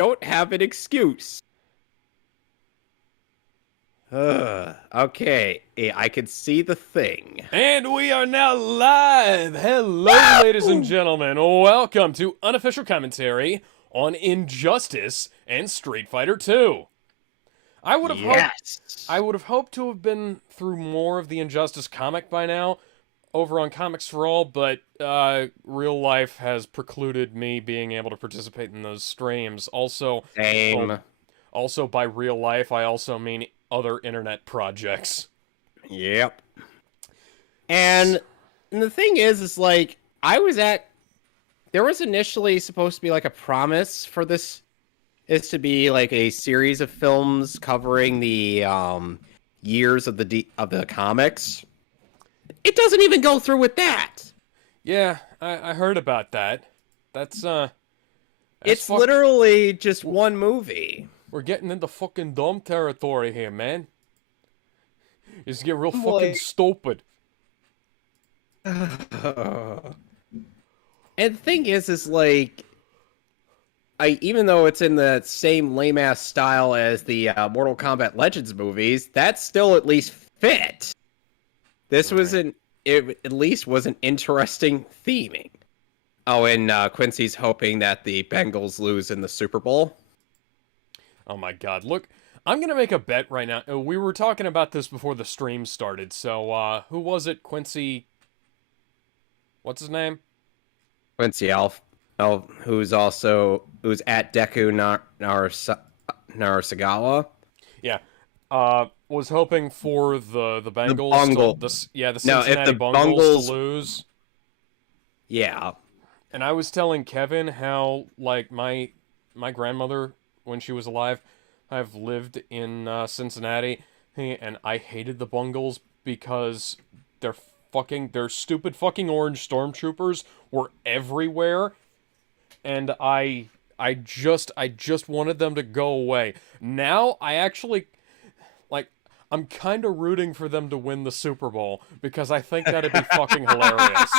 don't have an excuse. Okay, I can see the thing. And we are now live! Hello, ladies and gentlemen. Welcome to Unofficial Commentary on Injustice and Street Fighter 2. I would have hoped to have been through more of the Injustice comic by now over on Comics for All, but real life has precluded me being able to participate in those streams. Same. Also by real life, I also mean other internet projects. Yep. And the thing is like, there was initially supposed to be like a promise for this is to be like a series of films covering the years of the comics. It doesn't even go through with that. Yeah, I heard about that. That's it's literally just one movie. We're getting into fucking dumb territory here, man. It's getting real fucking stupid. And the thing is like, even though it's in the same lame-ass style as the Mortal Kombat Legends movies, that still at least fit. This it at least was an interesting theming. Oh, and Quincy's hoping that the Bengals lose in the Super Bowl. Oh my god, look, I'm gonna make a bet right now. We were talking about this before the stream started, so, who was it? Quincy... What's his name? Quincy Alf, who's at Deku Narasagawa. Yeah. Was hoping for the Bengals the Cincinnati Bengals to lose. Yeah. And I was telling Kevin how, like, my grandmother, when she was alive, I've lived in Cincinnati, and I hated the Bengals because their stupid fucking orange stormtroopers were everywhere, and I just wanted them to go away. Now I actually, like, I'm kind of rooting for them to win the Super Bowl because I think that'd be fucking hilarious.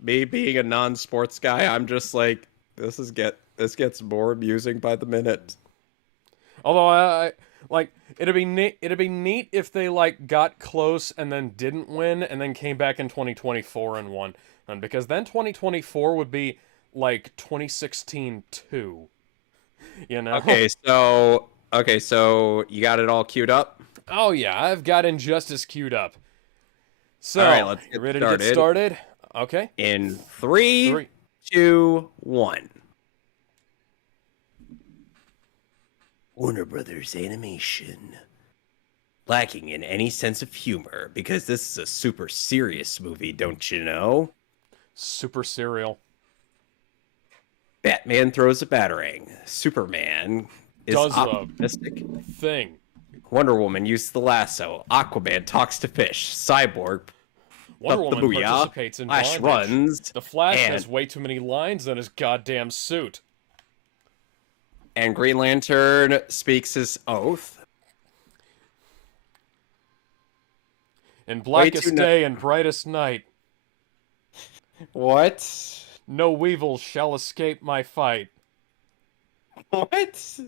Me being a non-sports guy, I'm just like, this gets more amusing by the minute. Although I like, it'd be neat if they like got close and then didn't win and then came back in 2024 and won. And because then 2024 would be like 2016 too. You know? Okay, so you got it all queued up? Oh yeah, I've got Injustice queued up. So, all right, let's get ready started. to get started? Okay. In 3, 2, 1. Warner Brothers Animation. Lacking in any sense of humor, because this is a super serious movie, don't you know? Super serial. Batman throws a batarang. Superman is optimistic. Thing. Wonder Woman uses the lasso. Aquaman talks to fish. Cyborg Wonder Woman participates in Flash bondage. runs. The Flash has way too many lines in his goddamn suit. And Green Lantern speaks his oath. In blackest day and brightest night. What? No weevils shall escape my fight. What?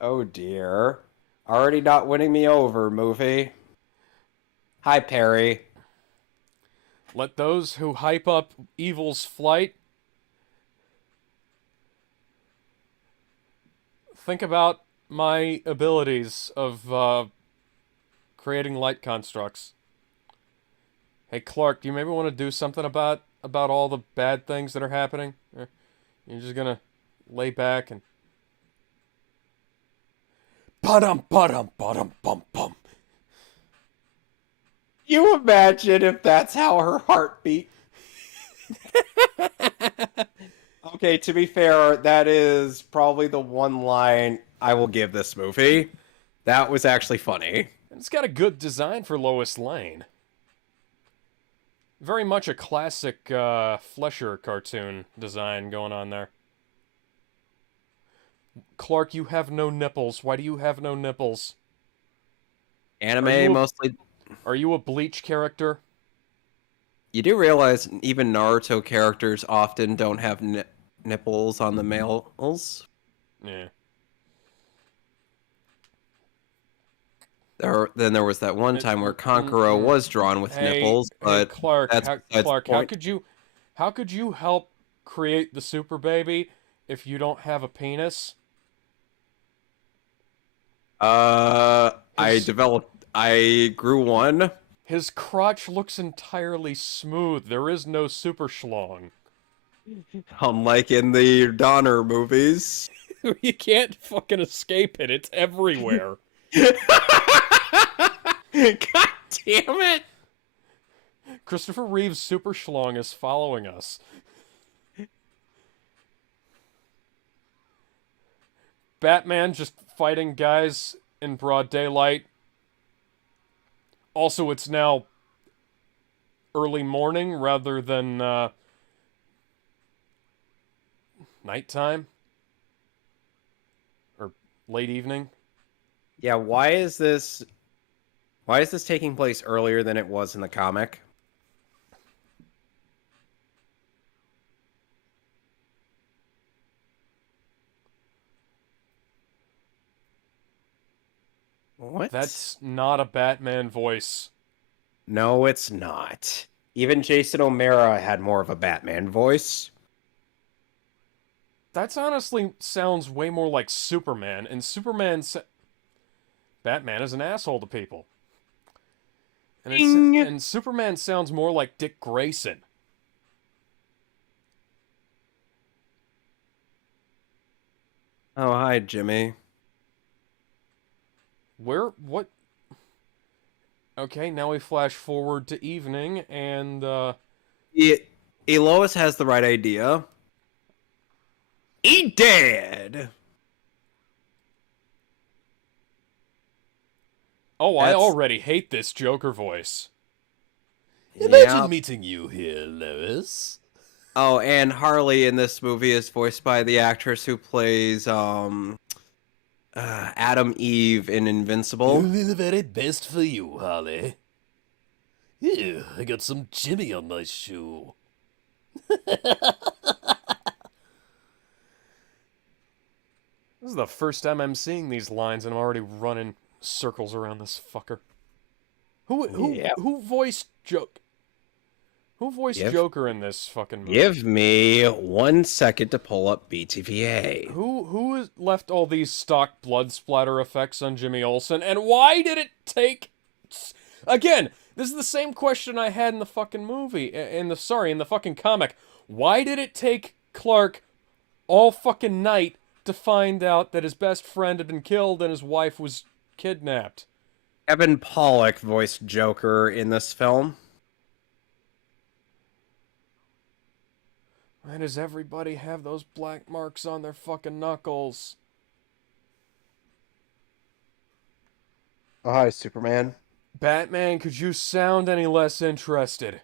Oh dear. Already not winning me over, movie. Hi, Perry. Let those who hype up evil's flight think about my abilities of creating light constructs. Hey Clark, do you maybe want to do something about all the bad things that are happening? Or you're just gonna lay back and bum bum. You imagine if that's how her heart beat. Okay, to be fair, that is probably the one line I will give this movie. That was actually funny. It's got a good design for Lois Lane. Very much a classic Flesher cartoon design going on there. Clark, you have no nipples. Why do you have no nipples? Anime mostly. Are you a Bleach character? You do realize even Naruto characters often don't have nipples on the males? Yeah. Then there was that one time where Kankuro was drawn with Hey, nipples, hey, but that's besides the Clark, point. how could you help create the super baby if you don't have a penis? His I grew one. his crotch looks entirely smooth. There is no super schlong. Unlike in the Donner movies. You can't fucking escape it. It's everywhere. God damn it! Christopher Reeve's super schlong is following us. Batman just fighting guys in broad daylight. Also, it's now early morning rather than nighttime or late evening. Yeah, why is this taking place earlier than it was in the comic? What? That's not a Batman voice. No, it's not. Even Jason O'Mara had more of a Batman voice. That's honestly sounds way more like Superman, and Batman is an asshole to people. Ding! And Superman sounds more like Dick Grayson. Oh, hi, Jimmy. What? Okay, now we flash forward to evening, and Lois has the right idea. He dead! oh, I That's... already hate this Joker voice. Imagine meeting you here, Lois. Oh, and Harley in this movie is voiced by the actress who plays Adam Eve in Invincible. Only the very best for you, Harley. Ew, I got some Jimmy on my shoe. This is the first time I'm seeing these lines, and I'm already running circles around this fucker. Who voiced Joke? Who voiced Joker in this fucking movie? Give me 1 second to pull up BTVA. Who left all these stock blood splatter effects on Jimmy Olsen, and why did it take? Again, this is the same question I had in the fucking movie, in the fucking comic. Why did it take Clark all fucking night to find out that his best friend had been killed and his wife was kidnapped? Evan Pollock voiced Joker in this film. Why does everybody have those black marks on their fucking knuckles? Oh, hi, Superman. Batman, could you sound any less interested?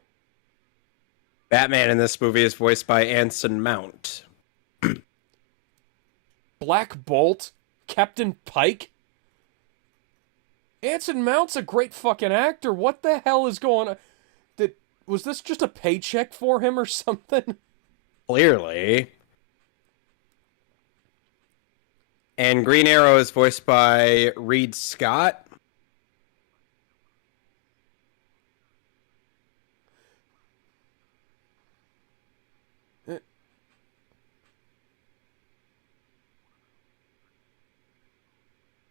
Batman in this movie is voiced by Anson Mount. Black Bolt? Captain Pike? Anson Mount's a great fucking actor. What the hell is going on? Was this just a paycheck for him or something? Clearly. And Green Arrow is voiced by Reed Scott.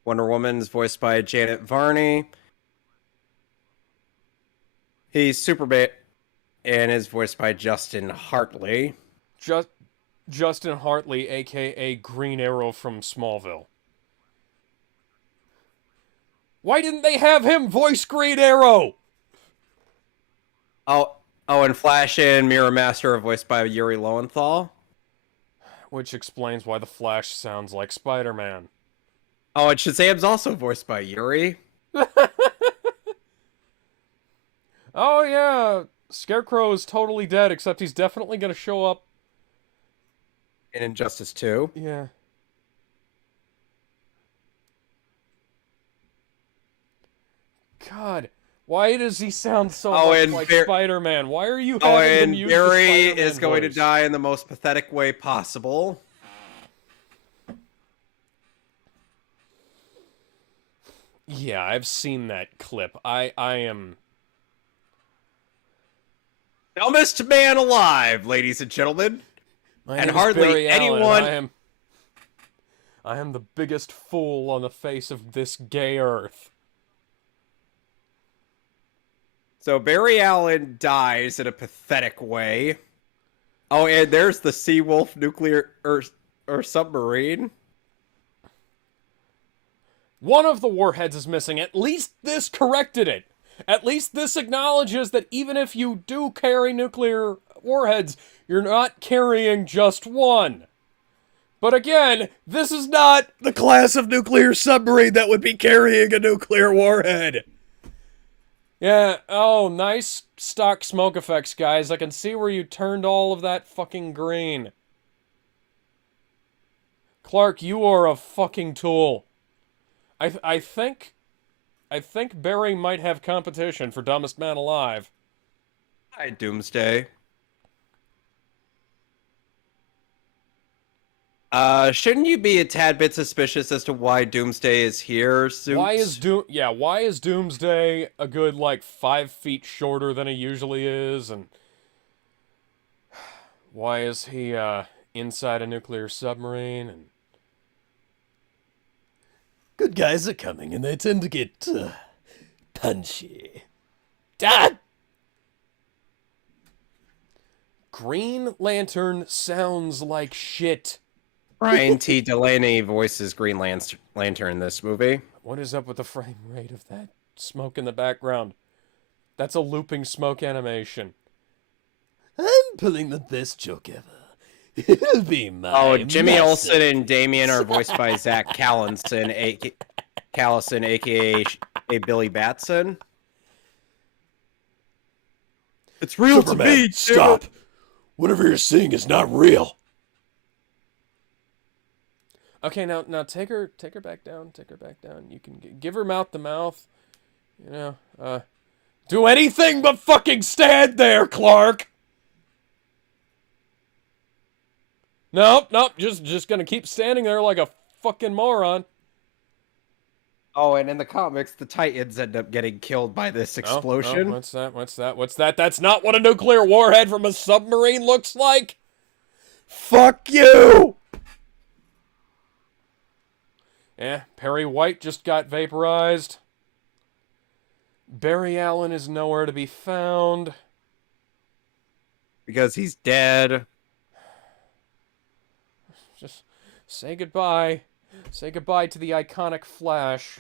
Wonder Woman is voiced by Janet Varney. He's Superman and is voiced by Justin Hartley. Justin Hartley, aka Green Arrow from Smallville. Why didn't they have him voice Green Arrow? Oh, and Flash and Mirror Master are voiced by Yuri Lowenthal. Which explains why the Flash sounds like Spider-Man. Oh, and Shazam's also voiced by Yuri. Oh yeah, Scarecrow is totally dead, except he's definitely gonna show up In Injustice 2. Yeah. God, Why does he sound so Oh, much and like Bar- Spider-Man? Why are you Oh, having him and use Barry the Spider-Man is going to voice? die in the most pathetic way possible. Yeah, I've seen that clip. I am... Dumbest man alive, ladies and gentlemen. My And name is hardly Barry Allen, and anyone- I am the biggest fool on the face of this gay earth. So Barry Allen dies in a pathetic way. Oh, and there's the Seawolf nuclear or submarine. One of the warheads is missing. At least this corrected it. At least this acknowledges that even if you do carry nuclear warheads, you're not carrying just one. But again, this is not the class of nuclear submarine that would be carrying a nuclear warhead. Yeah, oh, nice stock smoke effects, guys. I can see where you turned all of that fucking green. Clark, you are a fucking tool. I think Barry might have competition for dumbest man alive. Hi, Doomsday. Shouldn't you be a tad bit suspicious as to why Doomsday is here, Suits? Why is Doomsday a good, like, 5 feet shorter than he usually is, and why is he, inside a nuclear submarine, and... Good guys are coming, and they tend to get, punchy. Dad! Green Lantern sounds like shit. Brian T. Delaney voices Green Lantern in this movie. What is up with the frame rate of that smoke in the background? That's a looping smoke animation. I'm pulling the best joke ever. It'll be my Oh, Jimmy master. Olsen and Damien are voiced by Zach Callison, aka Billy Batson. It's real Superman, to me. stop. Whatever you're seeing is not real. Okay, now take her back down. Take her back down. You can give her mouth to mouth. You know, do anything but fucking stand there, Clark. Nope, just gonna keep standing there like a fucking moron. Oh, and in the comics, the Titans end up getting killed by this explosion. Oh, what's that? That's not what a nuclear warhead from a submarine looks like. Fuck you! Yeah, Perry White just got vaporized. Barry Allen is nowhere to be found. Because he's dead. Just say goodbye. Say goodbye to the iconic Flash.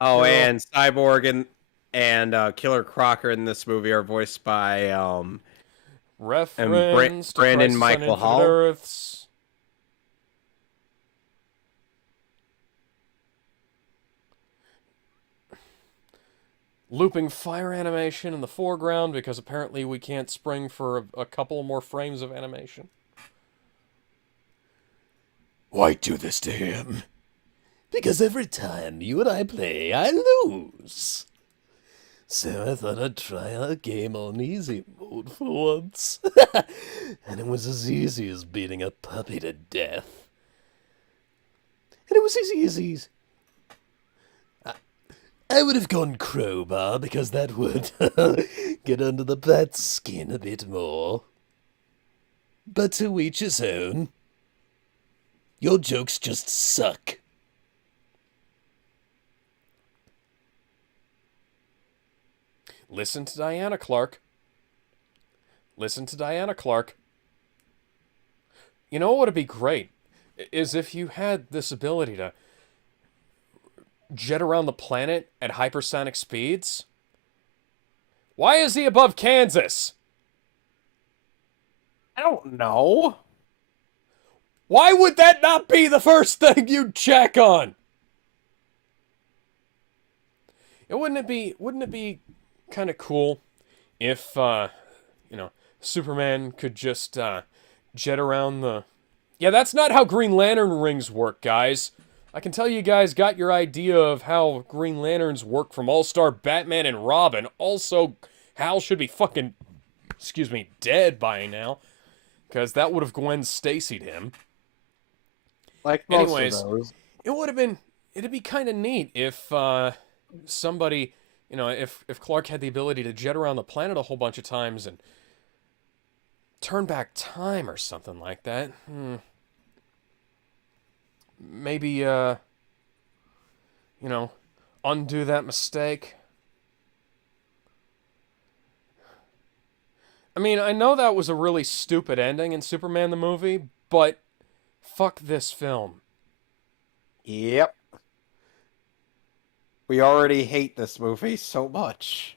Oh, No. and Cyborg and Killer Crocker in this movie are voiced by Reference to Brandon Crisis on Michael Infinite Hall. Earths. Looping fire animation in the foreground because apparently we can't spring for a couple more frames of animation. Why do this to him? Because every time you and I play, I lose. So I thought I'd try our game on easy mode for once. And it was as easy as beating a puppy to death. And it was as easy as... I would have gone crowbar because that would get under the bat's skin a bit more. But to each his own. Your jokes just suck. Listen to Diana Clark. Listen to Diana Clark. You know what would be great? Is if you had this ability to jet around the planet at hypersonic speeds. Why is he above Kansas? I don't know. Why would that not be the first thing you'd check on? And wouldn't it be kind of cool if Superman could just jet around the... Yeah, that's not how Green Lantern rings work, guys. I can tell you guys got your idea of how Green Lanterns work from All-Star Batman and Robin. Also, Hal should be fucking, dead by now. Because that would have Gwen Stacy'd him. Like most Anyways, of those. It'd be kind of neat if somebody, if Clark had the ability to jet around the planet a whole bunch of times and turn back time or something like that. Maybe, undo that mistake. I mean, I know that was a really stupid ending in Superman the movie, but fuck this film. Yep. We already hate this movie so much.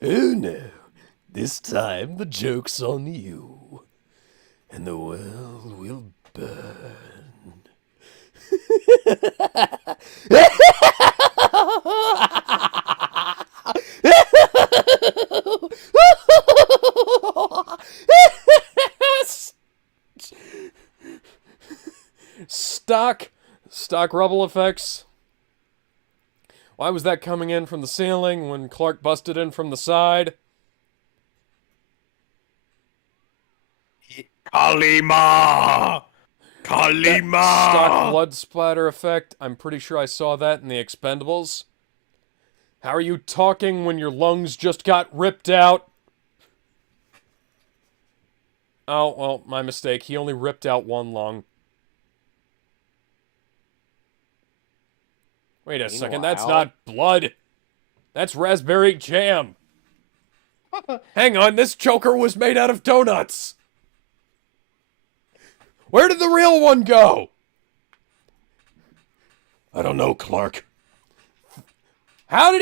Oh no, this time the joke's on you, and the world will burn. Stock rubble effects. Why was that coming in from the ceiling when Clark busted in from the side? Kalima! Stock blood splatter effect. I'm pretty sure I saw that in the Expendables. How are you talking when your lungs just got ripped out? Oh, well, my mistake. He only ripped out one lung. Wait a second, that's not blood. That's raspberry jam. Hang on, this Joker was made out of donuts. Where did the real one go? I don't know, Clark. How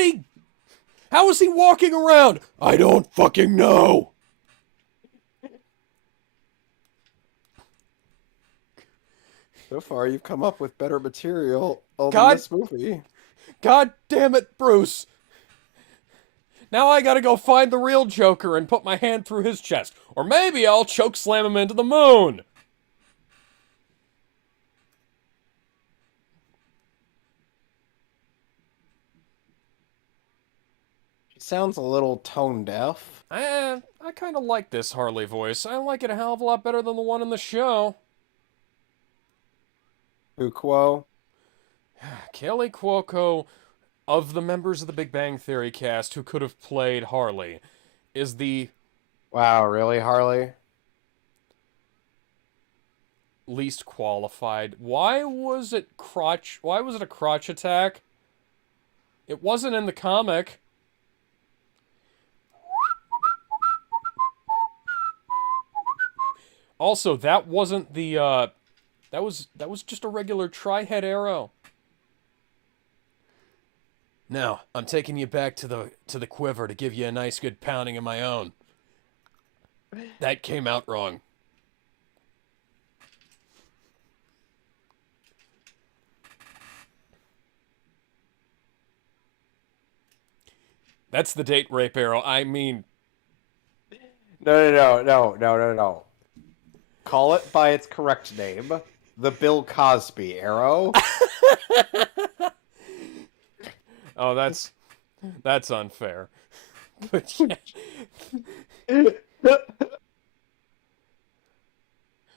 was he walking around? I don't fucking know. So far, you've come up with better material than this movie. God damn it, Bruce. Now I gotta go find the real Joker and put my hand through his chest. Or maybe I'll choke slam him into the moon. She sounds a little tone deaf. I kind of like this Harley voice. I like it a hell of a lot better than the one in the show. Who quo? Kelly Cuoco, of the members of the Big Bang Theory cast who could have played Harley, is the... Wow, really, Harley? least qualified. Why was it a crotch attack? It wasn't in the comic. Also, that wasn't the that was just a regular tri-head arrow. Now, I'm taking you back to the quiver to give you a nice good pounding of my own. That came out wrong. That's the date rape arrow. I mean... No. Call it by its correct name. The Bill Cosby arrow. Oh, that's unfair. But yeah.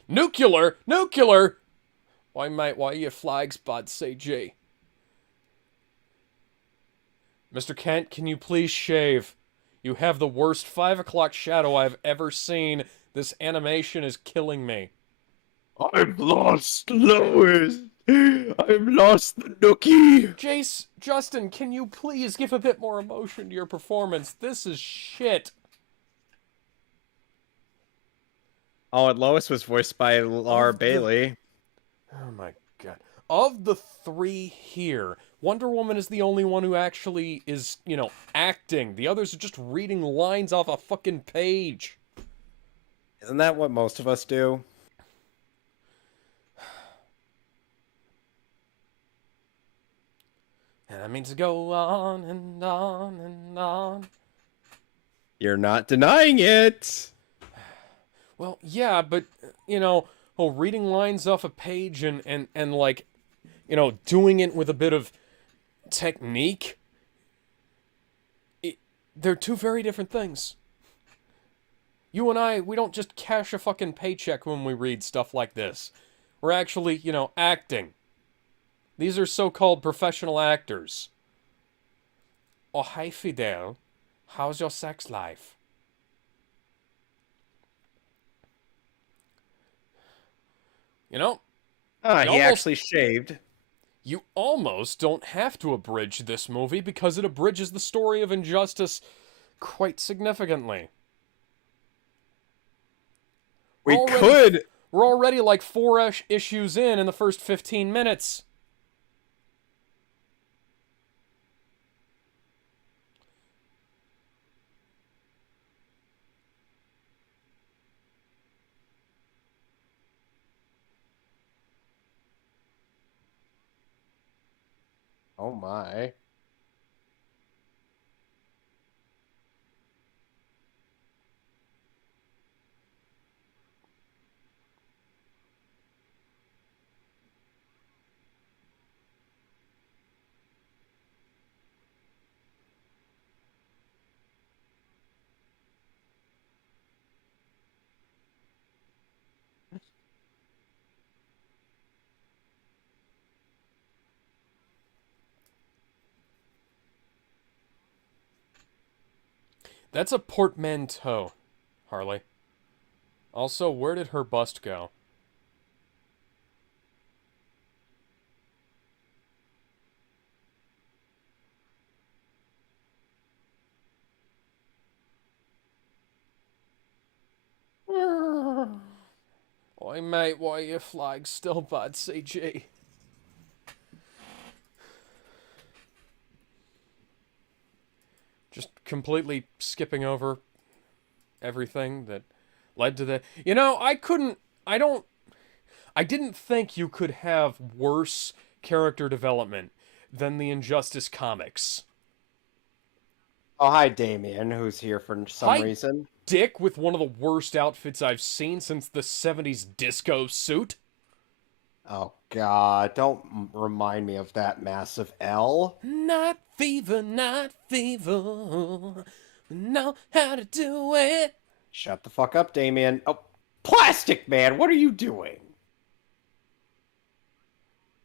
Nuclear! Why you flag spots say G? Mr. Kent, can you please shave? You have the worst 5 o'clock shadow I've ever seen. This animation is killing me. I've lost Lois. I've lost the nookie. Jace, Justin, can you please give a bit more emotion to your performance? This is shit. Oh, and Lois was voiced by Laura Bailey. Oh my god. Of the three here, Wonder Woman is the only one who actually is, acting. The others are just reading lines off a fucking page. Isn't that what most of us do? And I mean to go on and on and on. You're not denying it. Well, yeah, but, reading lines off a page and like, you know, doing it with a bit of technique. They're two very different things. You and I, we don't just cash a fucking paycheck when we read stuff like this. We're actually, you know, acting. These are so-called professional actors. Oh, hi, Fidel. How's your sex life? You know? He actually shaved. You almost don't have to abridge this movie because it abridges the story of Injustice quite significantly. We're already like 4 issues in the first 15 minutes. Oh my. That's a portmanteau, Harley. Also, where did her bust go? Oi, mate, why are your flags still bad, CG? Just completely skipping over everything that led to the... You know, I didn't think you could have worse character development than the Injustice comics. Oh, hi, Damien, who's here for some reason. Dick with one of the worst outfits I've seen since the 70s disco suit. Oh, God, don't remind me of that massive L. Night fever, night fever. Know how to do it. Shut the fuck up, Damien. Oh, Plastic Man, what are you doing?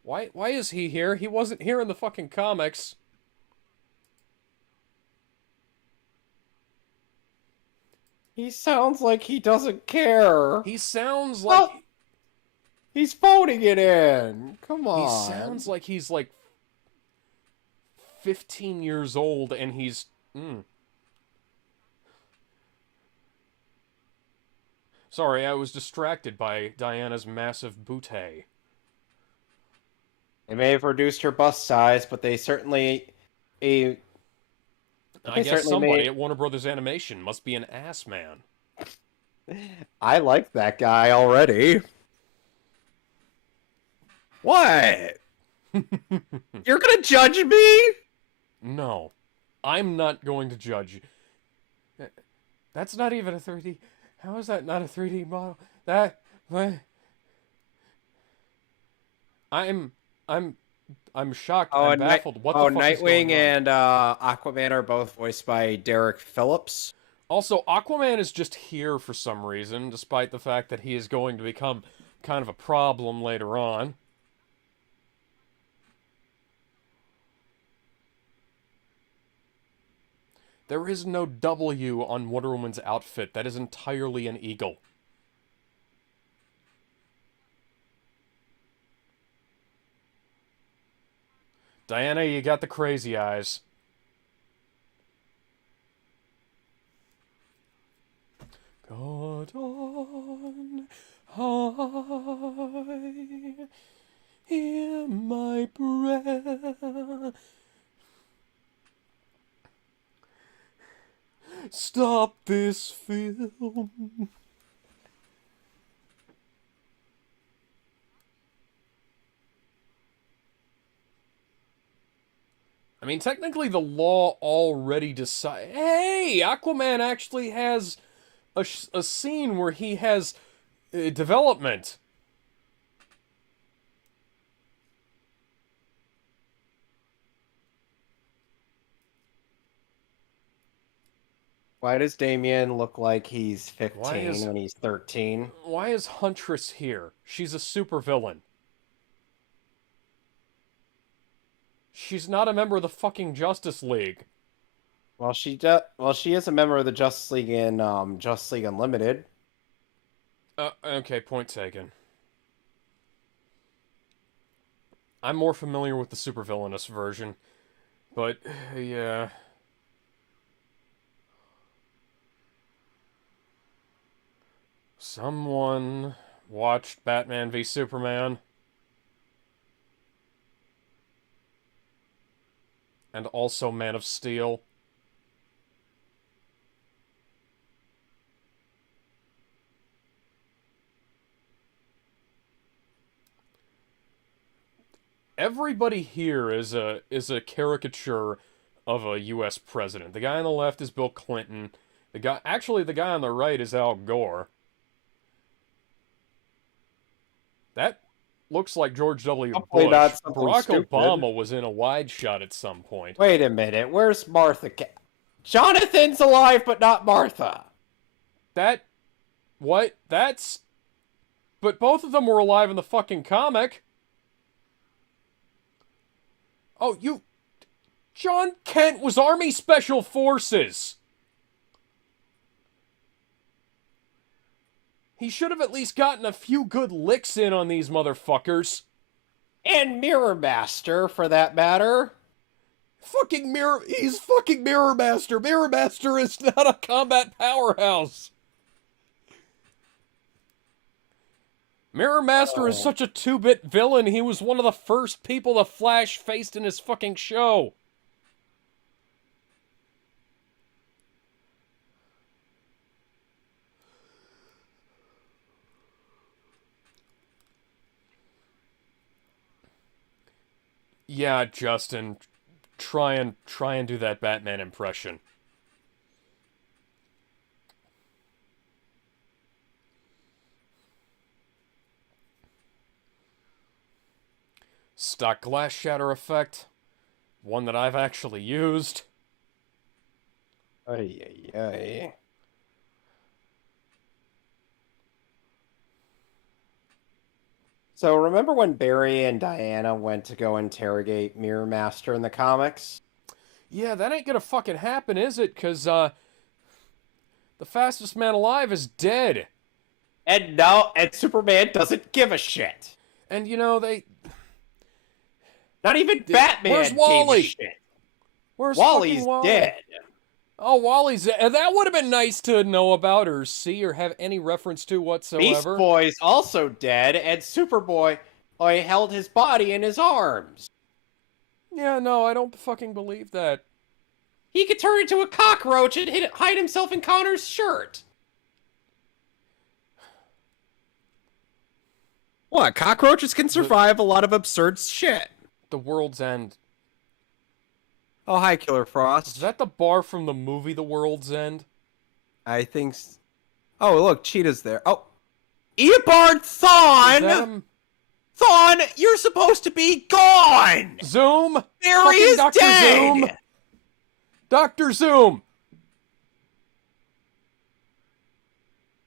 Why is he here? He wasn't here in the fucking comics. He sounds like he doesn't care. He sounds like... Oh, he's phoning it in. Come on. He sounds like he's like 15 years old and he's... Sorry, I was distracted by Diana's massive bootay. They may have reduced her bust size, but they certainly... I guess somebody at Warner Brothers Animation must be an ass man. I like that guy already. What? You're gonna judge me? No. I'm not going to judge you. That's not even a 3D... How is that not a 3D model? That... I'm shocked. I'm baffled. What the fuck Nightwing is going on? and Aquaman are both voiced by Derek Phillips. Also, Aquaman is just here for some reason, despite the fact that he is going to become kind of a problem later on. There is no W on Wonder Woman's outfit. That is entirely an eagle. Diana, you got the crazy eyes. God on high, hear my prayer. Stop this film. I mean, technically the law already decided... Hey, Aquaman actually has a scene where he has development. Why does Damien look like he's Why 15 is- when he's 13? Why is Huntress here? She's a supervillain. She's not a member of the fucking Justice League. Well, she is a member of the Justice League in Justice League Unlimited. Okay, point taken. I'm more familiar with the supervillainous version, but yeah. Someone watched Batman v Superman and also Man of Steel. Everybody here is a caricature of a U.S. president. The guy on the left is Bill Clinton. The guy on the right is Al Gore. That looks like George W. Hopefully Bush. not something Barack stupid. Obama was in a wide shot at some point. Wait a minute, where's Martha? Jonathan's alive, but not Martha. What? But both of them were alive in the fucking comic. Oh, John Kent was Army Special Forces. He should have at least gotten a few good licks in on these motherfuckers. And Mirror Master, for that matter. He's fucking Mirror Master. Mirror Master is not a combat powerhouse. Mirror Master is such a 2-bit villain, he was one of the first people the Flash faced in his fucking show. Yeah, Justin, try and do that Batman impression. Stock glass shatter effect. One that I've actually used. Ay, ay, ay. So remember when Barry and Diana went to go interrogate Mirror Master in the comics? Yeah, that ain't gonna fucking happen, is it? 'Cause, the fastest man alive is dead. And Superman doesn't give a shit. And, Not even Batman Where's Wally? gave a shit. Where's Wally's fucking Wally? dead. Oh, Wally's dead. That would have been nice to know about or see or have any reference to whatsoever. Beast Boy's also dead, and Superboy held his body in his arms. Yeah, no, I don't fucking believe that. He could turn into a cockroach and hide himself in Connor's shirt. What? Cockroaches can survive a lot of absurd shit. The World's End. Oh, hi, Killer Frost. Is that the bar from the movie The World's End? I think... Oh, look, Cheetah's there. Oh. Eobard Thawne! Thawne, you're supposed to be gone! Zoom! Barry is Dr. dead! Zoom! Dr. Zoom!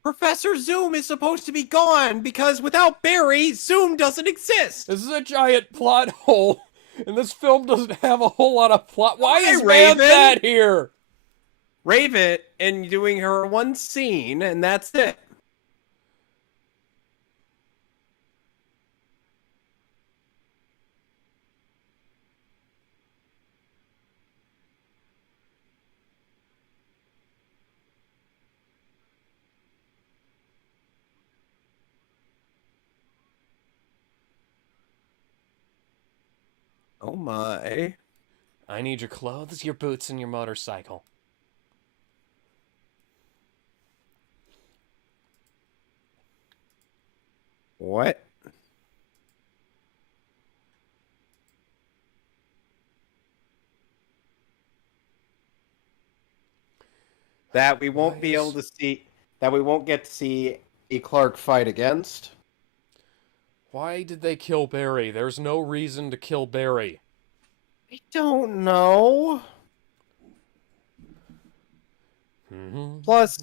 Professor Zoom is supposed to be gone because without Barry, Zoom doesn't exist. This is a giant plot hole, and this film doesn't have a whole lot of plot. Why Hi, is Raven. Raven here? Raven and doing her one scene, and that's it. Oh my. I need your clothes, your boots, and your motorcycle. What? That we won't be able to see, that we won't get to see a Clark fight against. Why did they kill Barry? There's no reason to kill Barry. I don't know. Plus,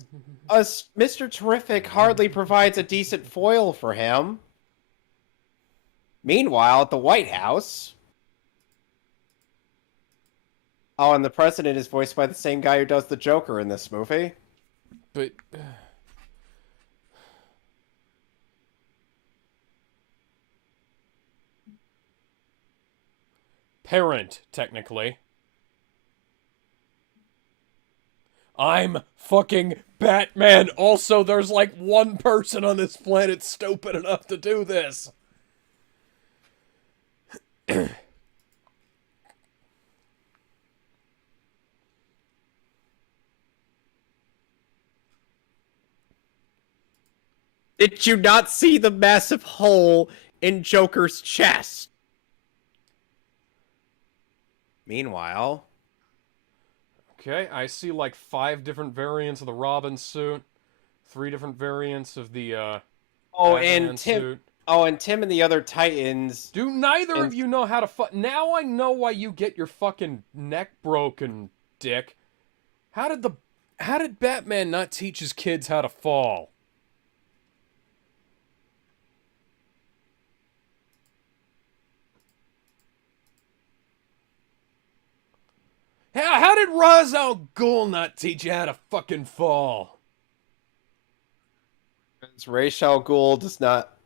Mr. Terrific hardly provides a decent foil for him. Meanwhile, at the White House... Oh, and the president is voiced by the same guy who does the Joker in this movie. But... parent, technically. I'm fucking Batman. Also, there's like one person on this planet stupid enough to do this. Did you not see the massive hole in Joker's chest? Meanwhile... Okay, I see like 5 different variants of the Robin suit, 3 different variants of the Batman suit. Oh, and Tim and the other Titans... Do neither of you know how to Now I know why you get your fucking neck broken, dick. How did Batman not teach his kids how to fall? How did Ra's al Ghul not teach you how to fucking fall? Ra's al Ghul does not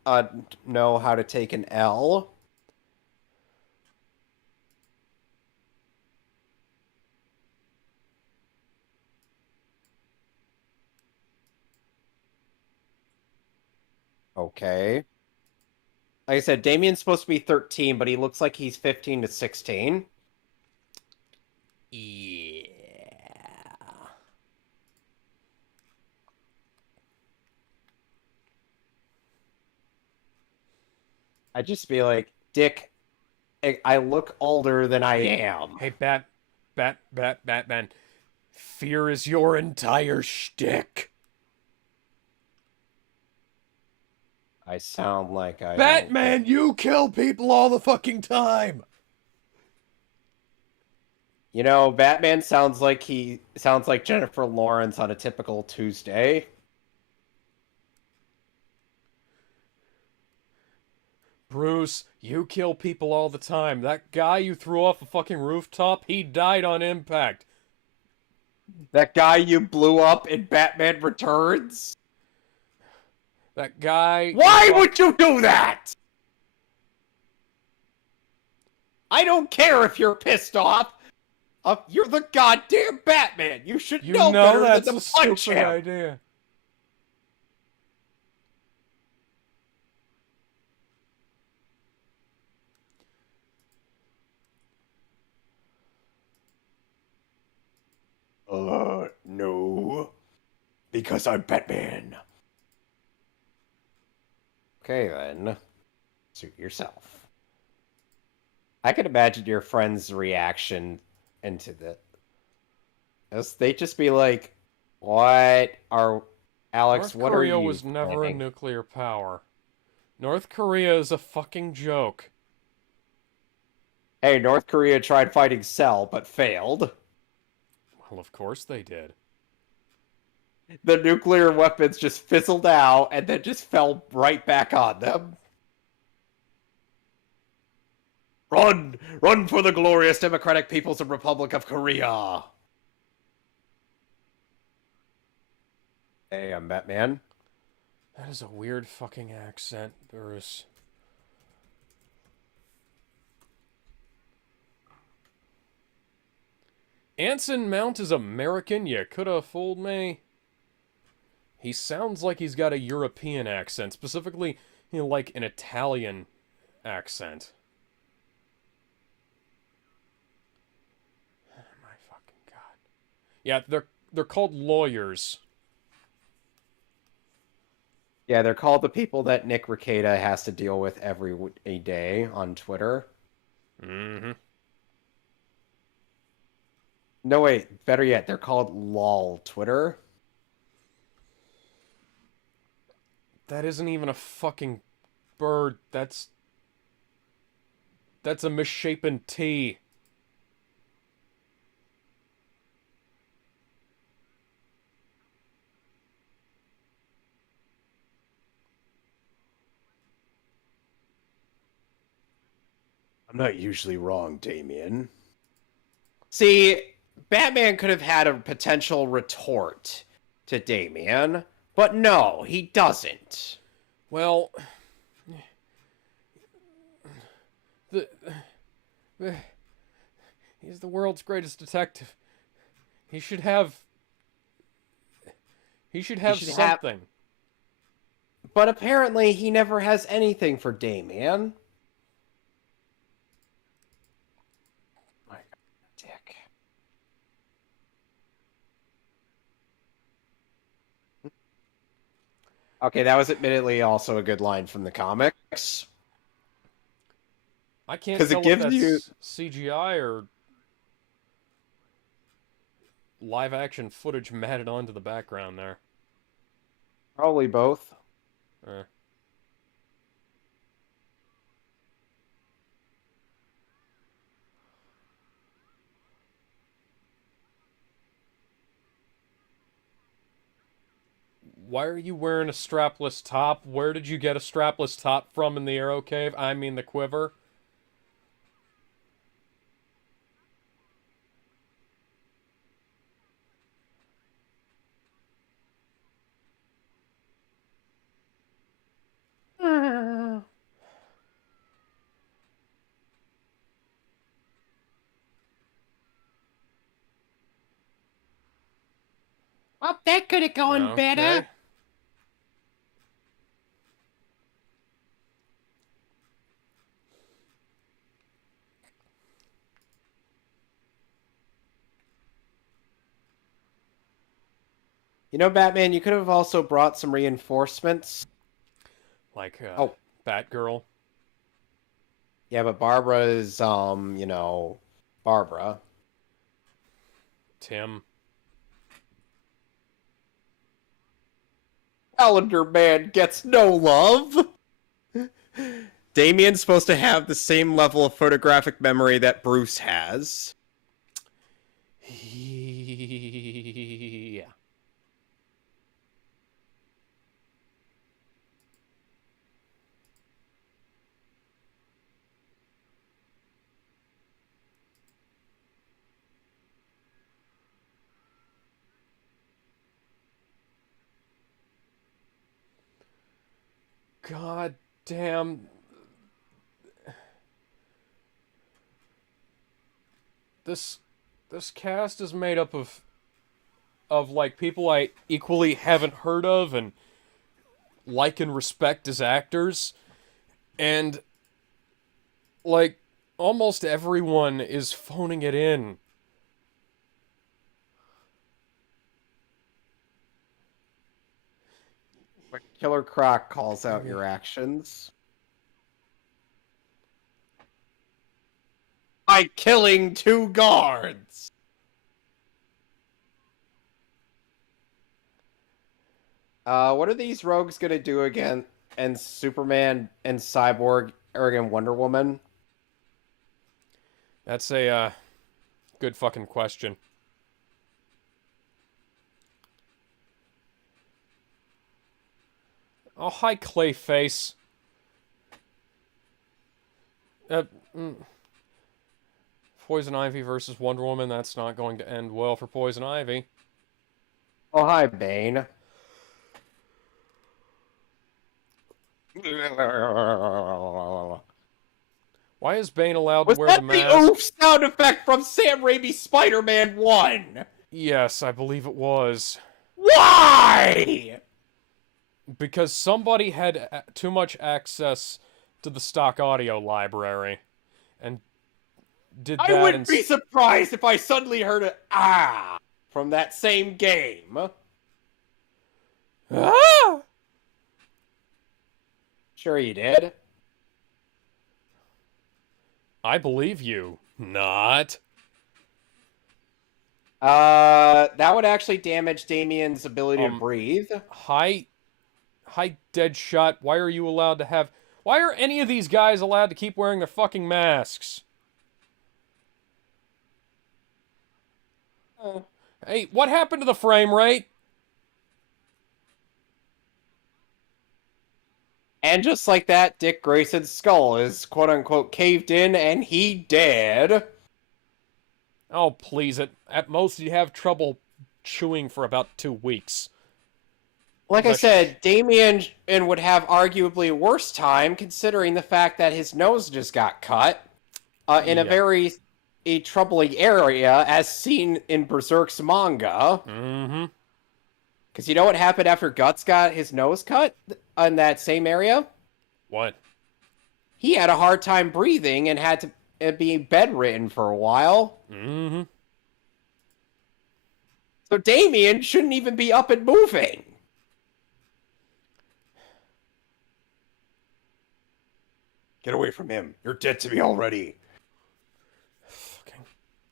know how to take an L. Okay. Like I said, Damien's supposed to be 13, but he looks like he's 15 to 16. Yeah. I'd just be like, Dick, I look older than I am. Hey, Batman. Fear is your entire shtick. I sound like I... Batman, you kill people all the fucking time! You know, Batman sounds like Jennifer Lawrence on a typical Tuesday. Bruce, you kill people all the time. That guy you threw off a fucking rooftop, he died on impact. That guy you blew up in Batman Returns? That guy... Why would you do that? I don't care if you're pissed off. You're the goddamn Batman. You should know better that's than a to punch stupid him. idea. No. Because I'm Batman. Okay, then. Suit yourself. I can imagine your friend's reaction into this. They'd just be like, what are... Alex, North what Korea are you was never a planning? nuclear power. North Korea is a fucking joke. Hey, North Korea tried fighting Cell, but failed. Well, of course they did. The nuclear weapons just fizzled out and then just fell right back on them. Run! Run for the glorious Democratic People's Republic of Korea! Hey, I'm Batman. That is a weird fucking accent, Bruce. Anson Mount is American? You coulda fooled me. He sounds like he's got a European accent, specifically, like an Italian accent. Oh my fucking god. Yeah, they're called lawyers. Yeah, they're called the people that Nick Rekieta has to deal with every day on Twitter. Mm-hmm. No, wait. Better yet, they're called LOL Twitter. That isn't even a fucking bird. That's a misshapen T. I'm not usually wrong, Damien. See, Batman could have had a potential retort to Damien, but no, he doesn't. Well, the he's the world's greatest detective. He should have something. But apparently he never has anything for Damien. My God, dick. Okay, that was admittedly also a good line from the comics. I can't 'Cause it tell if gives that's you- CGI or live action footage matted onto the background there. Probably both. Eh. Why are you wearing a strapless top? Where did you get a strapless top from in the Arrow Cave? I mean the quiver. Well, that could have gone better. Okay. You know, Batman, you could have also brought some reinforcements. Like, Oh. Batgirl. Yeah, but Barbara is, Barbara. Tim. Calendar Man gets no love. Damien's supposed to have the same level of photographic memory that Bruce has. Yeah. God damn. This cast is made up of like people I equally haven't heard of and like and respect as actors, and like almost everyone is phoning it in. When Killer Croc calls out your actions. By killing 2 guards! What are these rogues gonna do again? And Superman and Cyborg and Wonder Woman? That's a good fucking question. Oh, hi, Clayface. Poison Ivy versus Wonder Woman. That's not going to end well for Poison Ivy. Oh, hi, Bane. Why is Bane allowed Was to wear that the mask? the oof sound effect from Sam Raimi's Spider-Man 1? Yes, I believe it was. Why? Because somebody had too much access to the stock audio library and did that. I wouldn't be surprised if I suddenly heard an ah from that same game. Ah! Sure you did. I believe you. Not. That would actually damage Damien's ability to breathe. Hi, Deadshot. Why are you allowed to have... Why are any of these guys allowed to keep wearing their fucking masks? Hey, what happened to the frame rate? And just like that, Dick Grayson's skull is quote-unquote caved in, and he dead. Oh, please. At most, you have trouble chewing for about 2 weeks. Like I said, Damien would have arguably a worse time, considering the fact that his nose just got cut in a very troubling area, as seen in Berserk's manga. Mm-hmm. Because you know what happened after Guts got his nose cut in that same area? What? He had a hard time breathing and had to be bedridden for a while. Mm-hmm. So Damien shouldn't even be up and moving. Get away from him. You're dead to me already.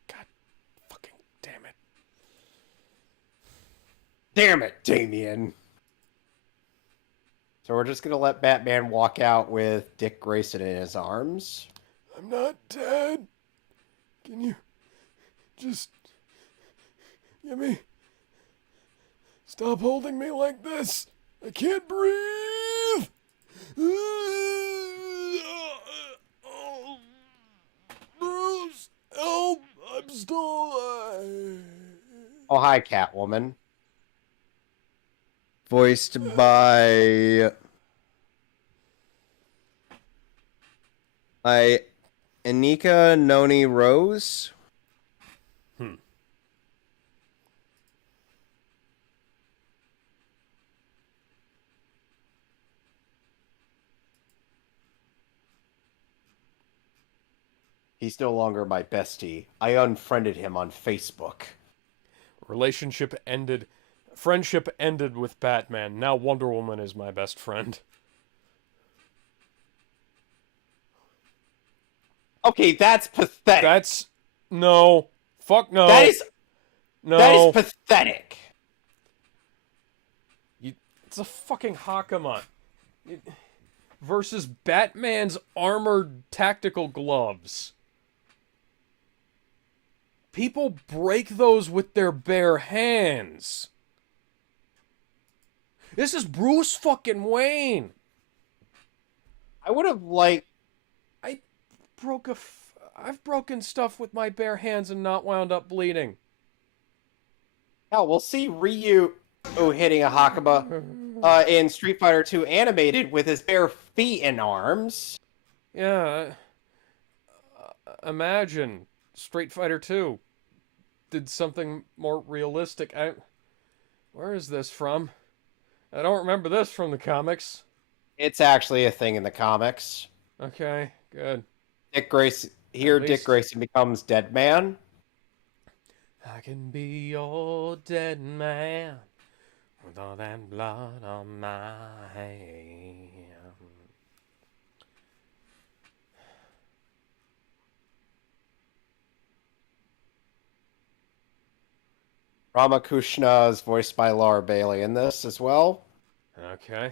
God fucking damn it. Damn it, Damien. So we're just gonna let Batman walk out with Dick Grayson in his arms. I'm not dead. Can you just give me... Stop holding me like this. I can't breathe. Bruce, help. I'm still alive. Oh, hi, Catwoman. Voiced by Anika Noni Rose. He's no longer my bestie. I unfriended him on Facebook. Relationship ended. Friendship ended with Batman. Now Wonder Woman is my best friend. Okay, that's pathetic. That's... No. Fuck no. That is... No. That is pathetic. It's a fucking Hakama. Versus Batman's armored tactical gloves. People break those with their bare hands. This is Bruce fucking Wayne. I would have liked... I've broken stuff with my bare hands and not wound up bleeding. Hell, we'll see Ryu hitting a Hakama in Street Fighter 2 animated with his bare feet and arms. Yeah. Imagine Street Fighter 2 did something more realistic. Where is this from? I don't remember this from the comics. It's actually a thing in the comics. Okay, good. Dick Grayson becomes Dead Man. I can be your dead man with all that blood on my hand. Ramakrishna is voiced by Laura Bailey in this as well. Okay.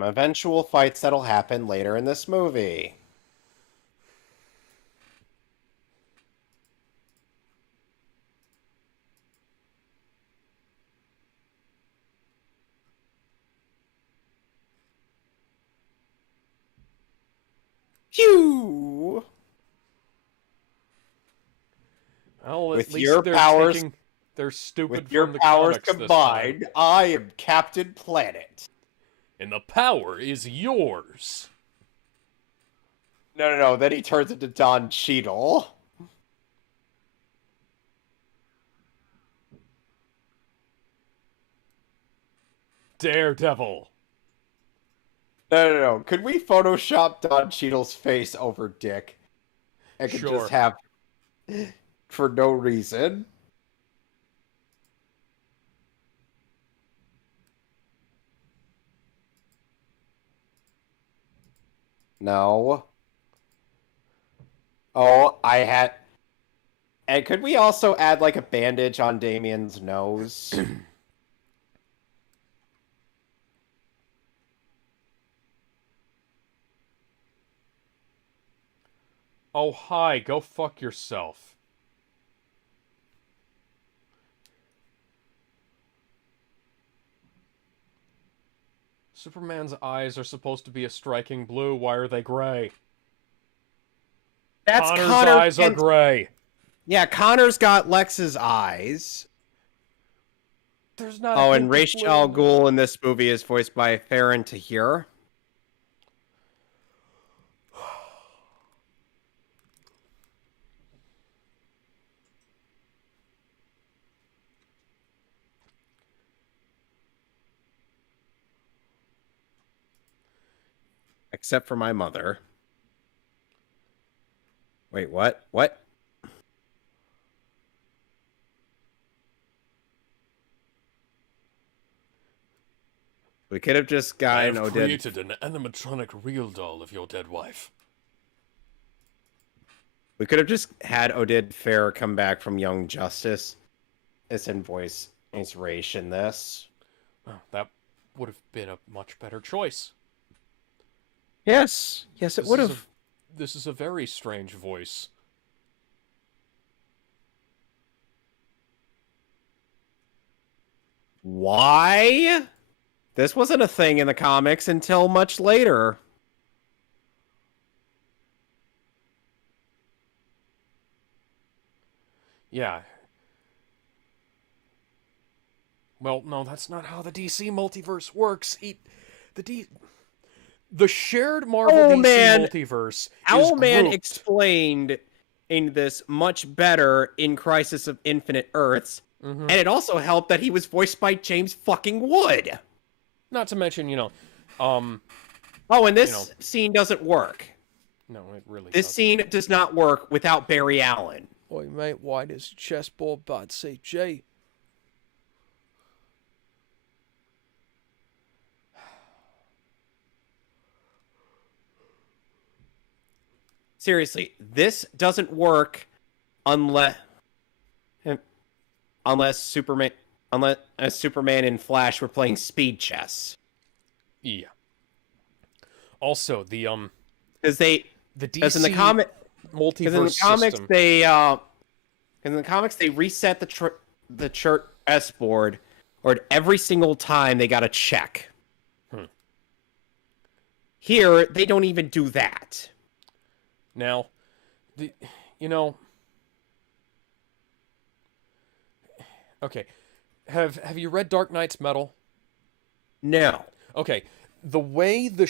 Eventual fights that'll happen later in this movie. Phew! Well, with your powers, they're stupid with your from the powers comics combined, I am Captain Planet. And the power is yours. No. Then he turns into Don Cheadle. Daredevil. No. Could we Photoshop Don Cheadle's face over Dick? I could just have... for no reason. No. Oh, I had... And could we also add, like, a bandage on Damien's nose? Oh, hi, go fuck yourself. Superman's eyes are supposed to be a striking blue. Why are they gray? That's Connor's Connor. eyes are gray. Yeah, Connor's got Lex's eyes. There's not a Oh, hint and of Ra's blue al in there. Ghul in this movie is voiced by Farron Tahir. Except for my mother. Wait, what? What? We could have just I gotten have Odin. created an animatronic real doll of your dead wife. We could have just had Odin Fair come back from Young Justice. It's in voice inspiration. This. Oh, that would have been a much better choice. Yes, yes, it would have. This is a very strange voice. Why? This wasn't a thing in the comics until much later. Yeah. Well, no, that's not how the DC multiverse works. The shared Marvel DC multiverse is Owlman grouped. explained in this much better in Crisis of Infinite Earths, and it also helped that he was voiced by James fucking Wood. Not to mention, Oh, and this scene doesn't work. No, it really This doesn't. scene does not work without Barry Allen. Oi, mate, why does chessboard bad CG? Seriously, this doesn't work unless Superman and Flash were playing speed chess. Yeah. Also, the Because DC in the comic, multiverse system. in the comics they reset the chess board, or every single time they got a check. Here they don't even do that. Now, okay, have you read Dark Knight's Metal? No. Okay, the way the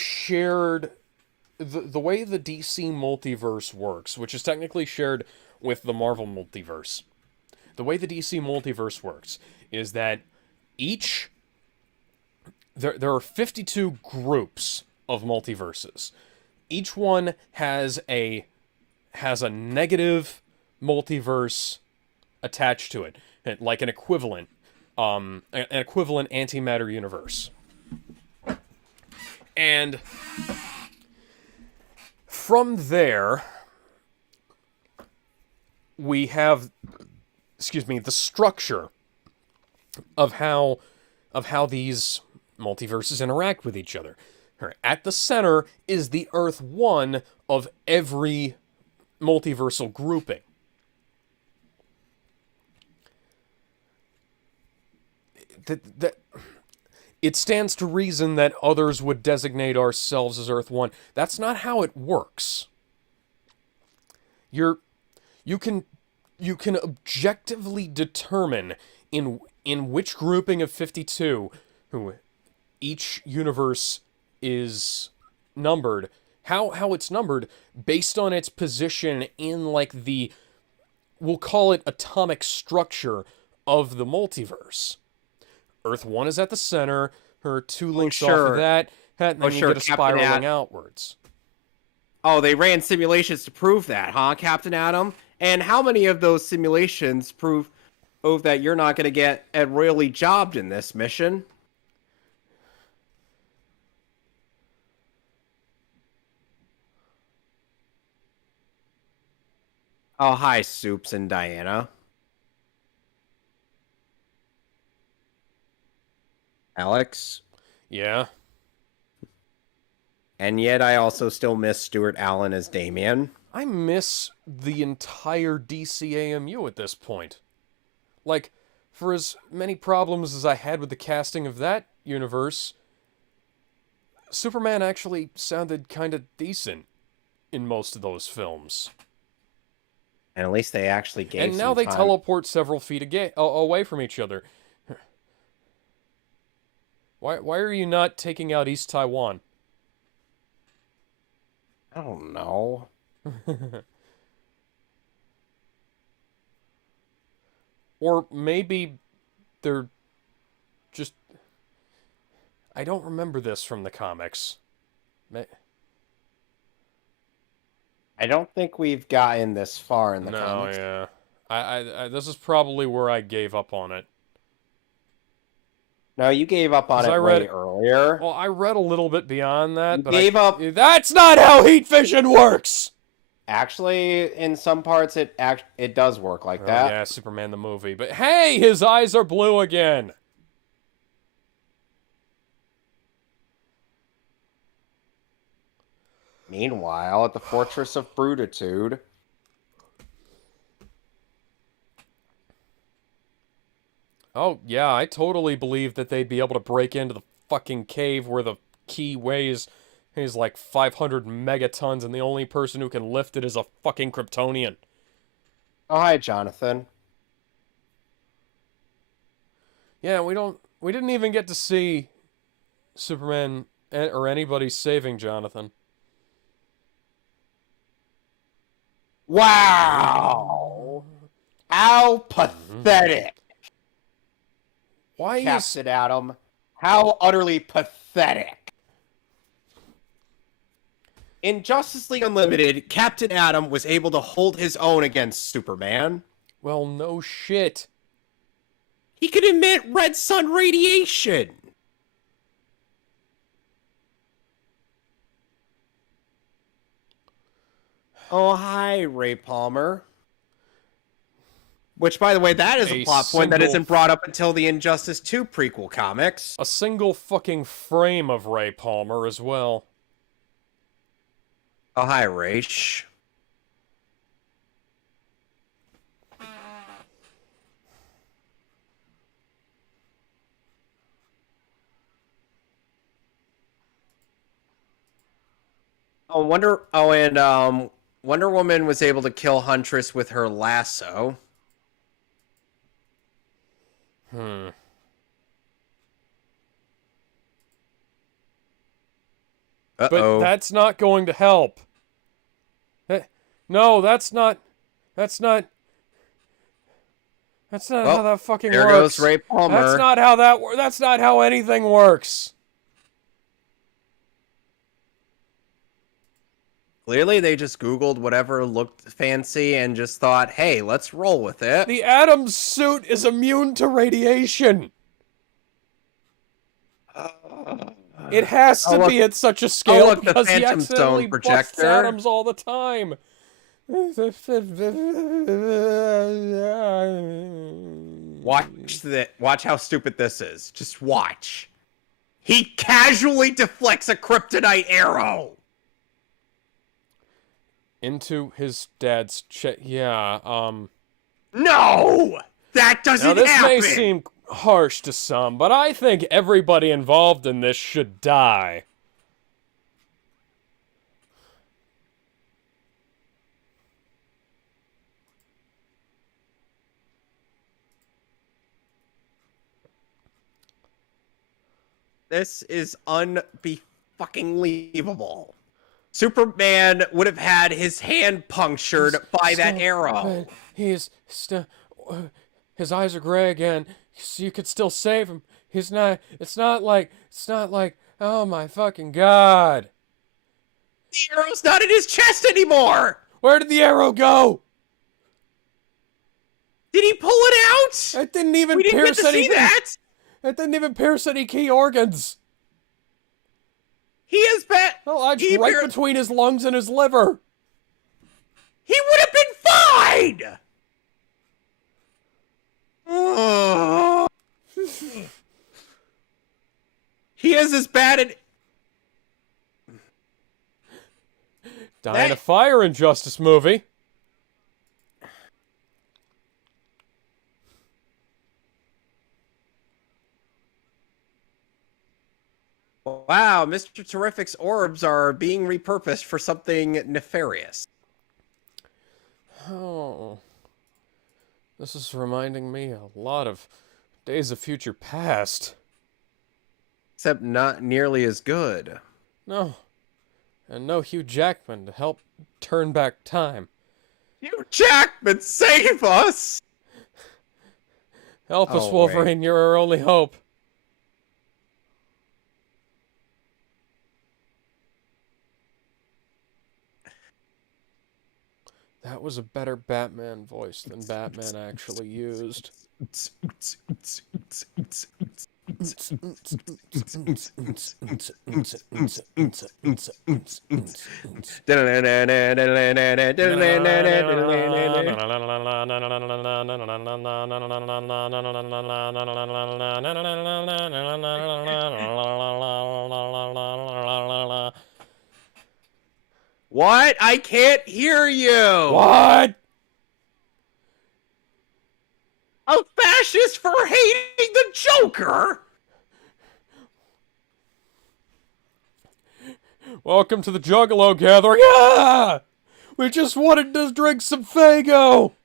way the DC multiverse works, which is technically shared with the Marvel multiverse, the way the DC multiverse works is that there are 52 groups of multiverses. Each one has a negative multiverse attached to it, like an equivalent antimatter universe. And from there, we have, the structure of how these multiverses interact with each other. At the center is the Earth 1 of every multiversal grouping. It stands to reason that others would designate ourselves as Earth 1. That's not how it works. You can objectively determine in which grouping of 52 who each universe is numbered, how it's numbered based on its position in, like, we'll call it atomic structure of the multiverse. Earth 1 is at the center, her 2 links off of that, and then you get a spiraling outwards. Oh, they ran simulations to prove that, huh, Captain Atom? And how many of those simulations prove that you're not going to get royally jobbed in this mission? Oh, hi, Soups and Diana. Alex? Yeah. And yet I also still miss Stuart Allen as Damien. I miss the entire DCAMU at this point. Like, for as many problems as I had with the casting of that universe, Superman actually sounded kind of decent in most of those films. And at least they actually gave And now some they time. teleport several feet away from each other. Why are you not taking out East Taiwan? I don't know. Or maybe they're just... I don't remember this from the comics. I don't think we've gotten this far in the comics. Yeah. I this is probably where I gave up on it. No, you gave up on 'Cause it I read way earlier. Well, I read a little bit beyond that, You but gave up. That's not how heat vision works! Actually, in some parts, it does work like that. Yeah, Superman the movie. But hey, his eyes are blue again! Meanwhile, at the Fortress of Brutitude... Oh, yeah, I totally believe that they'd be able to break into the fucking cave where the key weighs like 500 megatons and the only person who can lift it is a fucking Kryptonian. Oh, hi, Jonathan. Yeah, we didn't even get to see Superman or anybody saving Jonathan. Wow! How pathetic! Why is... Captain Atom. How utterly pathetic. In Justice League Unlimited, Captain Atom was able to hold his own against Superman. Well, no shit. He could emit red sun radiation. Oh, hi, Ray Palmer. Which, by the way, that is a plot point that isn't brought up until the Injustice 2 prequel comics. A single fucking frame of Ray Palmer as well. Oh, hi, Raish. And Wonder Woman was able to kill Huntress with her lasso. But that's not going to help. No, that's not how that fucking there works. There goes Ray Palmer. That's not how anything works. Clearly, they just Googled whatever looked fancy and just thought, hey, let's roll with it. The Atom suit is immune to radiation. It has to be at such a scale because he accidentally busts atoms all the time. Watch how stupid this is. Just watch. He casually deflects a kryptonite arrow. Into his dad's chest. Yeah, No! That doesn't happen! Now, this may seem harsh to some, but I think everybody involved in this should die. This is unbe-fucking-believable. Superman would have had his hand punctured by that arrow. His eyes are gray again. So you could still save him. It's not like, oh my fucking god. The arrow's not in his chest anymore! Where did the arrow go? Did he pull it out? It didn't even pierce anything. It didn't even pierce any key organs. He is bad. Oh, it's right between his lungs and his liver. He would have been fine! He is as bad at... Die in a fire Injustice movie. Wow, Mr. Terrific's orbs are being repurposed for something nefarious. Oh. This is reminding me a lot of Days of Future Past. Except not nearly as good. No. And no Hugh Jackman to help turn back time. Hugh Jackman, save us! Help us, Oh, Wolverine, you're our only hope. That was a better Batman voice than Batman actually used. What? I can't hear you! What? A fascist for hating the Joker? Welcome to the Juggalo Gathering. Ah! We just wanted to drink some Faygo.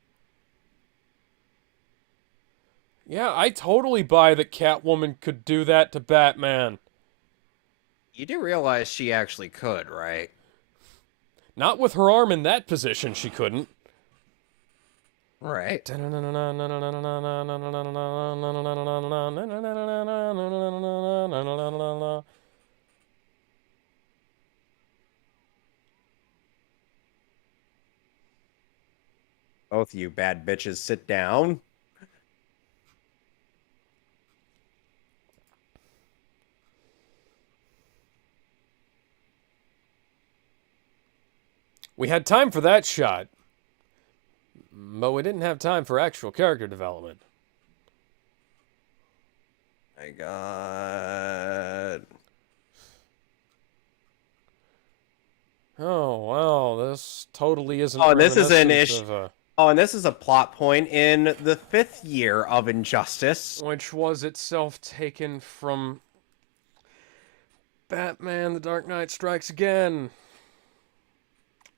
Yeah, I totally buy that Catwoman could do that to Batman. You do realize she actually could, right? Not with her arm in that position, she couldn't. Right. Both you bad bitches sit down. We had time for that shot, but we didn't have time for actual character development. My God. Oh, well, this totally isn't. Oh, this is an reminiscent issue. of, Oh, and this is a plot point in the 5th year of Injustice. which was itself taken from Batman: The Dark Knight Strikes Again.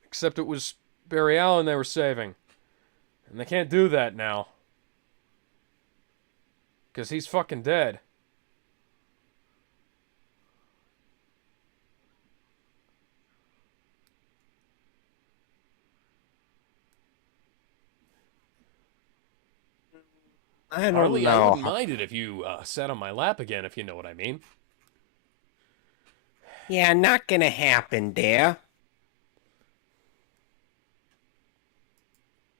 Except it was Barry Allen they were saving. And they can't do that now. Because he's fucking dead. I don't Harley, I know. wouldn't mind it if you sat on my lap again, if you know what I mean. Yeah, not gonna happen, dear.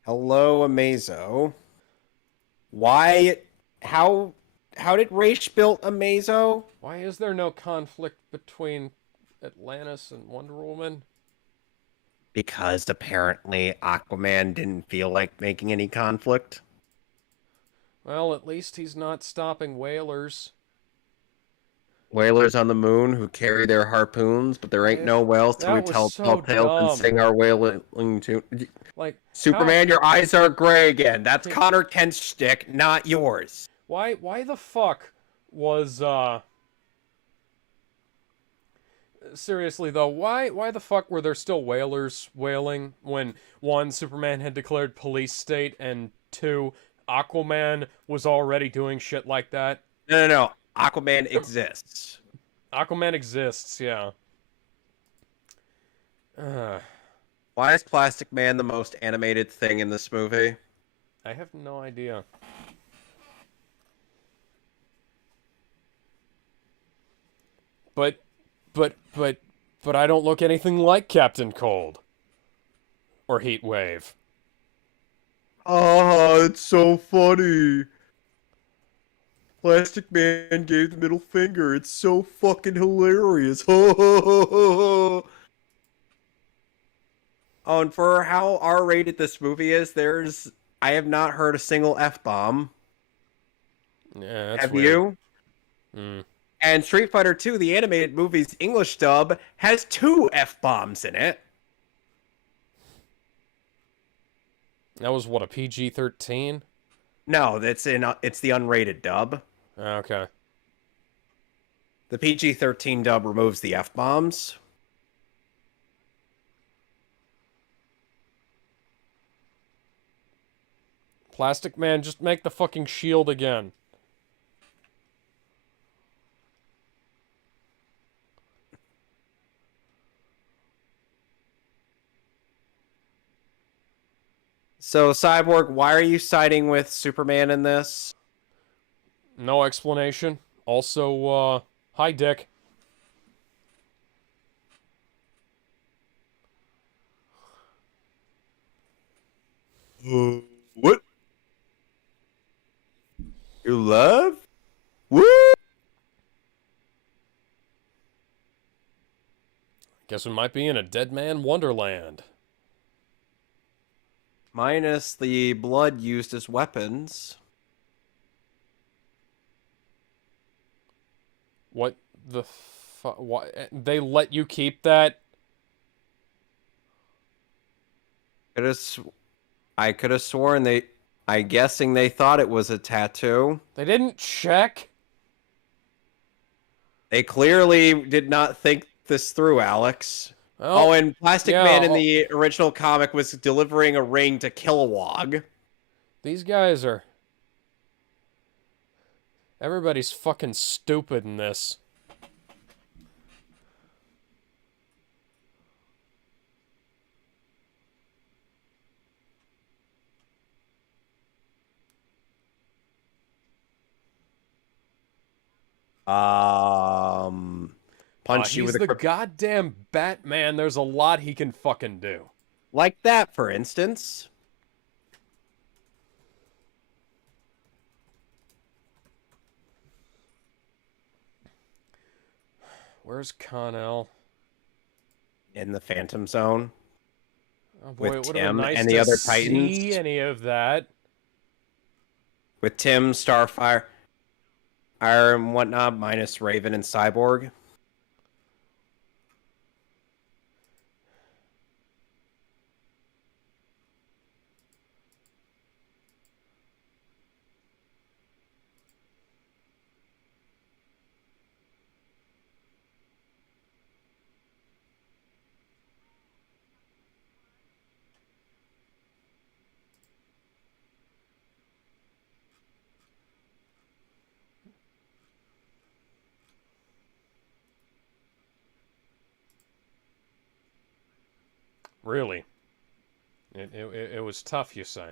Hello, Amazo. Why? How did Raish build Amazo? Why is there no conflict between Atlantis and Wonder Woman? Because apparently Aquaman didn't feel like making any conflict. Well, at least he's not stopping whalers. Whalers on the moon who carry their harpoons, but there ain't no whales till we That was tell so tall tales and dumb. sing our whaling tune. Like, Superman, your eyes are gray again. That's Yeah. Connor Kent's shtick, not yours. Why the fuck was, seriously though, why the fuck were there still whalers whaling when, one, Superman had declared police state, and two, Aquaman was already doing shit like that? No. Aquaman exists. Aquaman exists, yeah. Why is Plastic Man the most animated thing in this movie? I have no idea. But I don't look anything like Captain Cold. Or Heatwave. Oh, it's so funny. Plastic Man gave the middle finger. It's so fucking hilarious. Oh, and for how R-rated this movie is, I have not heard a single F-bomb. Yeah, that's Have weird. you? Mm. And Street Fighter 2, the animated movie's English dub, has 2 F-bombs in it. That was what, a PG-13? No, it's the unrated dub. Okay. The PG-13 dub removes the F-bombs. Plastic Man, just make the fucking shield again. So, Cyborg, why are you siding with Superman in this? No explanation. Also, hi, Dick. What? You love? Woo! Guess we might be in a dead man wonderland. Minus the blood used as weapons. What the fuck? Why they let you keep that? I could have sworn I'm guessing they thought it was a tattoo. They didn't check. They clearly did not think this through, Alex. Well, Oh, and Plastic yeah, Man in the original comic was delivering a ring to Kilowog. these guys are... Everybody's fucking stupid in this. Punch you He's with a the goddamn Batman. There's a lot he can fucking do. like that, for instance. Where's Con-El? In the Phantom Zone. Oh boy, With it would have Tim been nice and the to other see Titans. any of that. With Tim, Starfire, Iron and whatnot, minus Raven and Cyborg. Really. It was tough, you say.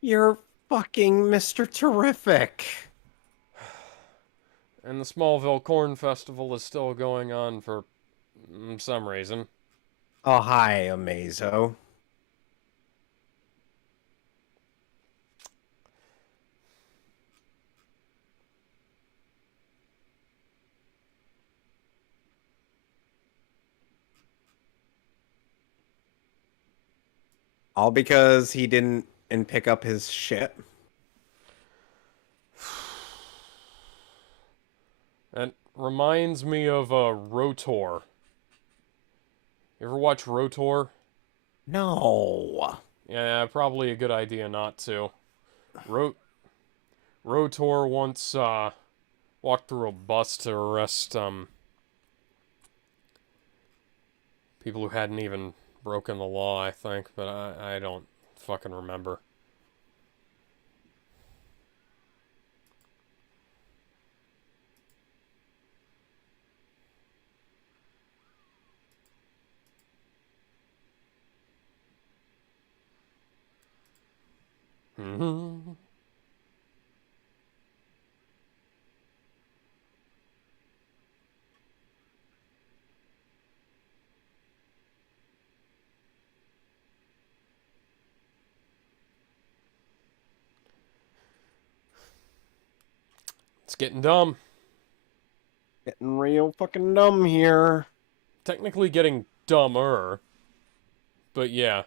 You're fucking Mr. Terrific. And the Smallville Corn Festival is still going on for some reason. Oh, hi, Amazo. All because he didn't pick up his shit. That reminds me of Rotor. You ever watch Rotor? No. Yeah, probably a good idea not to. Rotor once walked through a bus to arrest people who hadn't even broken the law, I think, but I don't fucking remember. It's getting dumb. Getting real fucking dumb here. Technically getting dumber, but yeah.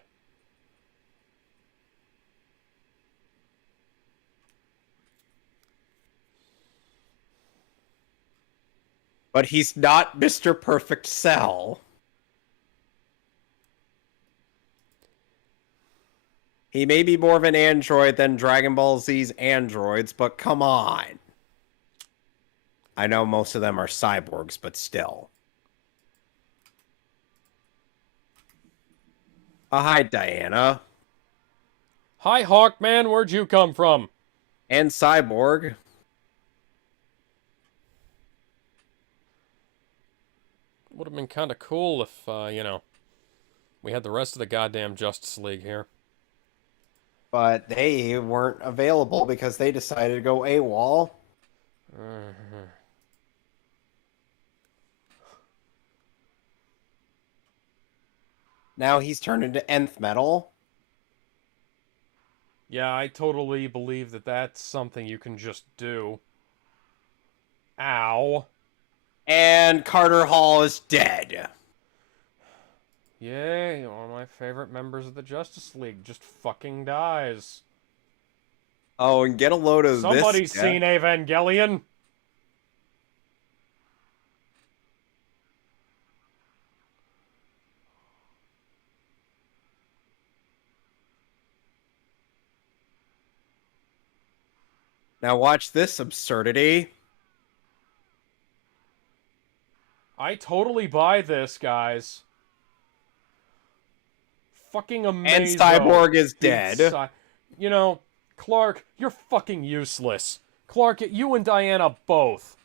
But he's not Mr. Perfect Cell. He may be more of an android than Dragon Ball Z's androids, but come on. I know most of them are cyborgs, but still. Hi, Diana. Hi, Hawkman, where'd you come from? And Cyborg. Would have been kind of cool if, you know, we had the rest of the goddamn Justice League here. But they weren't available because they decided to go AWOL. Now he's turned into Nth Metal. Yeah, I totally believe that that's something you can just do. Ow. And Carter Hall is dead. Yay, one of my favorite members of the Justice League just fucking dies. Oh, and get a load of Somebody's this. seen Evangelion. Now watch this absurdity. I totally buy this, guys. Fucking amazing. And Cyborg is dead. You know, Clark, you're fucking useless. Clark, you and Diana both.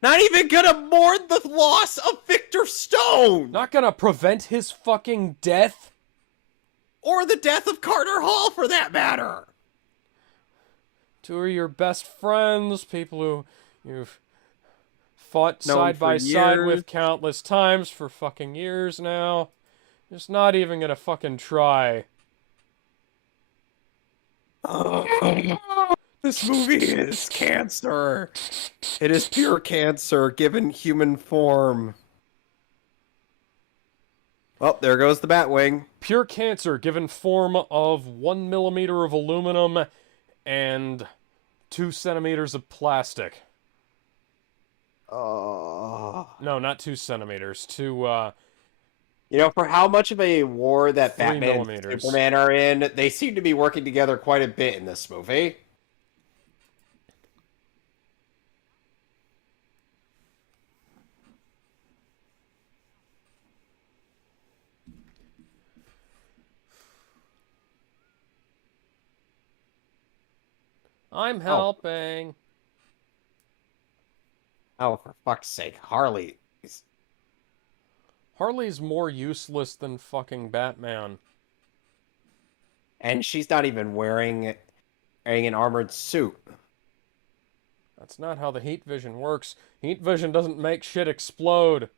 Not even gonna mourn the loss of Victor Stone! Not gonna prevent his fucking death? Or the death of Carter Hall, for that matter! Two of your best friends, people who you've fought Known side for by side years. with countless times for fucking years now. Just not even gonna fucking try. This movie is cancer. It is pure cancer given human form. Oh, there goes the Batwing. Pure cancer given form of 1 millimeter of aluminum and 2 centimeters of plastic. Oh. No, not 2 centimeters. You know, for how much of a war that 3 Batman and millimeters. Superman are in, they seem to be working together quite a bit in this movie. I'm helping. Oh, for fuck's sake, Harley. Harley's more useless than fucking Batman. And she's not even wearing an armored suit. That's not how the heat vision works. Heat vision doesn't make shit explode.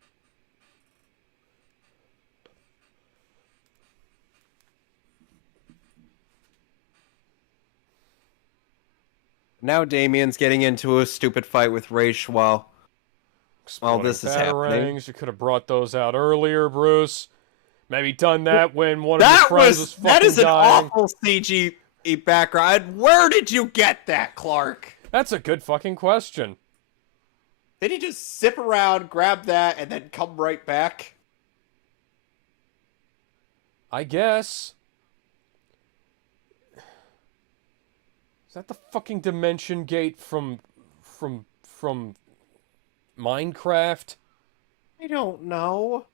Now Damien's getting into a stupid fight with Ray Schwell. While Exploding this is happening. batarangs. You could have brought those out earlier, Bruce. Maybe done that when one of your That friends was fucking that is an dying. awful CG background. Where did you get that, Clark? That's a good fucking question. Did he just zip around, grab that, and then come right back? I guess. Is that the fucking dimension gate from Minecraft? I don't know.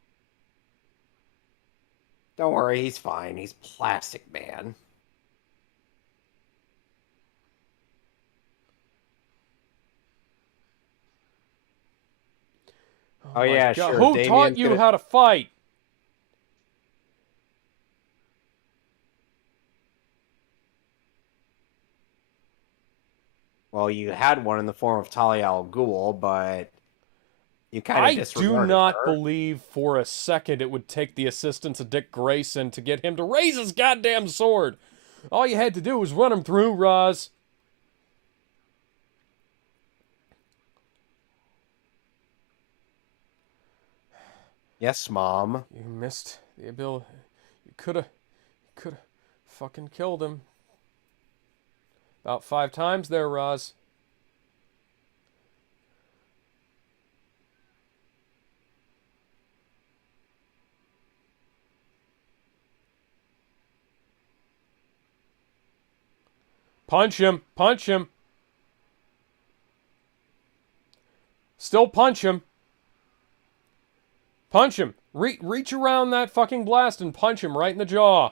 Don't worry, he's fine. He's Plastic Man. Oh my yeah, God. sure. Who Damien's taught you gonna- how to fight? Well, you had one in the form of Talia al Ghul, but you kind of I disregarded do not her. believe for a second it would take the assistance of Dick Grayson to get him to raise his goddamn sword. All you had to do was run him through, Roz. Yes, Mom. You missed the ability. You could have fucking killed him. About 5 times there, Roz. Punch him. Punch him. Still punch him. Punch him. Reach around that fucking blast and punch him right in the jaw.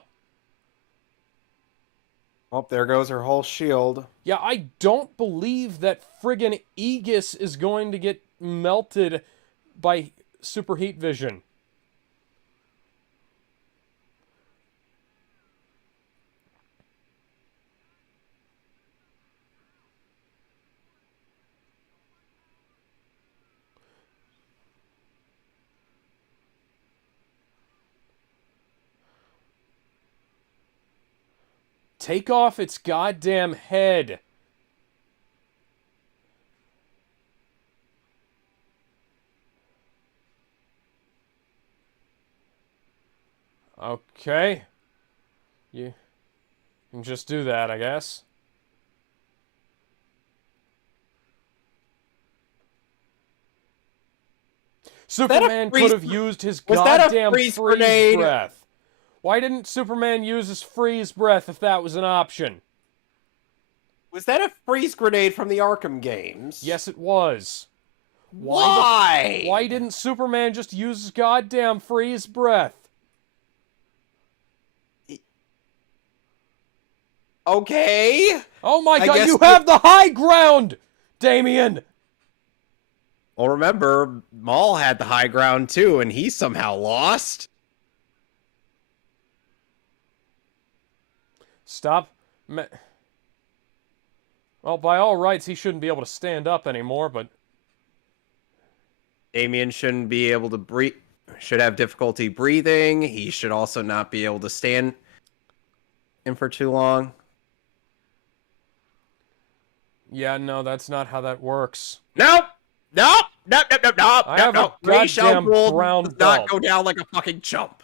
Oh, there goes her whole shield. Yeah, I don't believe that friggin' Aegis is going to get melted by superheat vision. Take off its goddamn head. Okay. You can just do that, I guess. Superman could have used his goddamn freeze breath. Why didn't Superman use his freeze breath if that was an option? Was that a freeze grenade from the Arkham games? Yes, it was. Why? Why didn't Superman just use his goddamn freeze breath? Okay. Oh my god, you have the high ground, Damian! Well, remember, Maul had the high ground too, and he somehow lost. Stop. Well, by all rights, he shouldn't be able to stand up anymore, but... Damian shouldn't be able to breathe, should have difficulty breathing. He should also not be able to stand in for too long. Yeah, no, that's not how that works. Nope! Nope! Nope, nope, nope, nope! I have a goddamn brown does belt. not go down like a fucking chump.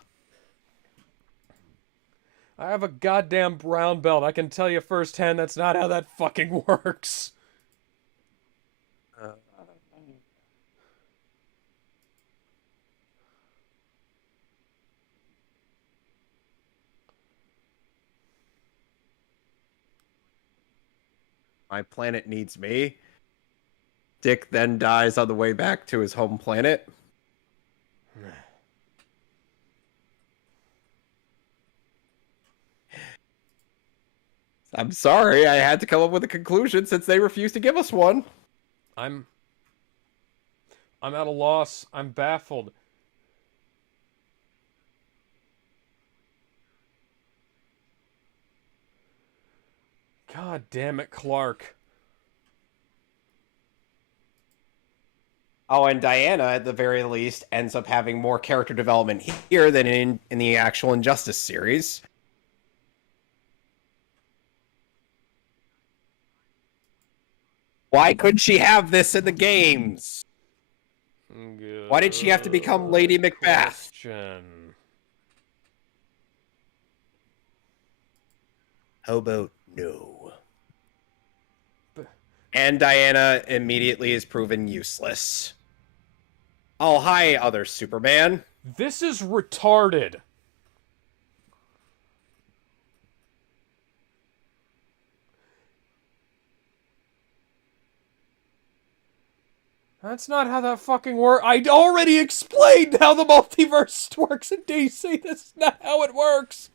I have a goddamn brown belt. I can tell you firsthand that's not how that fucking works. My planet needs me. Dick then dies on the way back to his home planet. I'm sorry, I had to come up with a conclusion since they refused to give us one. I'm at a loss. I'm baffled. God damn it, Clark. Oh, and Diana, at the very least, ends up having more character development here than in the actual Injustice series. Why couldn't she have this in the games? Good Why did she have to become Lady Macbeth? question. How about no? And Diana immediately is proven useless. Oh, hi, other Superman. This is retarded. That's not how that fucking works. I already explained how the multiverse works in DC. That's not how it works.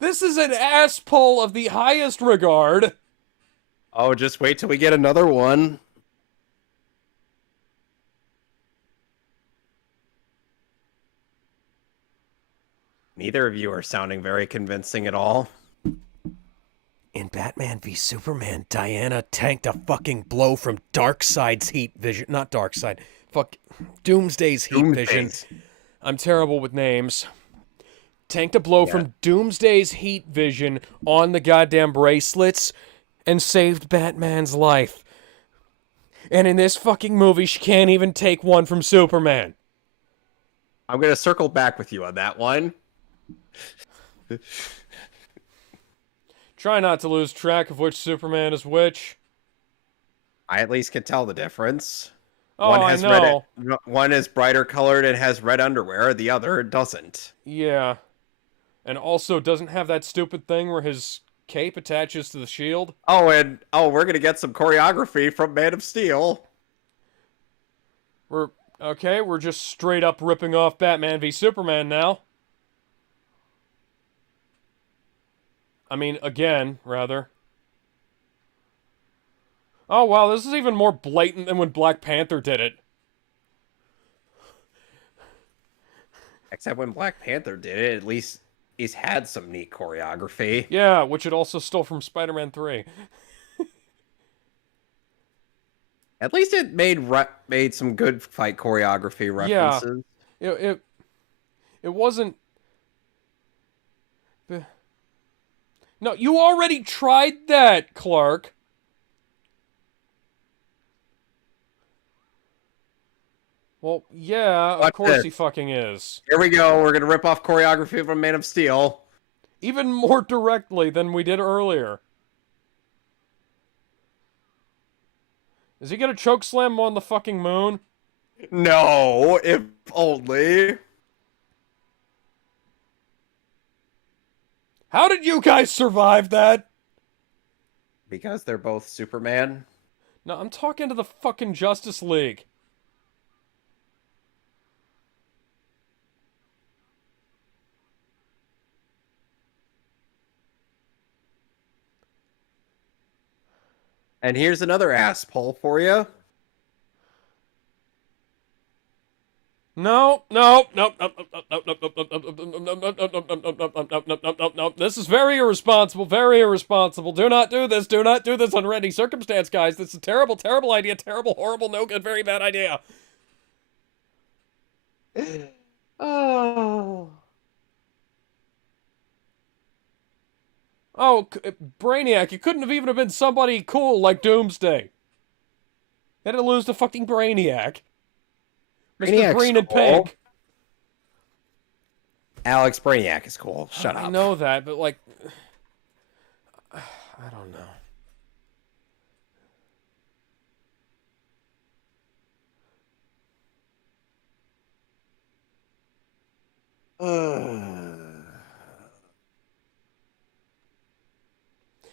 This is an ass pull of the highest regard. Oh, just wait till we get another one. Neither of you are sounding very convincing at all. In Batman v Superman, Diana tanked a fucking blow from Darkseid's heat vision. Not Darkseid. Fuck. Doomsday's heat vision. I'm terrible with names. Tanked a blow from Doomsday's heat vision on the goddamn bracelets and saved Batman's life. And in this fucking movie, she can't even take one from Superman. I'm going to circle back with you on that one. Try not to lose track of which Superman is which. I at least can tell the difference. Oh, I know. One is brighter colored and has red underwear. The other doesn't. Yeah. And also doesn't have that stupid thing where his cape attaches to the shield. Oh, and we're gonna get some choreography from Man of Steel. We're just straight up ripping off Batman v Superman now. I mean, again, rather. Oh, wow, this is even more blatant than when Black Panther did it. Except when Black Panther did it, at least he's had some neat choreography. Yeah, which it also stole from Spider-Man 3. At least it made some good fight choreography references. Yeah, it wasn't... No, you already tried that, Clark. Well, yeah, of course he fucking is. Here we go. We're gonna rip off choreography from Man of Steel. Even more directly than we did earlier. Is he gonna chokeslam on the fucking moon? No, if only. How did you guys survive that? Because they're both Superman. No, I'm talking to the fucking Justice League. And here's another ass pull for you. No. This is very irresponsible, very irresponsible. Do not do this under any circumstance, guys. This is a terrible, terrible idea. Terrible, horrible, no good, very bad idea. Oh. Oh, Brainiac, it couldn't have even been somebody cool like Doomsday. Had to lose to fucking Brainiac. Mr. Brainiac's Green and cool. Pink. Alex, Brainiac is cool. Shut up. I know that, but like... I don't know.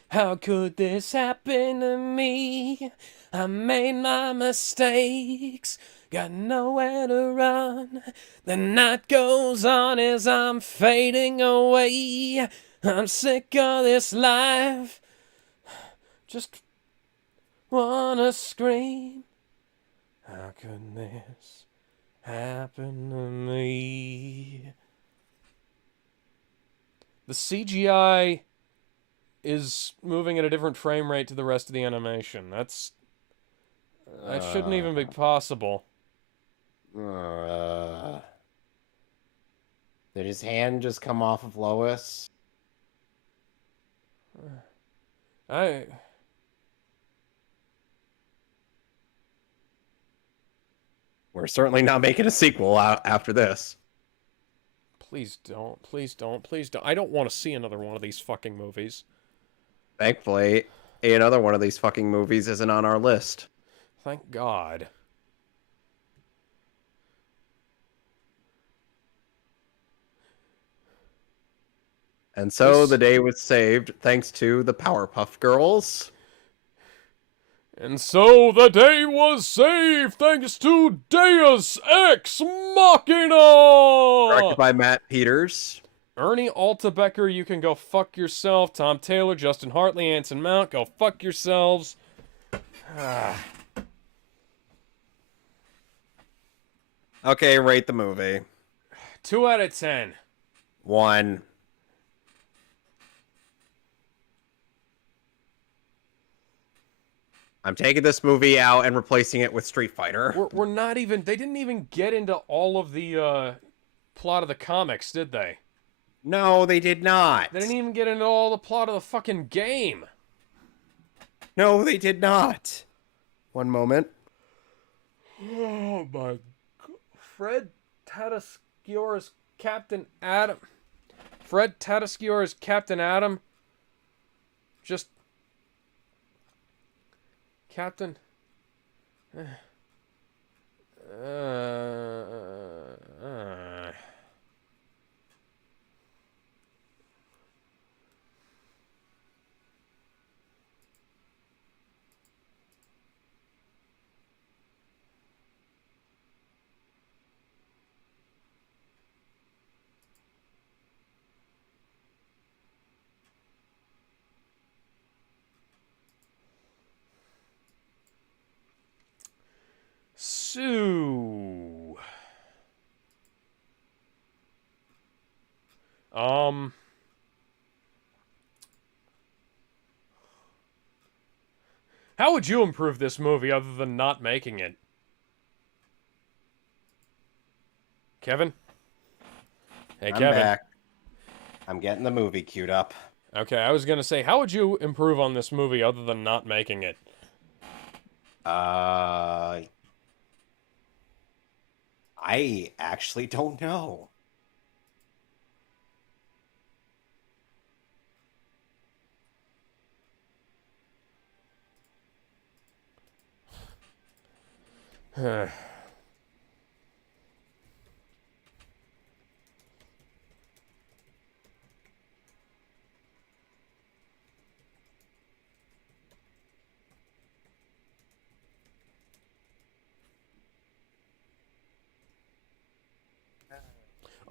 How could this happen to me? I made my mistakes, got nowhere to run. The night goes on as I'm fading away. I'm sick of this life, just wanna scream. How could this happen to me? The CGI is moving at a different frame rate to the rest of the animation. That shouldn't even be possible. Did his hand just come off of Lois? We're certainly not making a sequel after this. Please don't. Please don't. Please don't. I don't want to see another one of these fucking movies. Thankfully, another one of these fucking movies isn't on our list. Thank God. And so the day was saved thanks to the Powerpuff Girls. And so the day was saved thanks to Deus Ex Machina! Directed by Matt Peters. Ernie Altebecker, you can go fuck yourself. Tom Taylor, Justin Hartley, Anson Mount, go fuck yourselves. Okay, rate the movie. 2 out of 10. 1. I'm taking this movie out and replacing it with Street Fighter. We're not even... They didn't even get into all of the plot of the comics, did they? No, they did not. They didn't even get into all the plot of the fucking game. No, they did not. One moment. Oh my God. Fred Tatasciore is Captain Adam. Fred Tatasciore is Captain Adam. Just... Captain... So, how would you improve this movie other than not making it? Kevin? Hey, I'm Kevin. back. I'm getting the movie queued up. Okay, I was gonna say, how would you improve on this movie other than not making it? I actually don't know.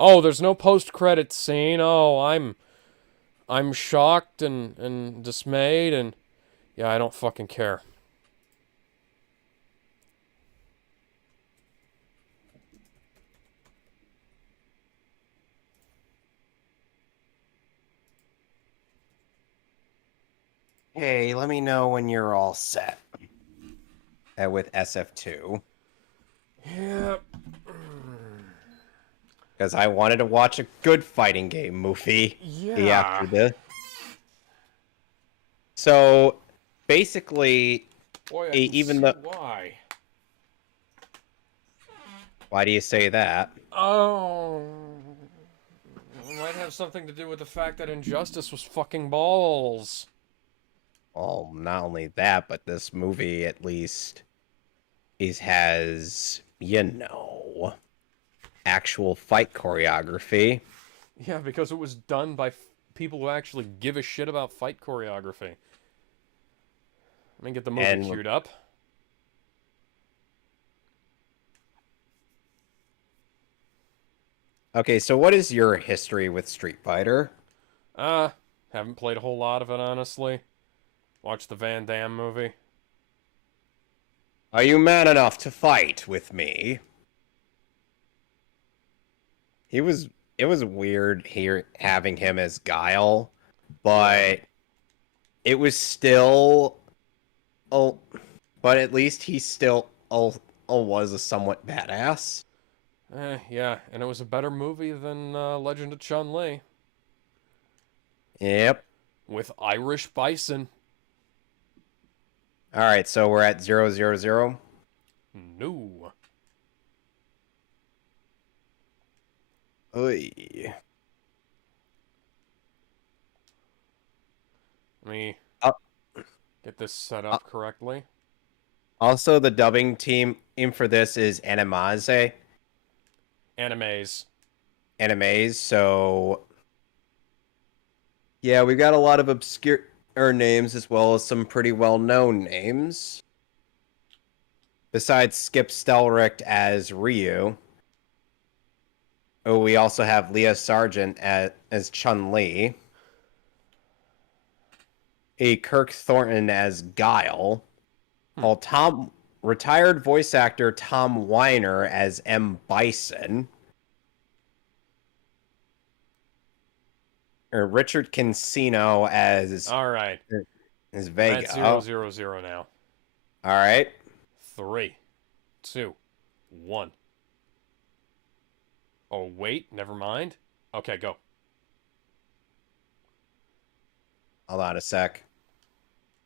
Oh, there's no post-credits scene. Oh, I'm shocked and dismayed and yeah, I don't fucking care. Hey, let me know when you're all set. With SF2. Yeah. Because I wanted to watch a good fighting game movie Yeah. after this. So, basically, Boy, I even can though... see why. Why do you say that? Oh, it might have something to do with the fact that Injustice was fucking balls. Well, not only that, but this movie, at least, has, actual fight choreography. Yeah, because it was done by people who actually give a shit about fight choreography. Let me get the movie queued up. Okay, so what is your history with Street Fighter? Haven't played a whole lot of it, honestly. Watched the Van Damme movie. Are you man enough to fight with me? It was weird here having him as Guile, but it was still but at least he still was a somewhat badass. Yeah, and it was a better movie than Legend of Chun-Li. Yep. With Irish Bison. All right, so we're at 000. No. Oy. Let me get this set up correctly. Also, the dubbing team for this is Animaze. Animes. So yeah, we got a lot of obscure names as well as some pretty well-known names. Besides Skip Stelricht as Ryu. Oh, we also have Leah Sargent as Chun-Li. Kirk Thornton as Guile. Retired voice actor Tom Weiner as M. Bison. Or Richard Cancino as Vega. That's 000 now. All right. 3, 2, 1. Oh, wait, never mind. Okay, go. Hold on a sec.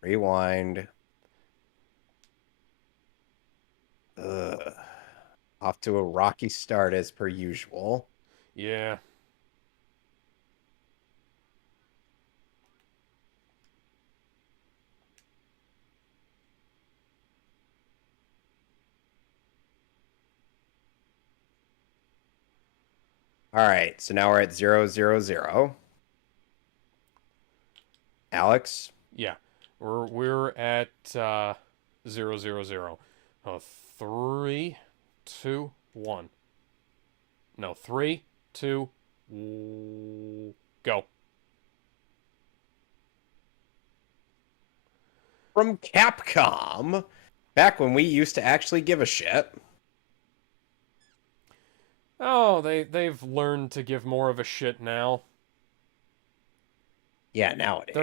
Rewind. Off to a rocky start as per usual. Yeah. All right, so now we're at 000. Alex? Yeah. We're at 000. 3, 2, 1. No, 3, 2, go. From Capcom, back when we used to actually give a shit. Oh, they've learned to give more of a shit now. Yeah, nowadays.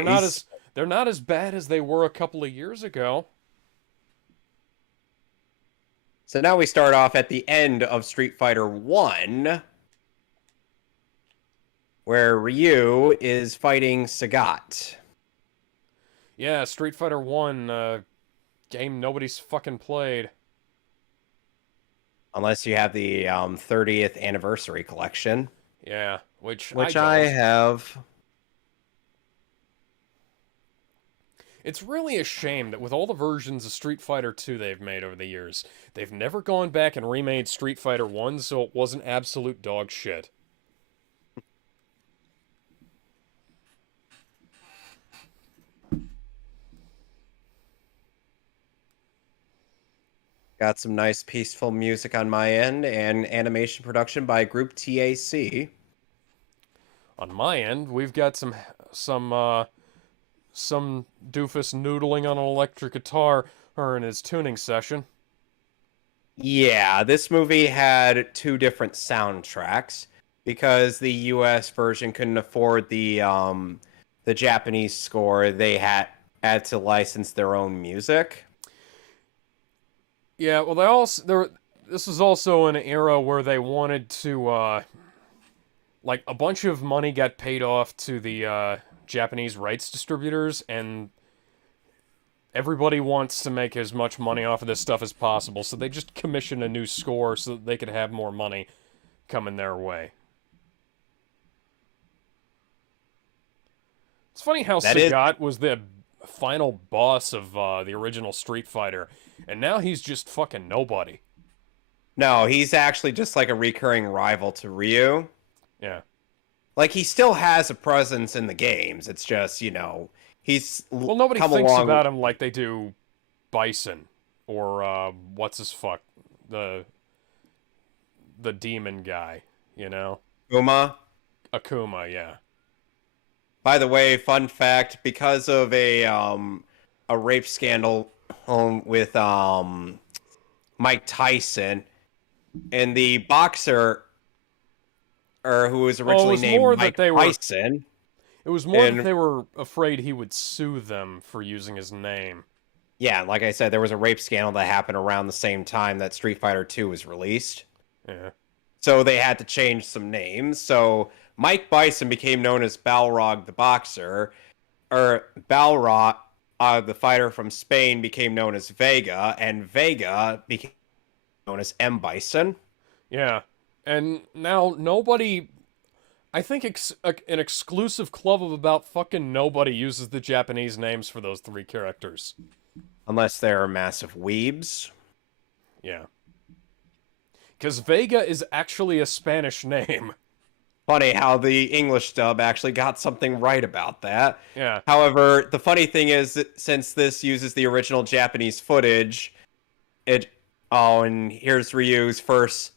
They're not as bad as they were a couple of years ago. So now we start off at the end of Street Fighter 1, where Ryu is fighting Sagat. Yeah, Street Fighter 1, game nobody's fucking played. Unless you have the 30th anniversary collection. Yeah, which I have. It's really a shame that with all the versions of Street Fighter 2 they've made over the years, they've never gone back and remade Street Fighter 1 so it wasn't absolute dog shit. Got some nice peaceful music on my end and animation production by Group TAC. On my end, we've got some doofus noodling on an electric guitar in his tuning session. Yeah, this movie had 2 different soundtracks because the US version couldn't afford the Japanese score. They had to license their own music. Yeah, well, this was also an era where they wanted to, like, a bunch of money got paid off to the, Japanese rights distributors, and everybody wants to make as much money off of this stuff as possible, so they just commissioned a new score so that they could have more money coming their way. It's funny how Sagat was the final boss of the original Street Fighter, and now he's just fucking nobody. No, he's actually just like a recurring rival to Ryu. Yeah. Like, he still has a presence in the games. It's just, he's well, nobody thinks about him like they do Bison or what's his fuck, the demon guy, Akuma, yeah. By the way, fun fact, because of a rape scandal with Mike Tyson, and the boxer who was originally named Mike Tyson. It was more that they were afraid he would sue them for using his name. Yeah, like I said, there was a rape scandal that happened around the same time that Street Fighter 2 was released. Yeah. So they had to change some names. So Mike Bison became known as Balrog the boxer, or Balrog, the fighter from Spain, became known as Vega, and Vega became known as M. Bison. Yeah. And now nobody... I think an exclusive club of about fucking nobody uses the Japanese names for those 3 characters. Unless they're massive weebs. Yeah. Because Vega is actually a Spanish name. Funny how the English dub actually got something right about that. Yeah. However, the funny thing is that since this uses the original Japanese footage, and here's Ryu's first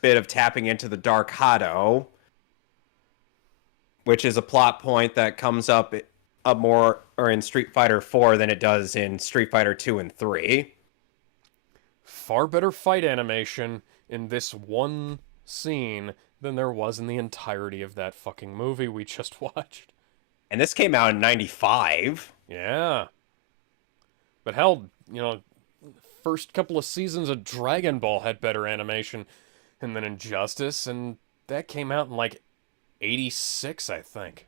bit of tapping into the Dark Hado, which is a plot point that comes up more or in Street Fighter 4 than it does in Street Fighter 2 and 3. Far better fight animation in this one scene than there was in the entirety of that fucking movie we just watched. And this came out in 95. Yeah. But hell, first couple of seasons of Dragon Ball had better animation and then Injustice, and that came out in like 86, I think.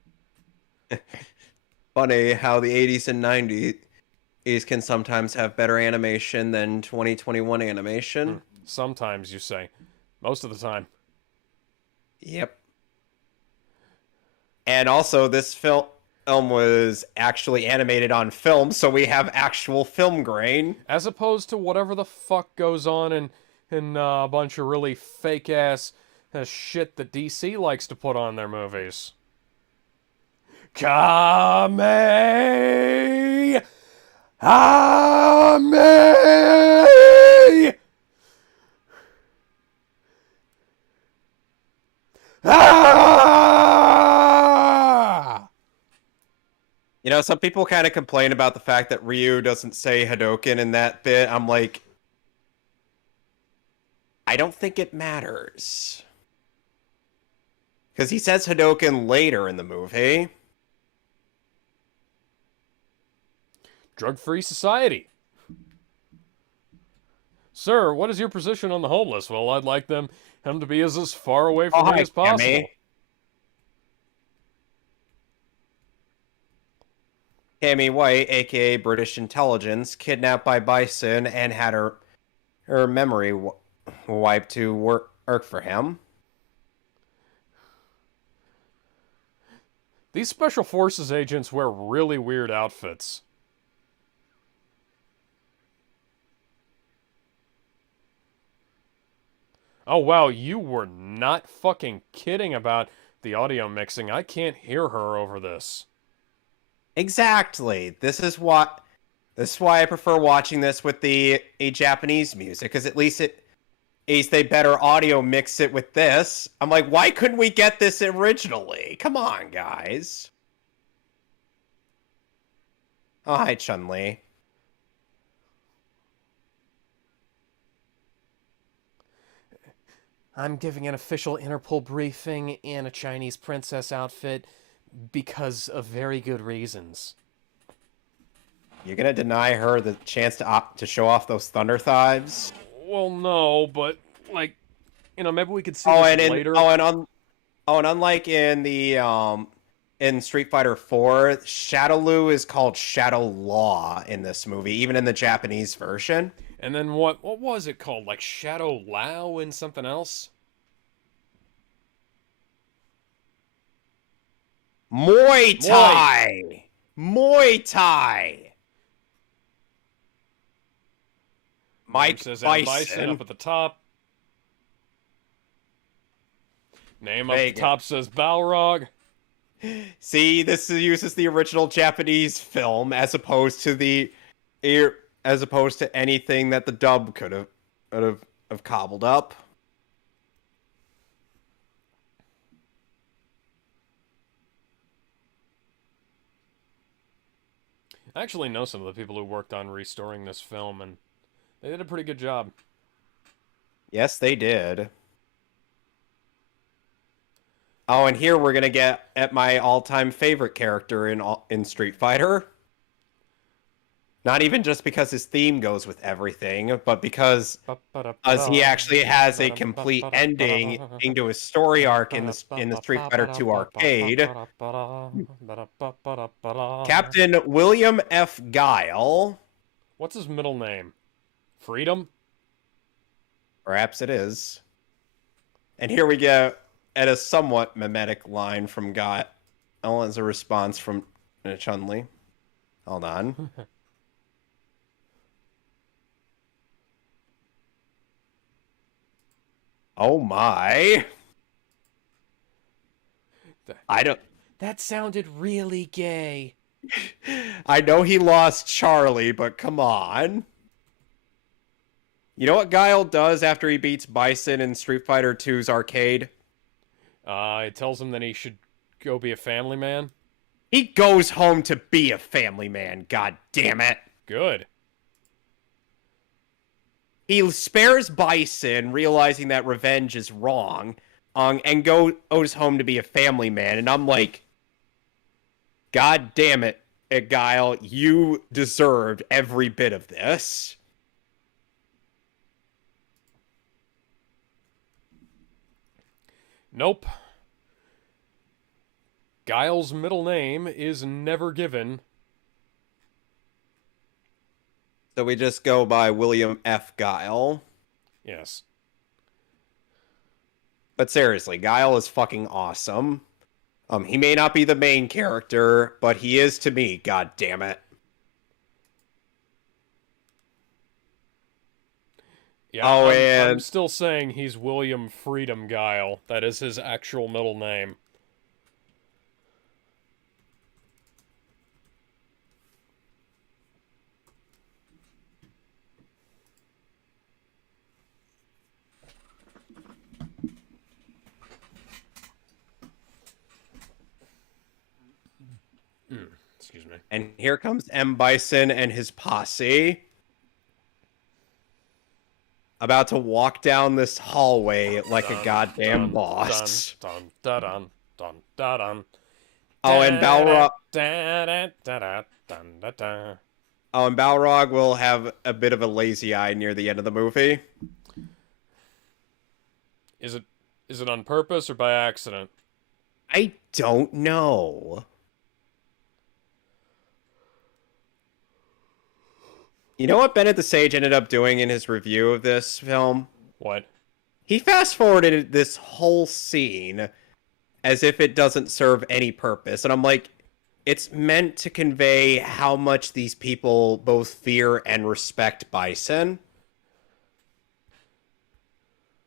Funny how the 80s and 90s can sometimes have better animation than 2021 animation. Sometimes, you say. Most of the time. Yep. And also, this film was actually animated on film, so we have actual film grain. As opposed to whatever the fuck goes on in a bunch of really fake-ass shit that DC likes to put on their movies. Kame! Ame! Ah! Some people kind of complain about the fact that Ryu doesn't say Hadoken in that bit. I'm like, I don't think it matters. Because he says Hadouken later in the movie. Drug-free society. Sir, what is your position on the homeless? Well, I'd like him to be as far away from me as possible. Cammy. Cammy White, aka British intelligence, kidnapped by Bison and had her memory wiped to work for him. These Special Forces agents wear really weird outfits. Oh, wow, you were not fucking kidding about the audio mixing. I can't hear her over this. Exactly. This is why I prefer watching this with a Japanese music, because at least they better audio mix it with this. I'm like, why couldn't we get this originally? Come on, guys. Oh, hi, Chun-Li. I'm giving an official Interpol briefing in a Chinese princess outfit because of very good reasons. You're gonna deny her the chance to show off those thunder thighs? Well, no, but like, maybe we could see this later. And unlike in the in Street Fighter 4, Shadowloo is called Shadow Law in this movie, even in the Japanese version. And then what was it called? Like Shadow Lao and something else? Muay Thai! Muay Thai! Mike says Bison up at the top. Name up at the top says Balrog. See, this uses the original Japanese film as opposed to anything that the dub could have cobbled up. I actually know some of the people who worked on restoring this film, and they did a pretty good job. Yes, they did. Oh, and here we're gonna get at my all-time favorite character in Street Fighter. Not even just because his theme goes with everything, but because he actually has a complete ending into his story arc in the Street Fighter 2 arcade. Captain William F. Guile. What's his middle name? Freedom? Perhaps it is. And here we go at a somewhat mimetic line from Guile as a response from Chun-Li. Hold on. Oh my. That sounded really gay. I know he lost Charlie, but come on. You know what Guile does after he beats Bison in Street Fighter 2's arcade? It tells him that he should go be a family man. He goes home to be a family man, god damn it. Good. He spares Bison, realizing that revenge is wrong, and goes home to be a family man. And I'm like, god damn it, Guile, you deserved every bit of this. Nope. Guile's middle name is never given. So we just go by William F. Guile. Yes. But seriously, Guile is fucking awesome. He may not be the main character, but he is to me, god damn it. Yeah, I'm still saying he's William Freedom Guile. That is his actual middle name. Excuse me. And here comes M. Bison and his posse. about to walk down this hallway like a goddamn boss. Dun, dun, dun, dun, dun, dun. Oh, and Balrog. Da, da, da, da, dun, da, da. Oh, and Balrog will have a bit of a lazy eye near the end of the movie. Is it on purpose or by accident? I don't know. You know what Bennett the Sage ended up doing in his review of this film? What? He fast-forwarded this whole scene as if it doesn't serve any purpose. And I'm like, it's meant to convey how much these people both fear and respect Bison.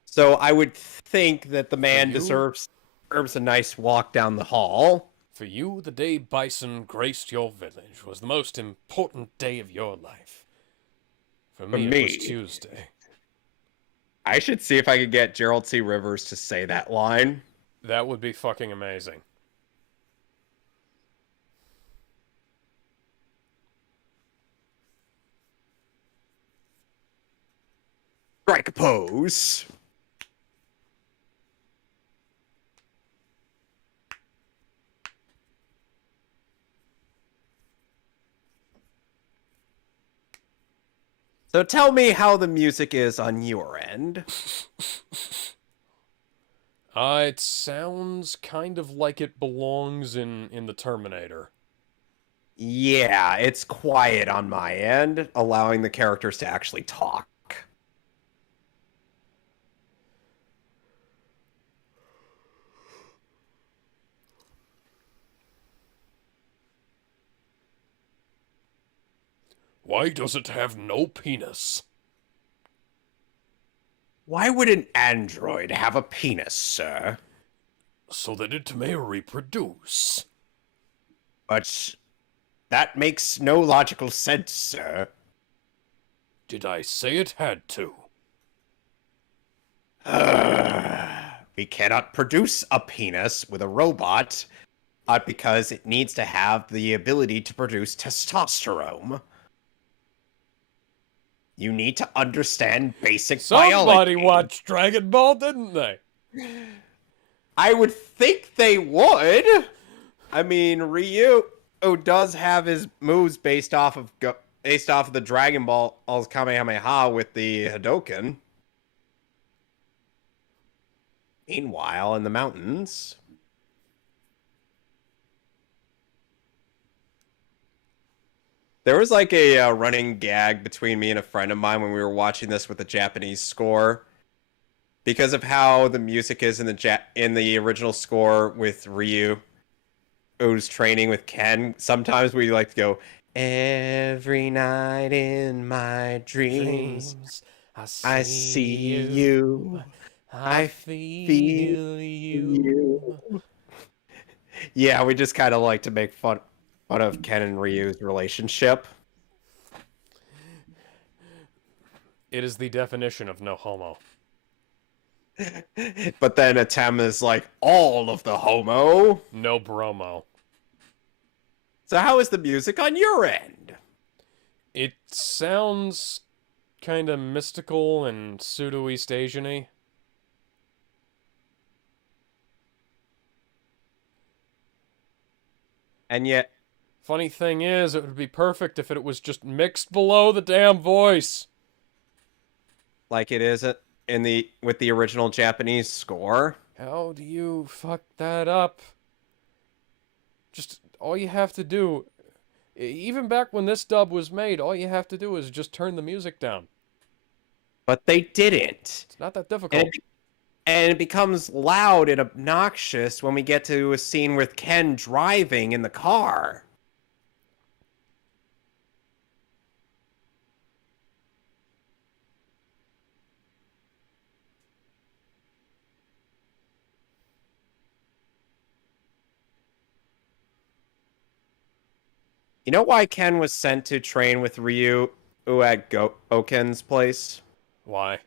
So I would think that the man deserves a nice walk down the hall. For you, the day Bison graced your village was the most important day of your life. For me, it was Tuesday. I should see if I could get Gerald C. Rivers to say that line. That would be fucking amazing. Strike a pose. So tell me how the music is on your end. It sounds kind of like it belongs in the Terminator. Yeah, it's quiet on my end, allowing the characters to actually talk. Why does it have no penis? Why would an android have a penis, sir? So that it may reproduce. But that makes no logical sense, sir. Did I say it had to? We cannot produce a penis with a robot because it needs to have the ability to produce testosterone. You need to understand basic biology. Somebody watched Dragon Ball, didn't they? I would think they would. I mean, Ryu does have his moves based off of the Dragon Ball's Kamehameha with the Hadoken. Meanwhile, in the mountains, there was like a running gag between me and a friend of mine when we were watching this with the Japanese score, because of how the music is in the original score with Ryu, who's training with Ken. Sometimes we like to go, "Every night in my dreams, I see you. I feel you." Yeah, we just kind of like to make fun of Ken and Ryu's relationship. It is the definition of no homo. But then Atem is like, all of the homo. No bromo. So how is the music on your end? It sounds kind of mystical and pseudo-East Asian-y. And yet, funny thing is, it would be perfect if it was just mixed below the damn voice. like it is with the original Japanese score. How do you fuck that up? Just, all you have to do, even back when this dub was made, all you have to do is just turn the music down. But they didn't. It's not that difficult. And it becomes loud and obnoxious when we get to a scene with Ken driving in the car. You know why Ken was sent to train with Ryu at Oken's place? Why?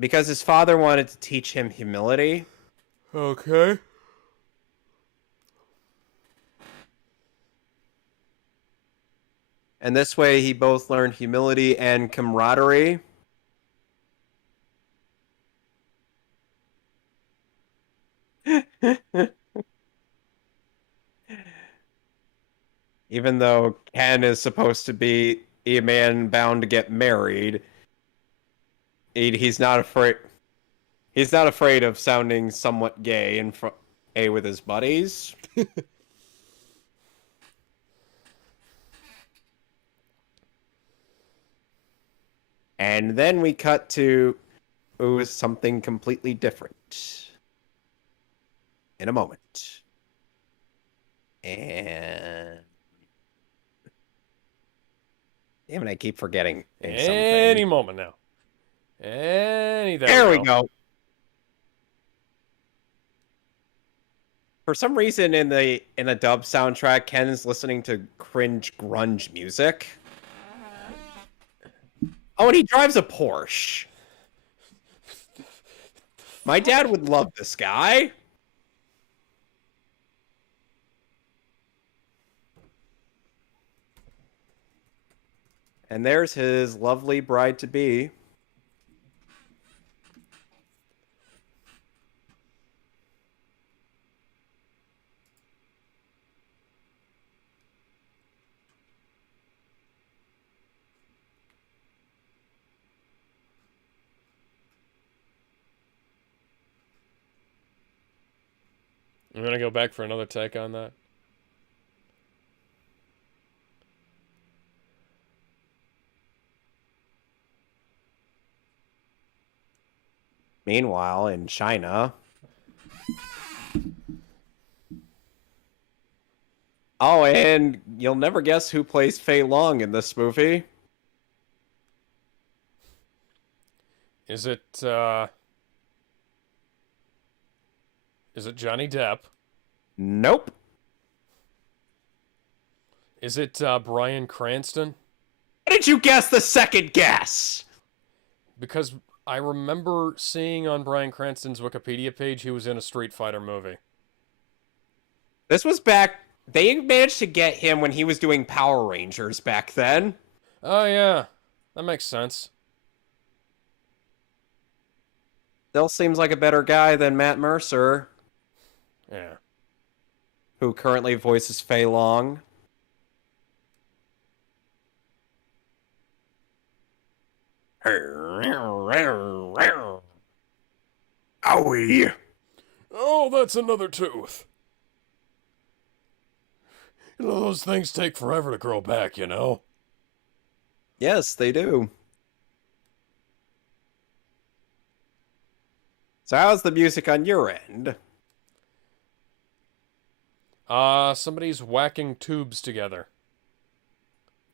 Because his father wanted to teach him humility. Okay. And this way he both learned humility and camaraderie. Even though Ken is supposed to be a man bound to get married, he's not afraid. He's not afraid of sounding somewhat gay in front with his buddies. And then we cut to something completely different in a moment. And damn it, I keep forgetting Any something. moment now. There we go. For some reason in the dub soundtrack, Ken is listening to cringe grunge music. Oh, and he drives a Porsche. My dad would love this guy. And there's his lovely bride-to-be. I'm gonna go back for another take on that. Meanwhile, in China... Oh, and you'll never guess who plays Fei Long in this movie. Is it Johnny Depp? Nope. Is it Bryan Cranston? How did you guess the second guess? Because I remember seeing on Bryan Cranston's Wikipedia page he was in a Street Fighter movie. This was back... They managed to get him when he was doing Power Rangers back then. Oh, yeah. That makes sense. Still seems like a better guy than Matt Mercer, Yeah. who currently voices Fei Long. Owie! Oh, that's another tooth. You know, those things take forever to grow back, you know? Yes, they do. So how's the music on your end? Somebody's whacking tubes together.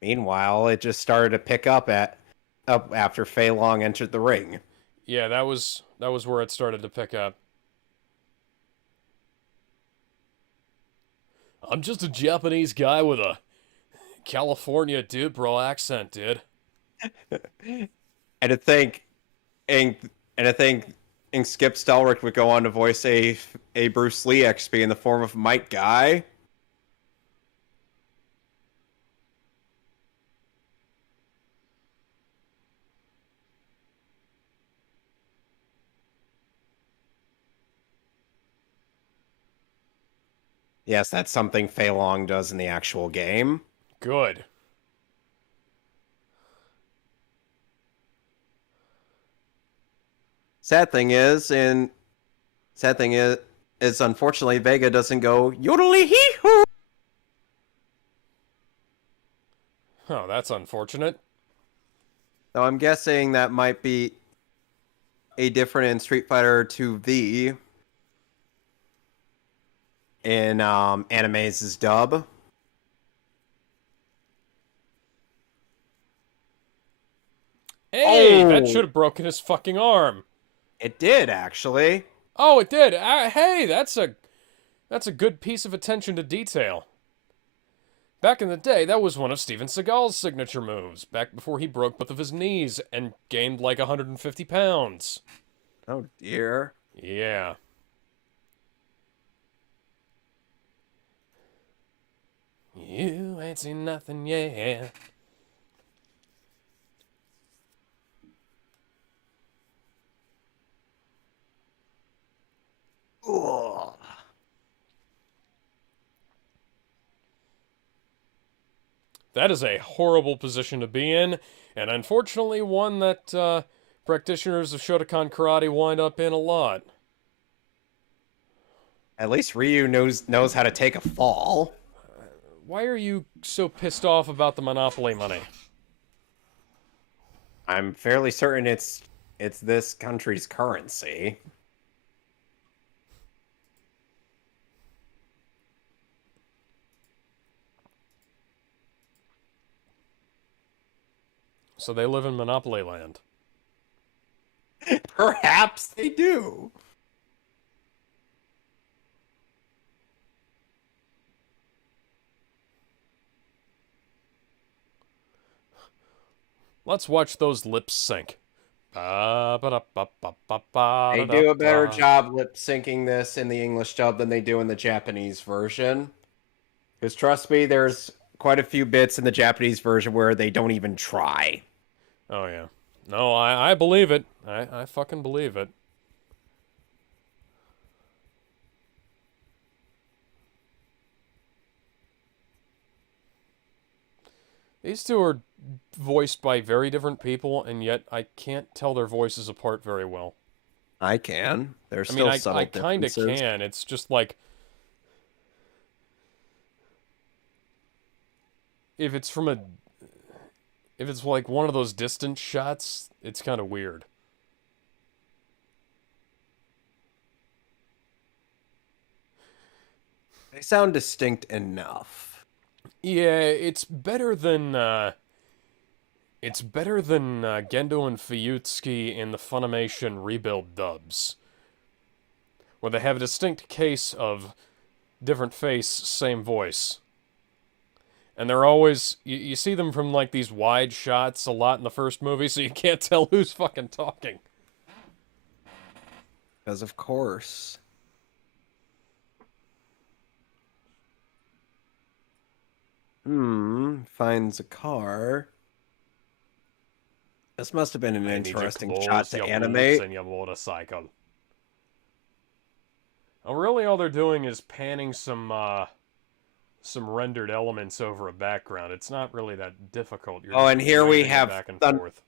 Meanwhile, it just started to pick up after Fei Long entered the ring. Yeah, that was where it started to pick up. I'm just a Japanese guy with a California dude bro accent, dude. And I think Skip Stelrick would go on to voice a Bruce Lee XP in the form of Mike Guy. Yes, that's something Fei Long does in the actual game. Good. Sad thing is, unfortunately Vega doesn't go yodeling hee hoo. Oh, that's unfortunate. So I'm guessing that might be a different in Street Fighter 2V in Anime's dub. Hey, Oh! that should have broken his fucking arm. It did, actually. Oh, it did. Hey, that's a good piece of attention to detail. Back in the day, that was one of Steven Seagal's signature moves, back before he broke both of his knees and gained like 150 pounds. Oh, dear. Yeah. You ain't seen nothing yet. Ugh. That is a horrible position to be in, and unfortunately one that practitioners of Shotokan karate wind up in a lot. At least Ryu knows how to take a fall. Why are you so pissed off about the Monopoly money? I'm fairly certain it's this country's currency. So they live in Monopoly land. Perhaps they do. Let's watch those lips sync. They do a better job lip syncing this in the English dub than they do in the Japanese version. Because trust me, there's quite a few bits in the Japanese version where they don't even try. Oh, yeah. No, I believe it. I fucking believe it. These two are voiced by very different people, and yet I can't tell their voices apart very well. I can. There's I still mean, subtle I kind of differences. can. It's just like... If it's from a... If it's like one of those distant shots, it's kind of weird. They sound distinct enough. Yeah, it's better than Gendo and Fuyutsuki in the Funimation rebuild dubs, where they have a distinct case of different face, same voice. And they're always, you see them from like these wide shots a lot in the first movie, so you can't tell who's fucking talking. Because of course. Finds a car. This must have been an interesting shot to animate. And your motorcycle. Oh, really, all they're doing is panning some rendered elements over a background. It's not really that difficult. You're And here we have back and forth.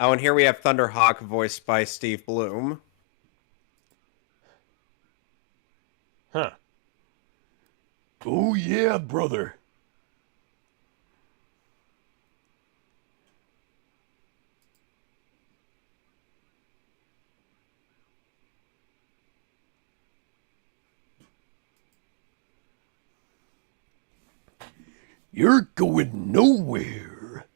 Oh, and here we have Thunderhawk voiced by Steve Bloom. Huh. Oh yeah, brother. You're going nowhere.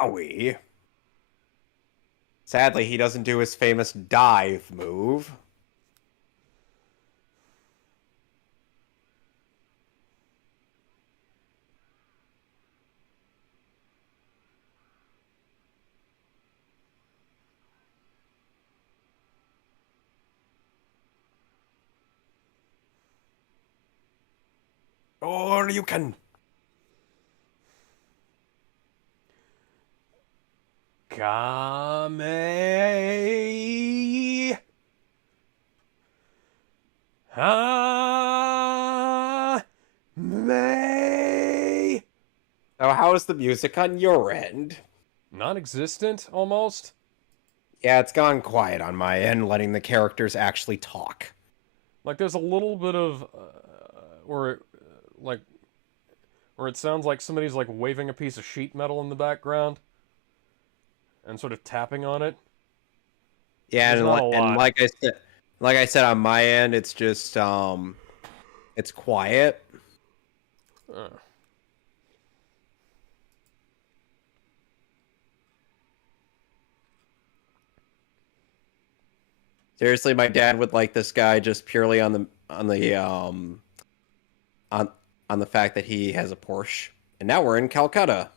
Owie. Sadly, he doesn't do his famous dive move. Or you can. Kame. Ha. May. So how is the music on your end? Non-existent, almost? Yeah, it's gone quiet on my end, letting the characters actually talk. Like, there's a little bit of... where it sounds like somebody's, like, waving a piece of sheet metal in the background. And sort of tapping on it. Yeah, and like I said on my end, it's just it's quiet. Seriously, my dad would like this guy just purely on the fact that he has a Porsche. And now we're in Calcutta.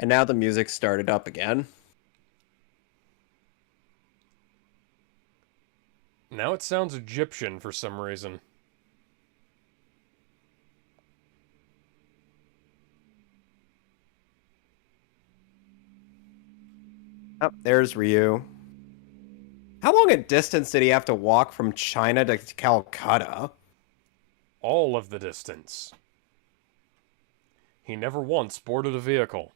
And now the music started up again. Now it sounds Egyptian for some reason. Oh, there's Ryu. How long a distance did he have to walk from China to Calcutta? All of the distance. He never once boarded a vehicle.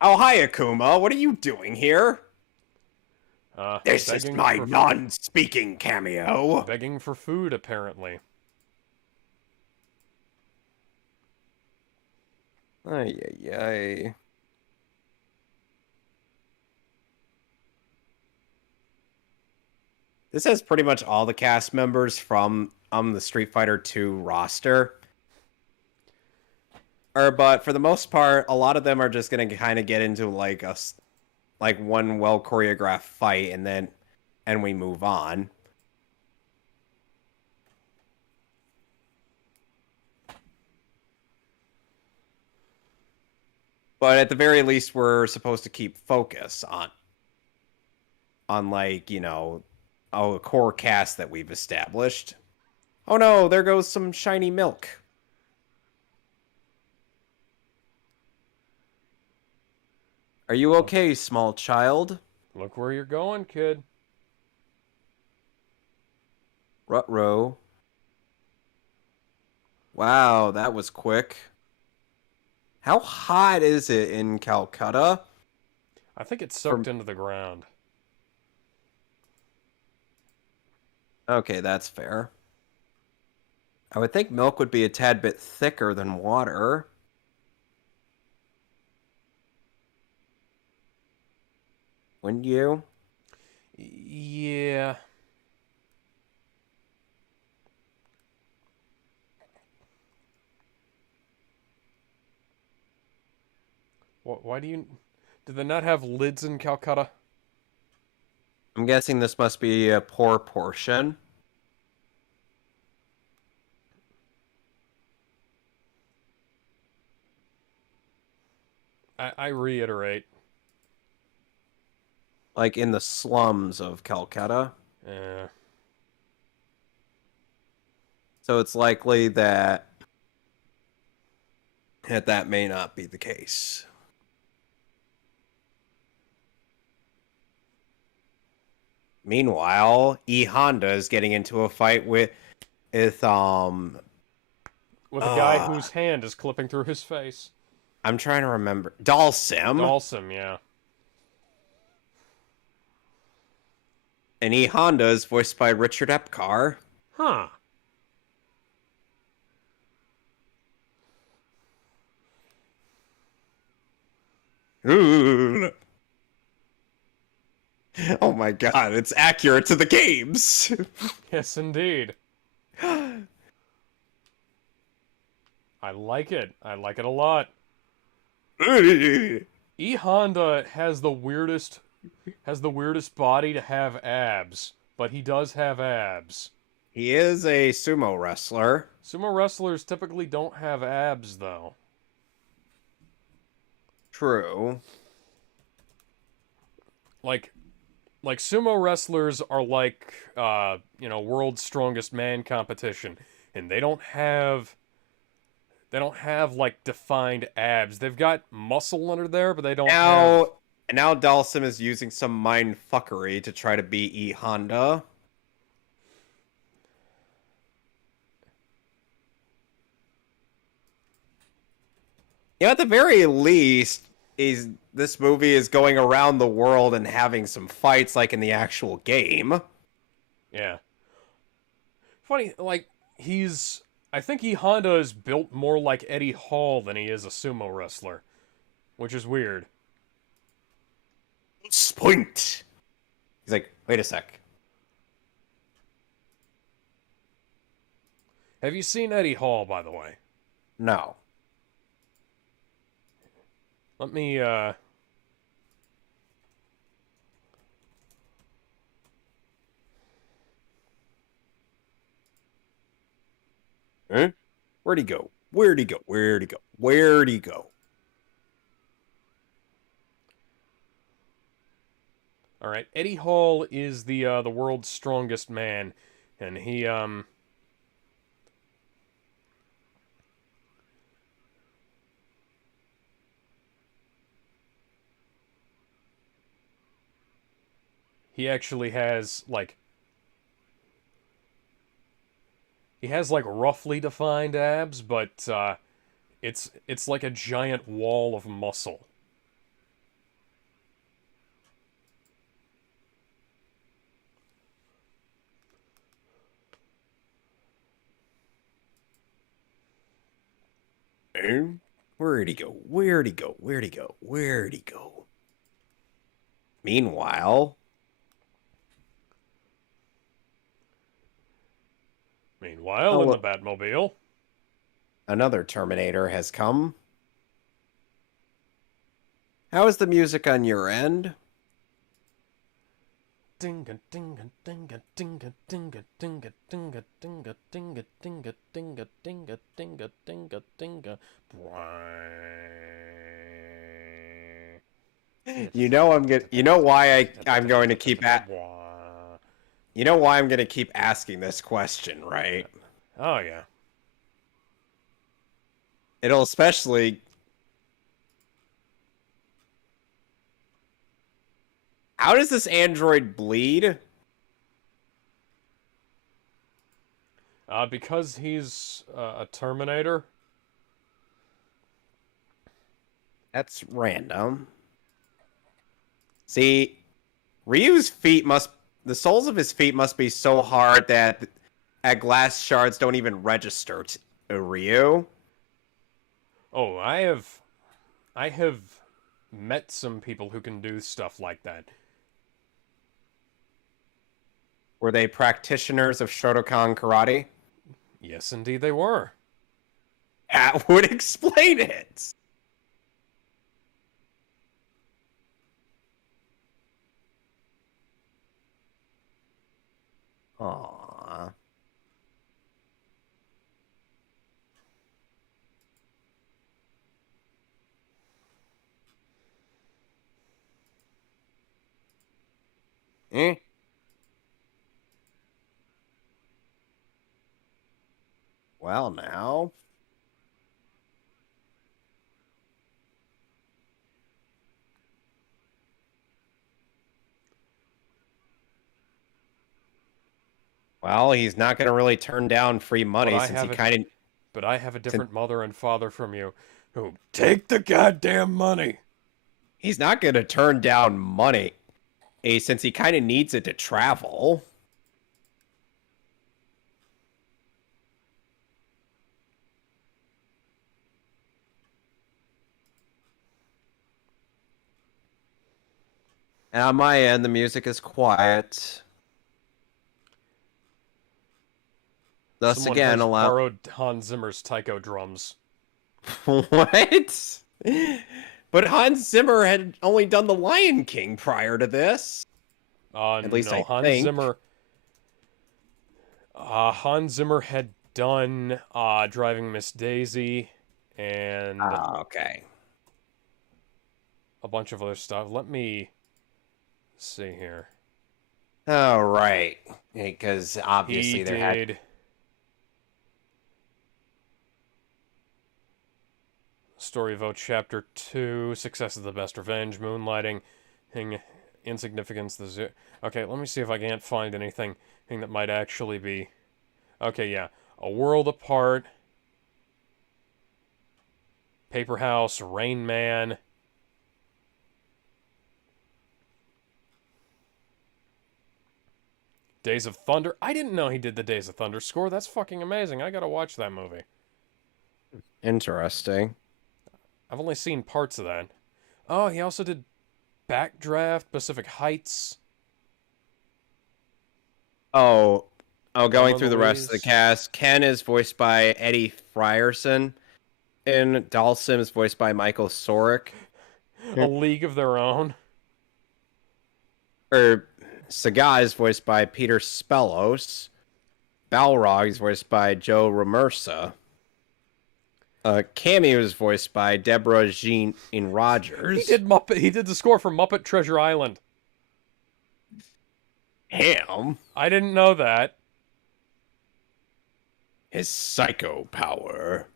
Oh, hi, Akuma. What are you doing here? This is Begging my for non-speaking cameo. begging for food, apparently. Ay, ay, ay. This has pretty much all the cast members from the Street Fighter 2 roster. But for the most part, a lot of them are just gonna kind of get into like one well choreographed fight, and we move on. But at the very least, we're supposed to keep focus on like, you know, a core cast that we've established. Oh no, there goes some shiny milk. Are you okay, small child? Look where you're going, kid. Ruh-roh. Wow, that was quick. How hot is it in Calcutta? I think it's soaked into the ground. Okay, that's fair. I would think milk would be a tad bit thicker than water. Wouldn't you? Yeah. Why do you... Do they not have lids in Calcutta? I'm guessing this must be a poor portion. I reiterate. Like in the slums of Calcutta. Eh. So it's likely that that may not be the case. Meanwhile, E Honda is getting into a fight with With a guy whose hand is clipping through his face. I'm trying to remember. Dalsim. Awesome, yeah. And E Honda is voiced by Richard Epcar. Huh. Ooh. Oh my god, it's accurate to the games. Yes, indeed. I like it. I like it a lot. E Honda has the weirdest body to have abs, but he does have abs. He is a sumo wrestler. Sumo wrestlers typically don't have abs, though. True. Like sumo wrestlers are like, world's strongest man competition, and they don't have like defined abs. They've got muscle under there, but they don't have. And now Dalsim is using some mind fuckery to try to beat E Honda. You know, at the very least, this movie is going around the world and having some fights like in the actual game. Yeah. Funny, like, I think E Honda is built more like Eddie Hall than he is a sumo wrestler, which is weird. Point. He's like, wait a sec. Have you seen Eddie Hall, by the way? No. Let me, Huh? Where'd he go? Where'd he go? Where'd he go? Where'd he go? All right, Eddie Hall is the world's strongest man, and he actually has like roughly defined abs, but it's like a giant wall of muscle. Where'd he go? Where'd he go? Where'd he go? Where'd he go? Meanwhile, In the Batmobile, another Terminator has come. How is the music on your end? dinga dinga dinga dinga dinga dinga dinga dinga dinga dinga dinga dinga dinga dinga dinga. You know I'm going to keep You know why I'm going to keep asking this question, right? Oh yeah. It'll especially... How does this android bleed? Because he's a Terminator. That's random. See, Ryu's feet the soles of his feet must be so hard that glass shards don't even register to Ryu. Oh, I have met some people who can do stuff like that. Were they practitioners of Shotokan karate? Yes, indeed they were. That would explain it. Aww. Eh? Well, now. Well, he's not going to really turn down free money since he kind of... But I have a different mother and father from you who take the goddamn money. He's not going to turn down money since he kind of needs it to travel. And on my end, the music is quiet. Thus Someone again, has borrowed Hans Zimmer's taiko drums. What? But Hans Zimmer had only done The Lion King prior to this. At least no, I Hans think. Zimmer. Hans Zimmer had done Driving Miss Daisy and okay. a bunch of other stuff. Let me see here. Oh, right. Because obviously He there did had... Story of Chapter 2, Success is the Best Revenge, Moonlighting, Insignificance, Okay, let me see if I can't find anything that might actually be... Okay, yeah. A World Apart, Paper House, Rain Man... Days of Thunder. I didn't know he did the Days of Thunder score. That's fucking amazing. I gotta watch that movie. Interesting. I've only seen parts of that. Oh, he also did Backdraft, Pacific Heights. Going through the rest of the cast. Ken is voiced by Eddie Frierson. And Dalsim is voiced by Michael Sorek. A League of Their Own. Saga is voiced by Peter Spellos. Balrog is voiced by Joe Ramersa. Cammy was voiced by Deborah Jean Rogers. He did the score for Muppet Treasure Island. Him? I didn't know that. His psycho power.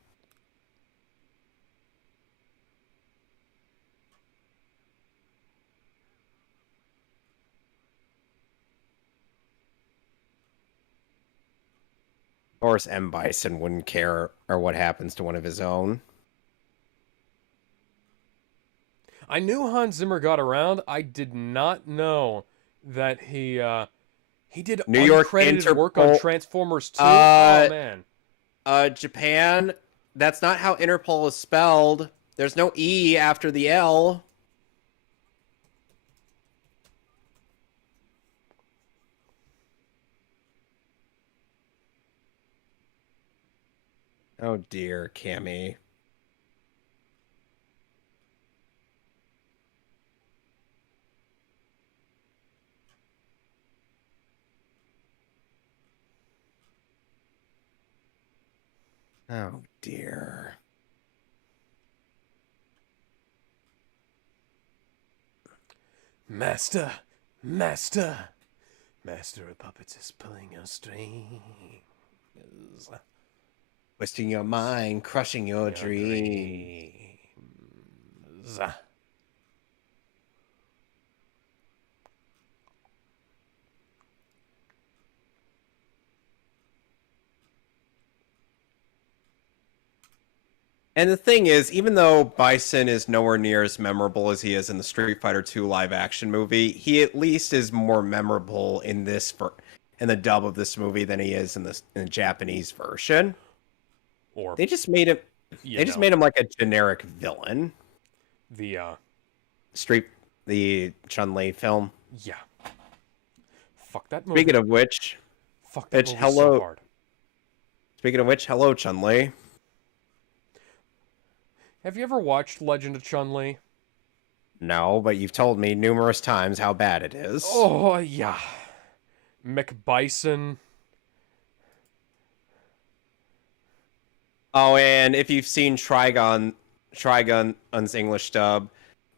Of course, M. Bison wouldn't care or what happens to one of his own. I knew Hans Zimmer got around. I did not know that he did New York uncredited work on Transformers 2. Oh, man. Japan, that's not how Interpol is spelled. There's no E after the L. Oh dear, Cammy. Oh dear. Master, master, master of puppets is pulling your strings. Twisting your mind, crushing your dreams. And the thing is, even though Bison is nowhere near as memorable as he is in the Street Fighter II live-action movie, he at least is more memorable in the dub of this movie than he is in the Japanese version. Or They just made him. They just made him like a generic villain. the The Chun-Li film. yeah. Fuck that movie. Speaking of which, Fuck that movie hello. so hard. Hello Chun-Li. Have you ever watched Legend of Chun-Li? No, but you've told me numerous times how bad it is. Oh, yeah. McBison. Oh, and if you've seen Trigun's English dub,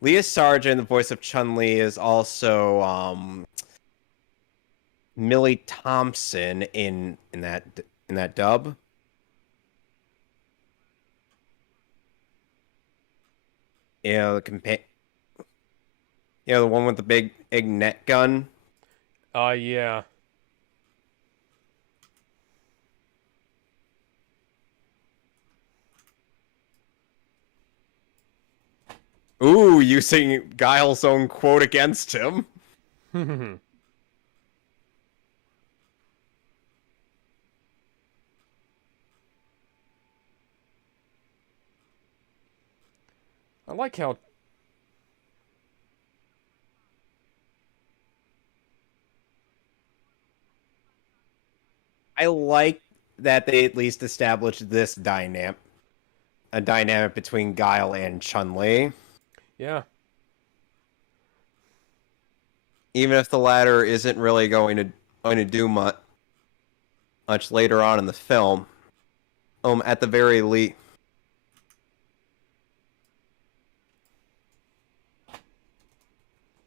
Leah Sargent, the voice of Chun-Li, is also Millie Thompson in that dub. The one with the big net gun. Yeah. Ooh, using Guile's own quote against him. I like how... I like that they at least established this dynamic, a dynamic between Guile and Chun-Li. Yeah. Even if the latter isn't really going to do much later on in the film, at the very least.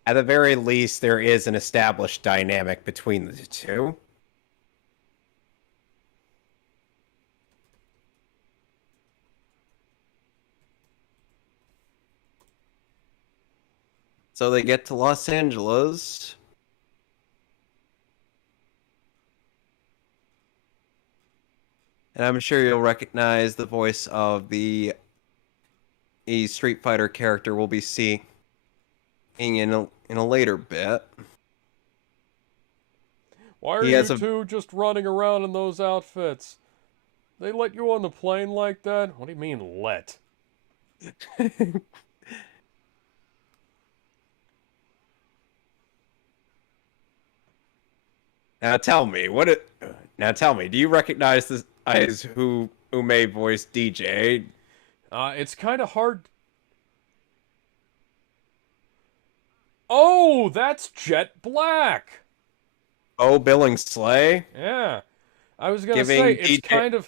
At the very least, there is an established dynamic between the two. So they get to Los Angeles. And I'm sure you'll recognize the voice of the Street Fighter character we'll be seeing in a later bit. Why are you two just running around in those outfits? They let you on the plane like that? What do you mean, let? Now tell me, do you recognize this as who may voice DJ? It's kind of hard. Oh, that's Jet Black. Oh, Billingsley. Yeah. I was going to say, it's DJ...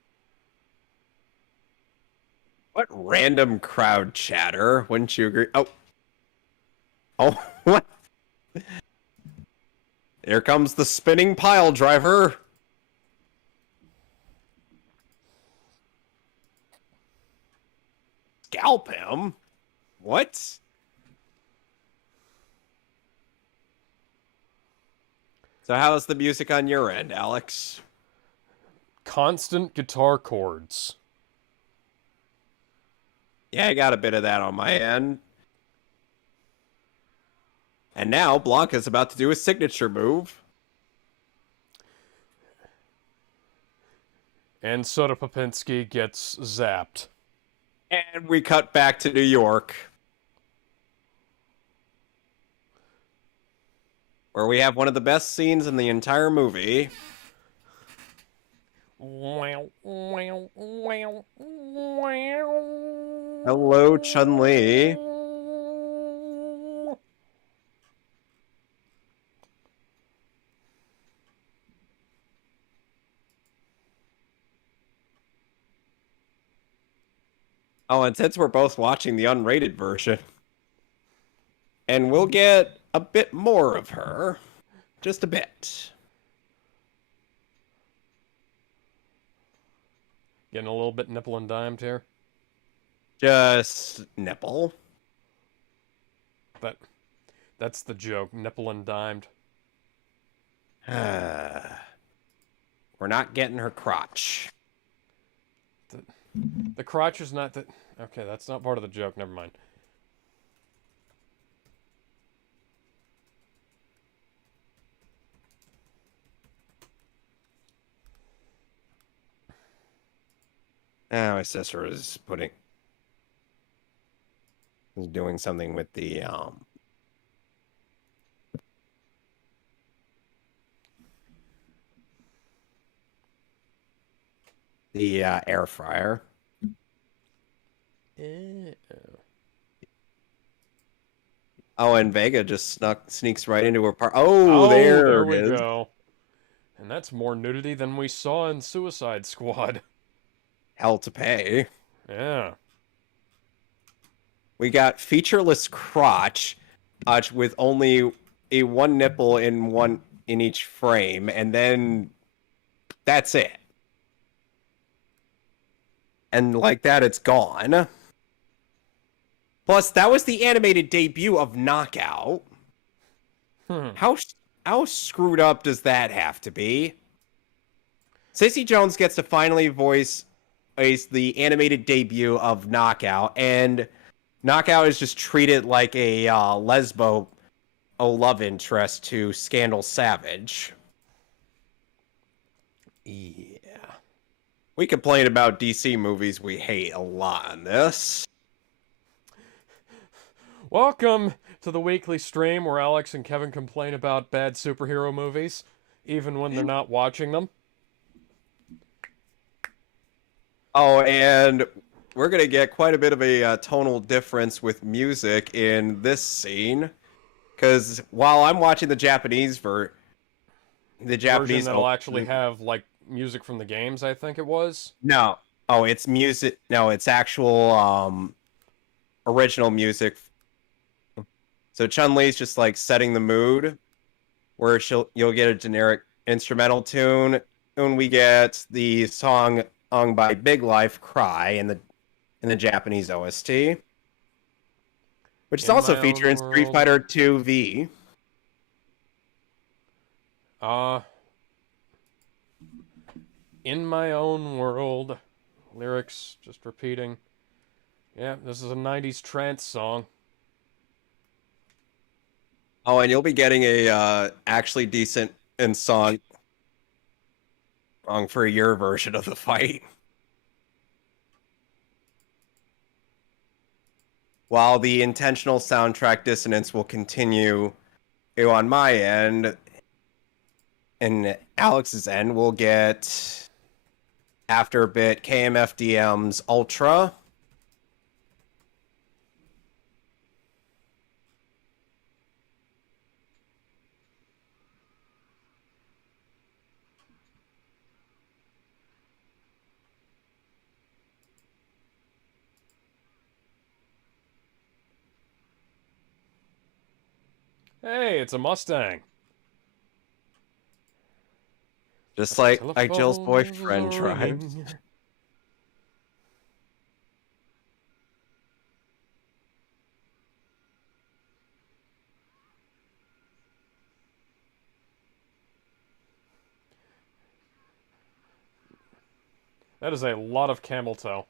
What random crowd chatter? Wouldn't you agree? Oh, what? Here comes the spinning pile driver. Scalp him? What? So how's the music on your end, Alex? Constant guitar chords. Yeah, I got a bit of that on my end. And now Blanca's about to do a signature move. And Soda Popinski gets zapped. And we cut back to New York, where we have one of the best scenes in the entire movie. Hello, Chun-Li. Oh, and since we're both watching the unrated version, and we'll get a bit more of her. Just a bit. Getting a little bit nipple and dimed here. Just nipple. That's the joke. Nipple and dimed. We're not getting her crotch. The crotch is not the... Okay, that's not part of the joke. Never mind. Oh, my sister is doing something with the air fryer. Oh, and Vega just sneaks right into her part. Oh, there we it is. go. And that's more nudity than we saw in Suicide Squad. Hell to pay. Yeah. We got featureless crotch, with only a one nipple in each frame, and then that's it. And like that, it's gone. Plus, that was the animated debut of Knockout. How screwed up does that have to be? Cissy Jones gets to finally voice the animated debut of Knockout, and Knockout is just treated like a lesbo love interest to Scandal Savage. Yeah. We complain about DC movies we hate a lot on this. Welcome to the weekly stream where Alex and Kevin complain about bad superhero movies, even when they're not watching them. Oh, and we're going to get quite a bit of a tonal difference with music in this scene. Because while I'm watching the Japanese version that'll actually have, like, music from the games, I think it was. No. Oh, it's music. No, it's actual original music. So Chun-Li's just like setting the mood, where you'll get a generic instrumental tune, and we get the song sung by Big Life, "Cry" in the Japanese OST, which is also featured in Street Fighter 2V. In my own world. Lyrics, just repeating. Yeah, this is a 90s trance song. Oh, and you'll be getting a actually decent song for your version of the fight. While the intentional soundtrack dissonance will continue on my end, and Alex's end, we'll get, after a bit, KMFDM's Ultra. Hey, it's a Mustang. Just like Jill's Telephone boyfriend is drives. ringing. That is a lot of camel toe.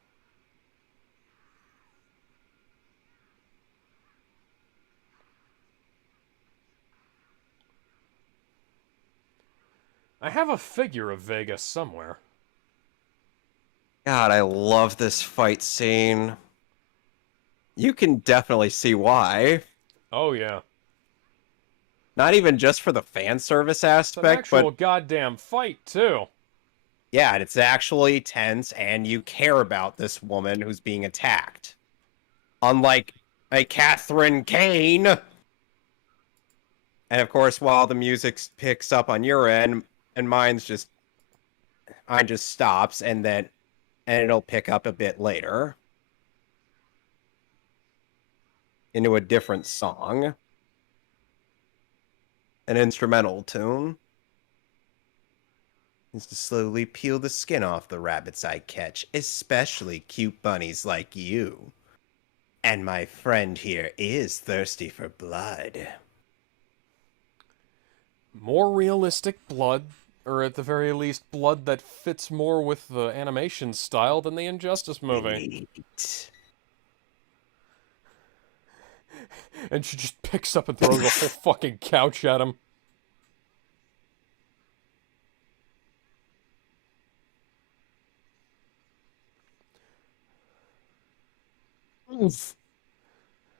I have a figure of Vegas somewhere. God, I love this fight scene. You can definitely see why. Oh, yeah. Not even just for the fan service It's an aspect, actual but goddamn fight, too. yeah, it's actually tense, and you care about this woman who's being attacked. Unlike a Catherine Kane. And of course, while the music picks up on your end, and mine just stops, and it'll pick up a bit later into a different song, an instrumental tune. Is to slowly peel the skin off the rabbits I catch, especially cute bunnies like you. And my friend here is thirsty for blood. More realistic blood, or at the very least, blood that fits more with the animation style than the Injustice movie. Eat. And she just picks up and throws the whole fucking couch at him. Oof.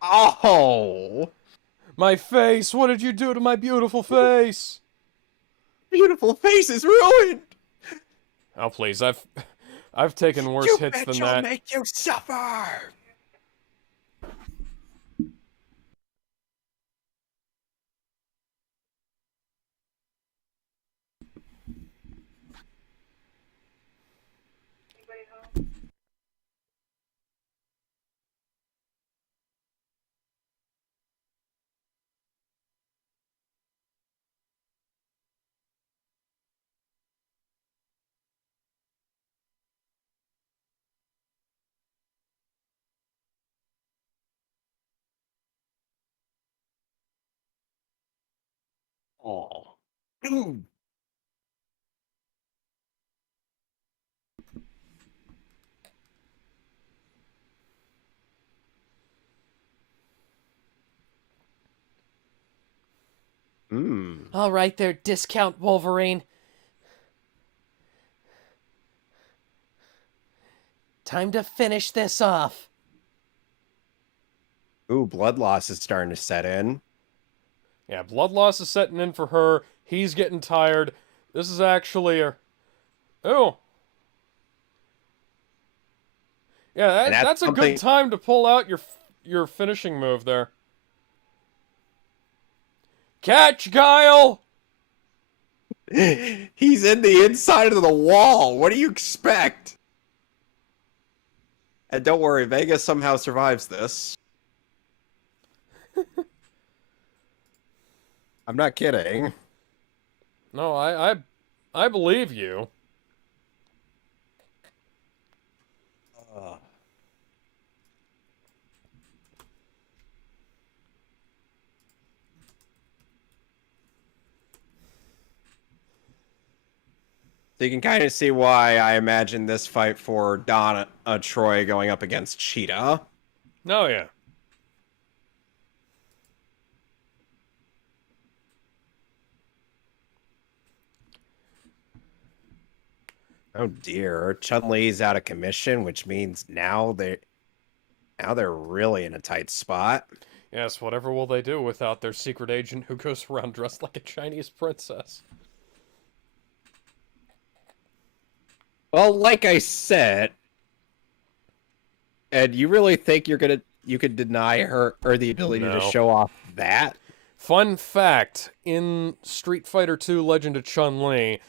Oh! My face! What did you do to my beautiful face? Beautiful face is ruined! Oh, please, I've taken worse hits than that. Make you suffer! Oh. Ooh. All right there, discount Wolverine. Time to finish this off. Ooh, blood loss is starting to set in. Yeah, blood loss is setting in for her. He's getting tired. This is actually a... Oh. Yeah, that's a good time to pull out your finishing move there. Catch, Guile! He's in the inside of the wall. What do you expect? And don't worry, Vegas somehow survives this. I'm not kidding. No, I believe you. So you can kind of see why I imagine this fight for Donna Troy going up against Cheetah. Oh, yeah. Oh dear, Chun-Li's out of commission, which means now they're really in a tight spot. Yes, whatever will they do without their secret agent who goes around dressed like a Chinese princess? Well, like I said, and you really think you could deny her or the ability to show off that? Fun fact, in Street Fighter II Legend of Chun-Li,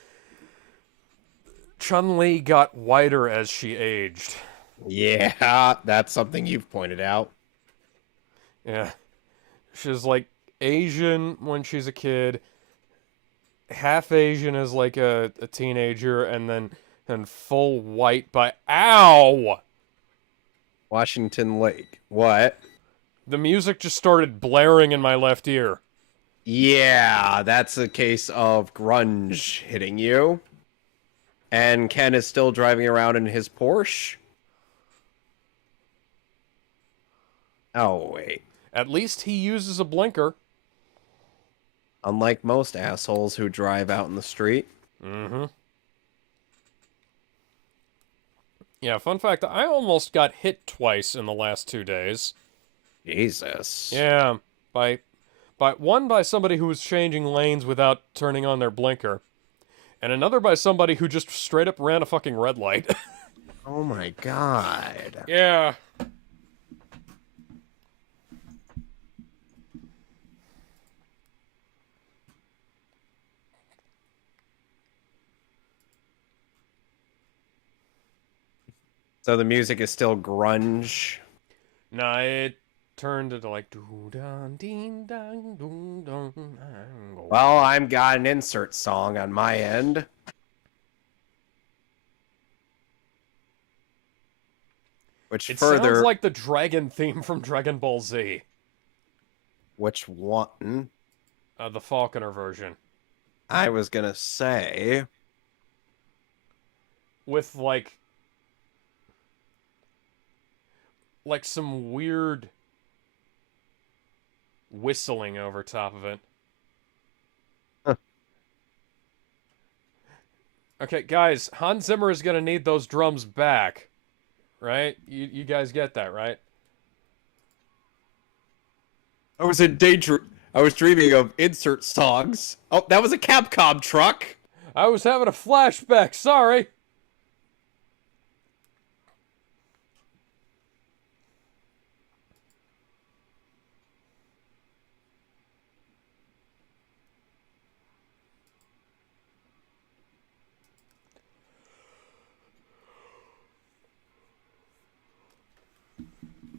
Chun-Li got whiter as she aged. Yeah, that's something you've pointed out. Yeah. She's like Asian when she's a kid, half Asian as like a teenager, and then full white by ow! Washington Lake. What? The music just started blaring in my left ear. Yeah, that's a case of grunge hitting you. And Ken is still driving around in his Porsche. Oh, wait. At least he uses a blinker. Unlike most assholes who drive out in the street. Mm-hmm. Yeah, fun fact, I almost got hit twice in the last 2 days. Jesus. Yeah, by somebody who was changing lanes without turning on their blinker. And another by somebody who just straight up ran a fucking red light. Oh my god. Yeah. So the music is still grunge. Nah, it turned into like doo-dun, ding-dong, doo-dun, angle. Well, I've got an insert song on my end. Which It further... sounds like the dragon theme from Dragon Ball Z. Which one? The Falconer version. I was gonna say... With like some weird whistling over top of it. Huh. Okay, guys, Hans Zimmer is gonna need those drums back. Right? You guys get that, right? I was in danger. I was dreaming of insert songs. Oh, that was a Capcom truck. I was having a flashback, sorry.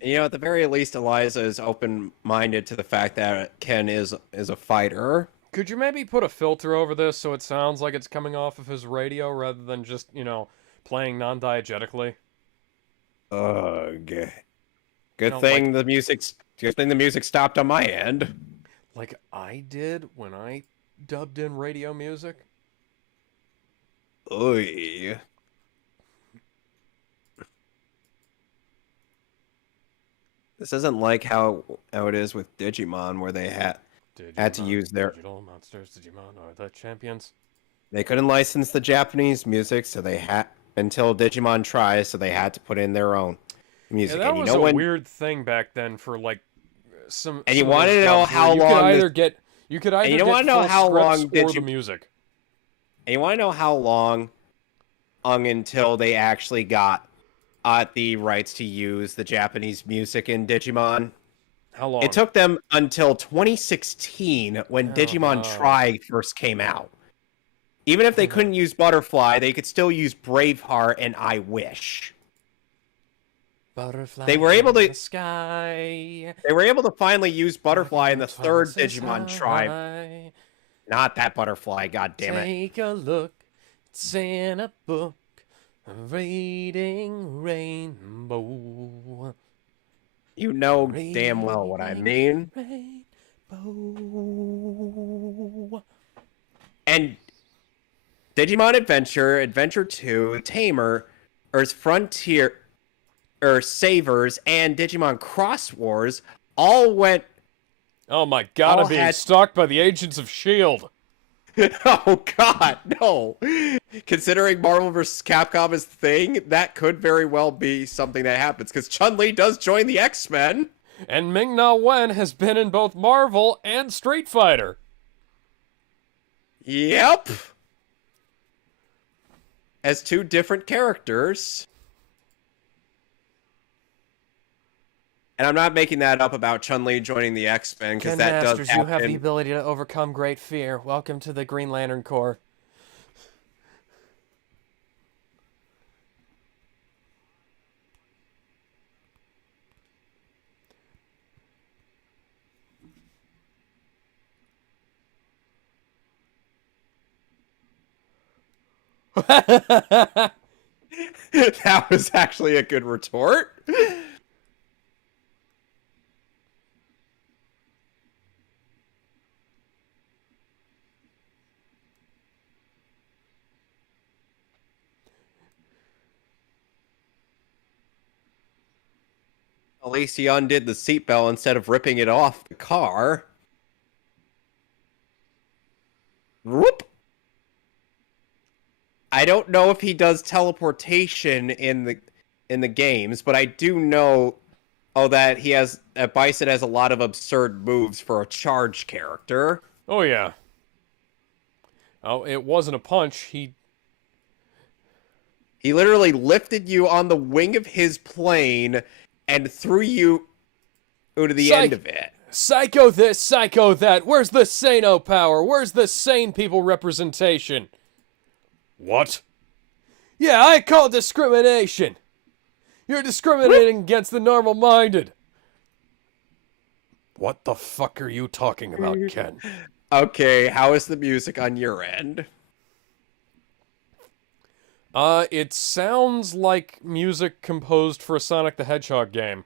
You know, at the very least, Eliza is open-minded to the fact that Ken is a fighter. Could you maybe put a filter over this so it sounds like it's coming off of his radio rather than just, playing non-diegetically? Ugh. Good thing the music stopped on my end. Like I did when I dubbed in radio music? Oy. This isn't like how it is with Digimon, where they had to use their... Digital monsters, Digimon are the champions. They couldn't license the Japanese music, so they had... Until Digimon tries, so they had to put in their own music. Yeah, that and you was know a weird thing back then for, like, some... And you want to know how long... You could either you get want to know full how long scripts or the music. And you want to know how long until they actually got the rights to use the Japanese music in Digimon? How long? It took them until 2016 when Digimon Tri first came out. Even if they couldn't use Butterfly, they could still use Braveheart and I Wish. Butterfly They were able in to the sky. They were able to finally use Butterfly in the third Digimon Tri. Not that Butterfly, god damn it. Take a look, it's in a book, reading rainbow. You know damn well what I mean. Rainbow. And Digimon Adventure, Adventure 2, Tamer, Earth's Frontier, Earth Savers, and Digimon Cross Wars all went... Oh my god, I'm being stalked by the Agents of S.H.I.E.L.D. Oh god, no. Considering Marvel vs. Capcom is the thing, that could very well be something that happens, because Chun-Li does join the X-Men. And Ming-Na Wen has been in both Marvel and Street Fighter. Yep. As two different characters. And I'm not making that up about Chun-Li joining the X-Men, because that does happen. You have the ability to overcome great fear. Welcome to the Green Lantern Corps. That was actually a good retort. At least he undid the seatbelt instead of ripping it off the car. Whoop. I don't know if he does teleportation in the games, but I do know that Bison has a lot of absurd moves for a charge character. Oh yeah. Oh, it wasn't a punch. He literally lifted you on the wing of his plane and threw you to the end of it. Psycho this, psycho that. Where's the Sano power? Where's the sane people representation? What? Yeah, I call discrimination. You're discriminating against the normal-minded. What the fuck are you talking about, Ken? Okay, how is the music on your end? It sounds like music composed for a Sonic the Hedgehog game.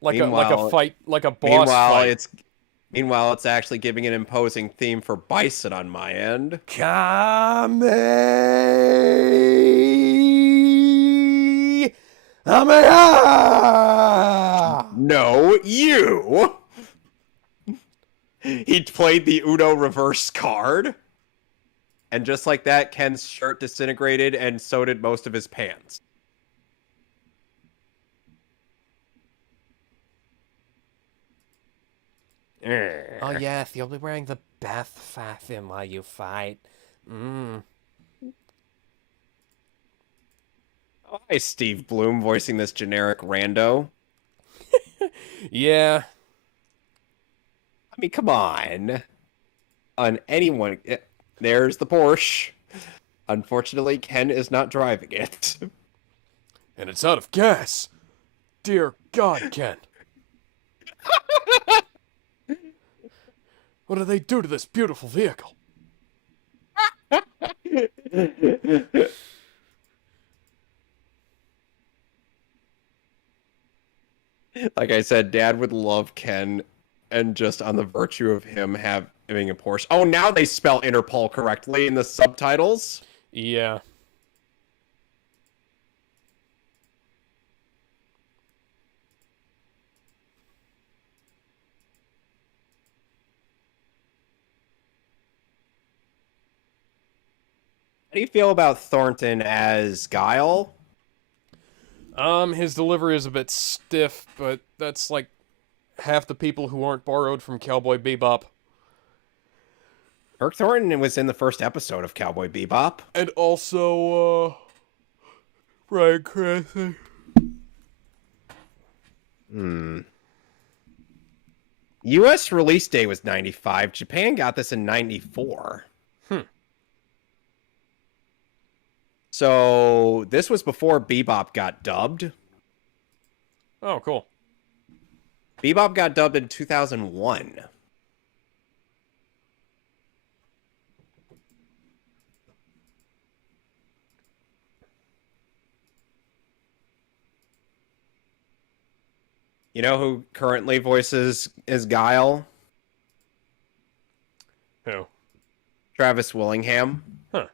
Like a fight, like a boss fight. Meanwhile, it's actually giving an imposing theme for Bison on my end. No, you! He played the Uno reverse card. And just like that, Ken's shirt disintegrated, and so did most of his pants. Oh yes, you'll be wearing the best fashion while you fight. Oh, hi, Steve Bloom, voicing this generic rando. Yeah. I mean, come on. On anyone... There's the Porsche. Unfortunately, Ken is not driving it. And it's out of gas. Dear God, Ken. What do they do to this beautiful vehicle? Like I said, Dad would love Ken, and just on the virtue of him having a Porsche. Oh, now they spell Interpol correctly in the subtitles. Yeah. How do you feel about Thornton as Guile? His delivery is a bit stiff, but that's like half the people who aren't borrowed from Cowboy Bebop. Kirk Thornton was in the first episode of Cowboy Bebop. And also, Bryan Cranston. U.S. release day was 95. Japan got this in 94. So this was before Bebop got dubbed. Oh, cool. Bebop got dubbed in 2001. You know who currently voices as Guile? Who? Travis Willingham. Huh.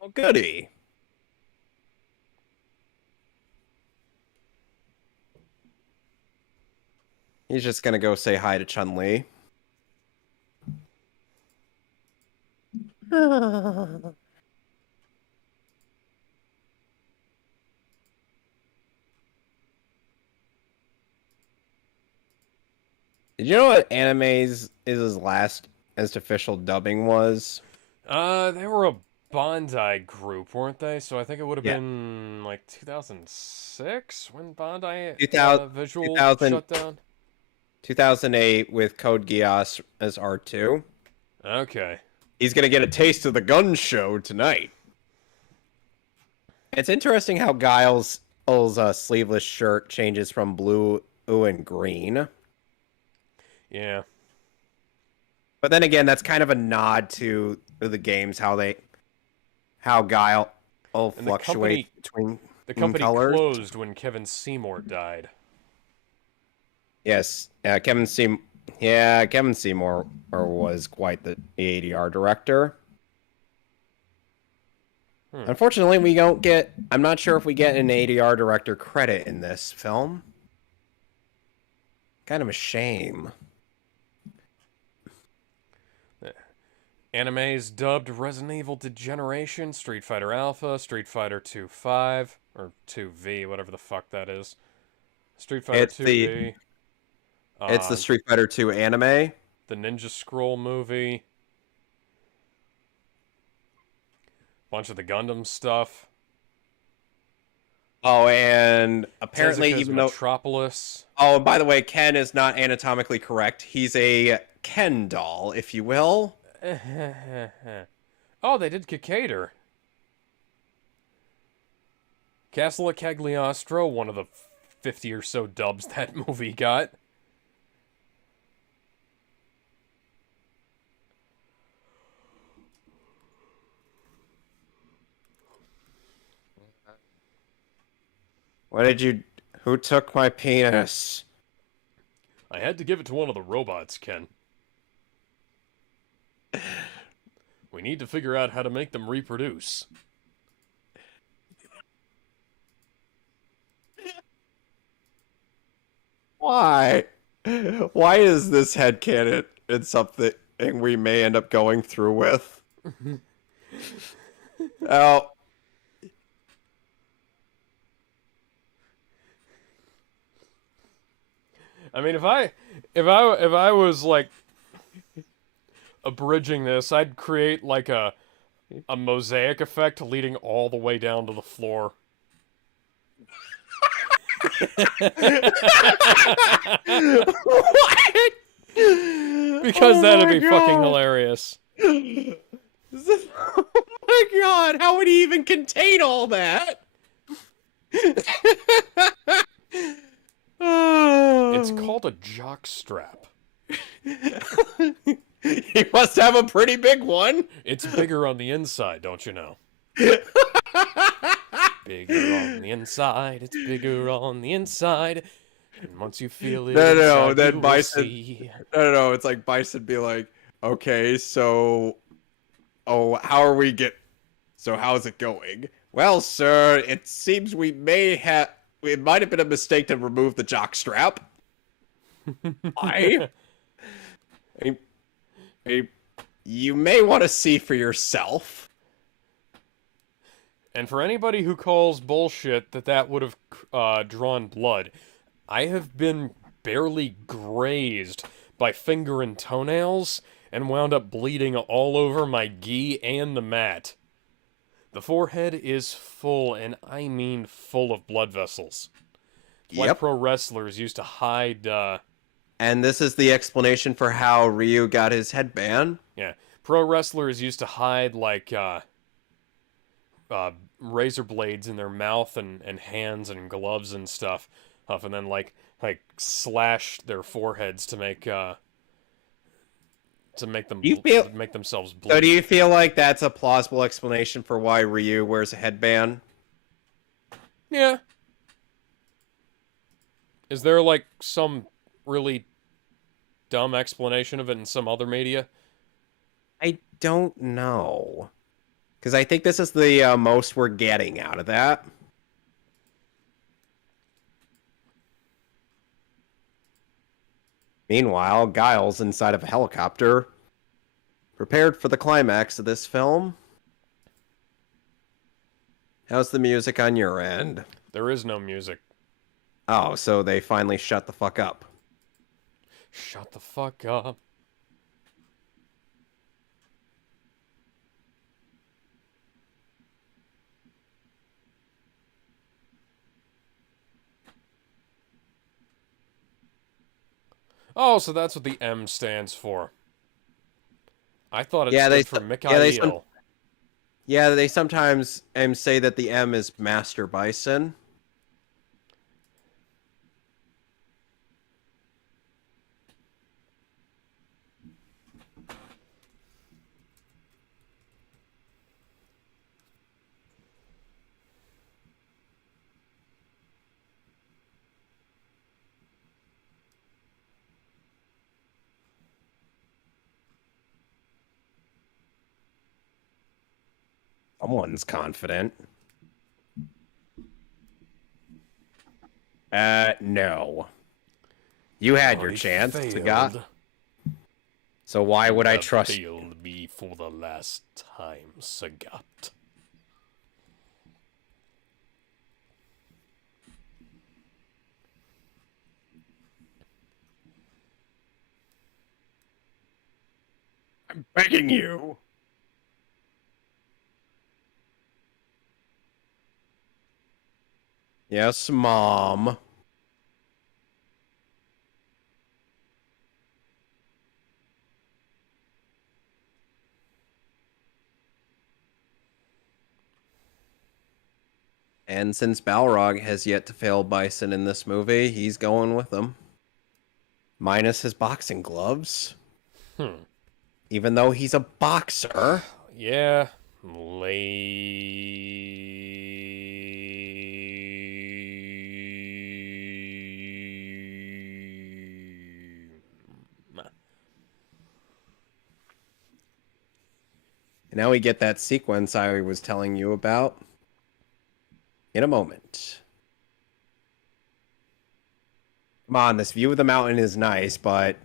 Oh, goody. He's just gonna go say hi to Chun-Li. Did you know what Anime's is his last official dubbing was? They were a Bandai group, weren't they? So I think it would have Yeah. been like 2006 when Bandai 2000 Visual 2000 shut down. 2008 with Code Geass as R2. Okay. He's gonna get a taste of the gun show tonight. It's interesting how Guile's sleeveless shirt changes from blue and green. Yeah. But then again, that's kind of a nod to the games, how Guile will And fluctuate between the company colors. closed when Kevin Seymour died. Yes, Kevin Seymour. Yeah, Kevin Seymour was quite the ADR director. Unfortunately, we don't get... I'm not sure if we get an ADR director credit in this film. Kind of a shame. Animes dubbed Resident Evil Degeneration, Street Fighter Alpha, Street Fighter 2.5, or 2V, whatever the fuck that is. Street Fighter 2V. It's the Street Fighter 2 anime. The Ninja Scroll movie. Bunch of the Gundam stuff. Oh, and apparently Tezuka's even though... Metropolis. Oh, and by the way, Ken is not anatomically correct. He's a Ken doll, if you will. Oh, they did Cicada. Castle of Cagliostro, one of the 50 or so dubs that movie got. Who took my penis? I had to give it to one of the robots, Ken. We need to figure out how to make them reproduce. Why? Why is this headcanon in something we may end up going through with? Oh. I mean, if I was like abridging this, I'd create like a mosaic effect leading all the way down to the floor. What? Because that'd be fucking hilarious. Oh my god, how would he even contain all that? It's called a jock strap. He must have a pretty big one. It's bigger on the inside, don't you know? Bigger on the inside, it's bigger on the inside. And once you feel it, No, then you Bison. will see. No, it's like Bison be like, okay, so, how's it going? Well, sir, it seems it might have been a mistake to remove the jock strap. You may want to see for yourself. And for anybody who calls bullshit that would have drawn blood, I have been barely grazed by finger and toenails and wound up bleeding all over my gi and the mat. The forehead is full, and I mean full of blood vessels. Like pro wrestlers used to hide... And this is the explanation for how Ryu got his headband? Yeah. Pro wrestlers used to hide, like, razor blades in their mouth and hands and gloves and stuff. And then, like slash their foreheads to make make themselves bleed. So do you feel like that's a plausible explanation for why Ryu wears a headband? Yeah. Is there, like, some really dumb explanation of it in some other media? I don't know. Because I think this is the most we're getting out of that. Meanwhile, Giles inside of a helicopter, prepared for the climax of this film. How's the music on your end? There is no music. Oh, so they finally shut the fuck up. Shut the fuck up. Oh, so that's what the M stands for. I thought it Yeah, stood for Mikhail. they sometimes say that the M is Master Bison. Someone's confident. No. You had your chance, Sagat. So why would I trust you? Failed me for the last time, Sagat. I'm begging you. Yes, Mom. And since Balrog has yet to fail Bison in this movie, he's going with him. Minus his boxing gloves. Even though he's a boxer. Yeah. And now we get that sequence I was telling you about. In a moment. Come on, this view of the mountain is nice, but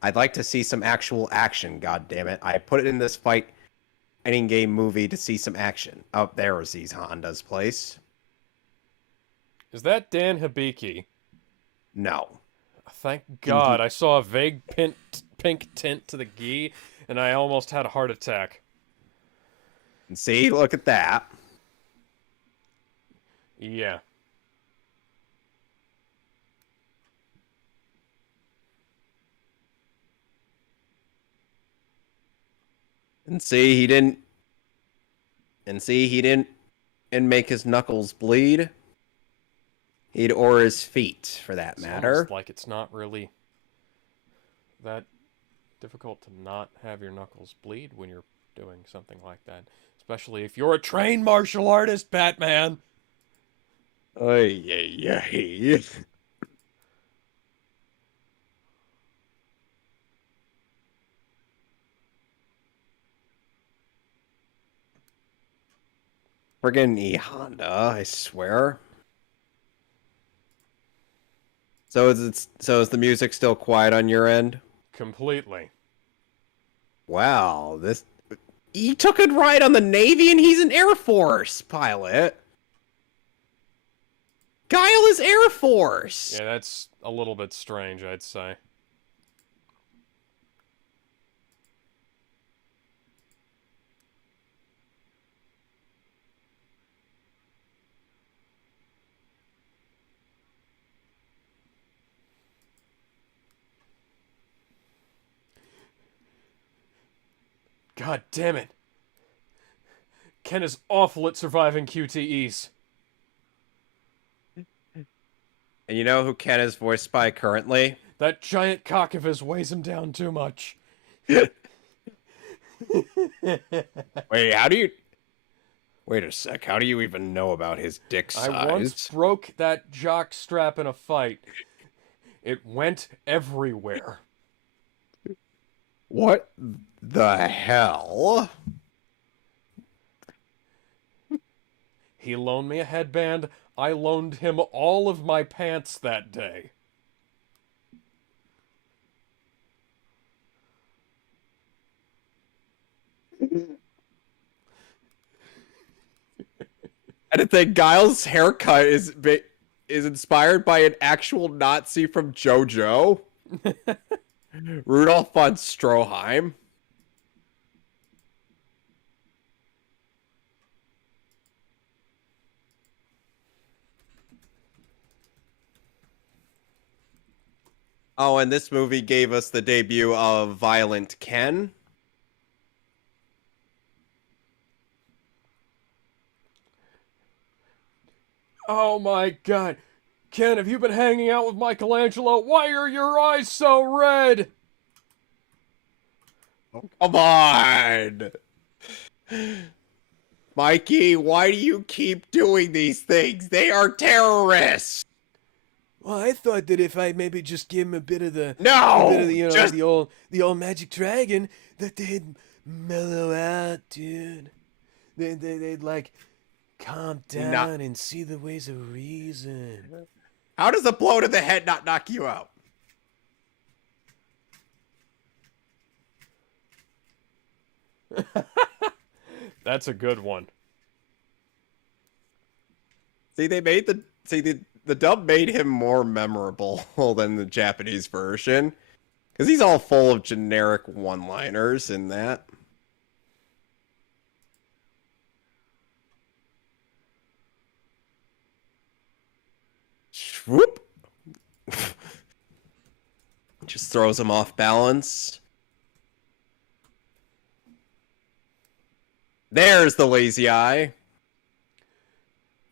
I'd like to see some actual action, God damn it! I put it in this fighting game movie to see some action. Oh, there is these Honda's place. Is that Dan Hibiki? No. Thank God. I saw a vague pink tint to the gi, and I almost had a heart attack. And see, look at that. Yeah. And see, he didn't. And see, he didn't. And make his knuckles bleed. Or his feet, for that It's matter. almost like it's not really that difficult to not have your knuckles bleed when you're doing something like that. Especially if you're a trained martial artist, Batman! Ay, ay, ay. Friggin' E-Honda, I swear. So is the music still quiet on your end? Completely. Wow, he took a ride on the Navy and he's an Air Force pilot. Guile is Air Force. Yeah, that's a little bit strange, I'd say. God damn it. Ken is awful at surviving QTEs. And you know who Ken is voiced by currently? That giant cock of his weighs him down too much. Wait, how do you... Wait a sec, how do you even know about his dick size? I once broke that jock strap in a fight. It went everywhere. What the hell? He loaned me a headband. I loaned him all of my pants that day. I didn't think Guile's haircut is inspired by an actual Nazi from JoJo. Rudolf von Stroheim. Oh, and this movie gave us the debut of Violent Ken. Oh my god. Ken, have you been hanging out with Michelangelo? Why are your eyes so red? Come on! Mikey, why do you keep doing these things? They are terrorists! Well, I thought that if I maybe just give him a bit of the, No! a bit of the, Just... the old magic dragon, that they'd mellow out, dude. They'd like calm down and see the ways of reason. How does a blow to the head not knock you out? That's a good one. See, the dub made him more memorable than the Japanese version. Because he's all full of generic one-liners in that. Whoop! Just throws him off balance. There's the lazy eye.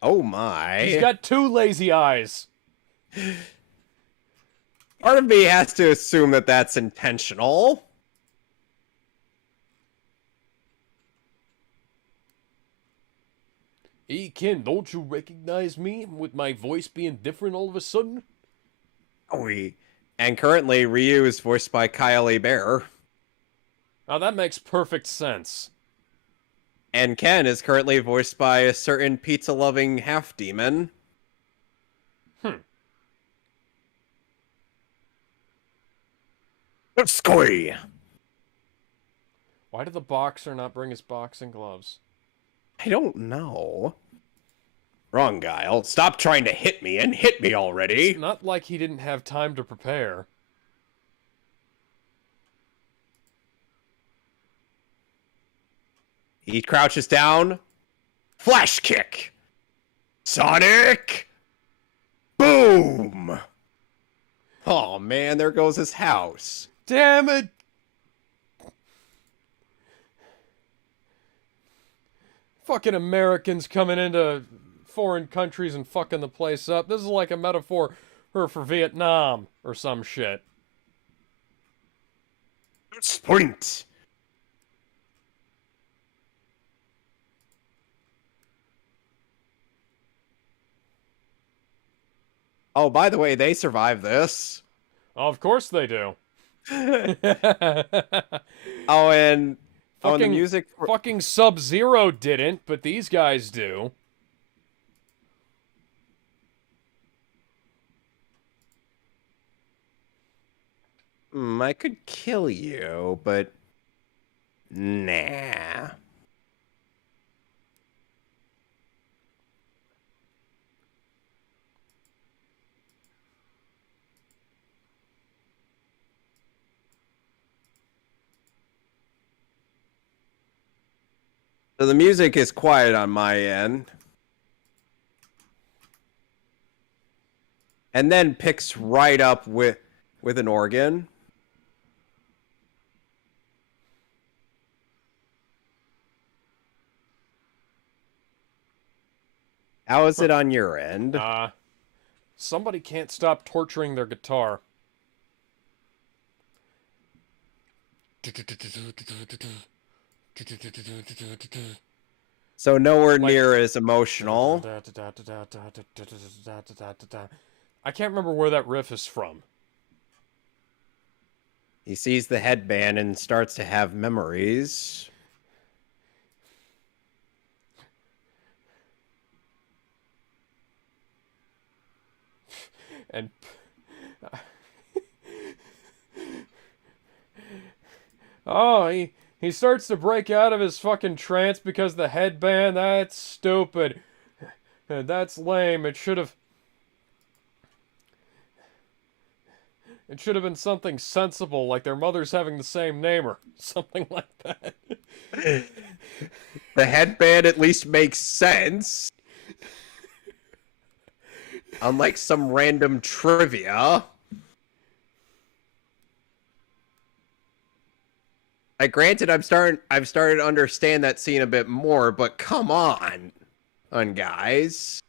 Oh my. He's got 2 lazy eyes. Part of me has to assume that that's intentional. Hey, Ken, don't you recognize me with my voice being different all of a sudden? And currently, Ryu is voiced by Kyle A. Bear. Now that makes perfect sense. And Ken is currently voiced by a certain pizza-loving half-demon. Skoy! Why did the boxer not bring his boxing gloves? I don't know. Wrong, Guile. Stop trying to hit me and hit me already. It's not like he didn't have time to prepare. He crouches down. Flash kick. Sonic. Boom. Oh, man, there goes his house. Damn it! Fucking Americans coming into foreign countries and fucking the place up. This is like a metaphor for Vietnam or some shit. Sprint. Oh, by the way, they survived this. Of course they do. Oh, and fucking, the music. Fucking Sub-Zero didn't, but these guys do. I could kill you, but nah. So the music is quiet on my end. And then picks right up with an organ. How is it on your end? Somebody can't stop torturing their guitar. So nowhere near as emotional. I can't remember where that riff is from. He sees the headband and starts to have memories. And oh, he starts to break out of his fucking trance because the headband. That's stupid. That's lame. It should have been something sensible, like their mother's having the same name or something like that. The headband at least makes sense. Unlike some random trivia. Granted, I've started to understand that scene a bit more, but come on, guys.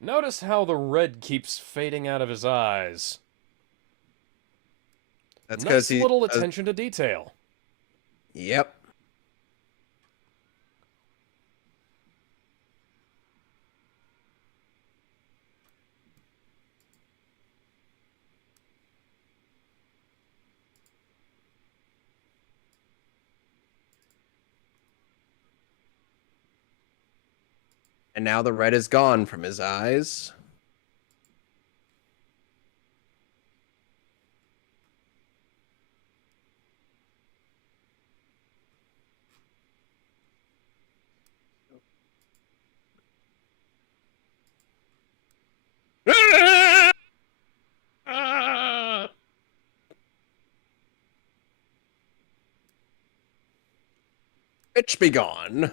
Notice how the red keeps fading out of his eyes. That's Nice because little attention to detail. Yep. And now the red is gone from his eyes. Bitch be gone.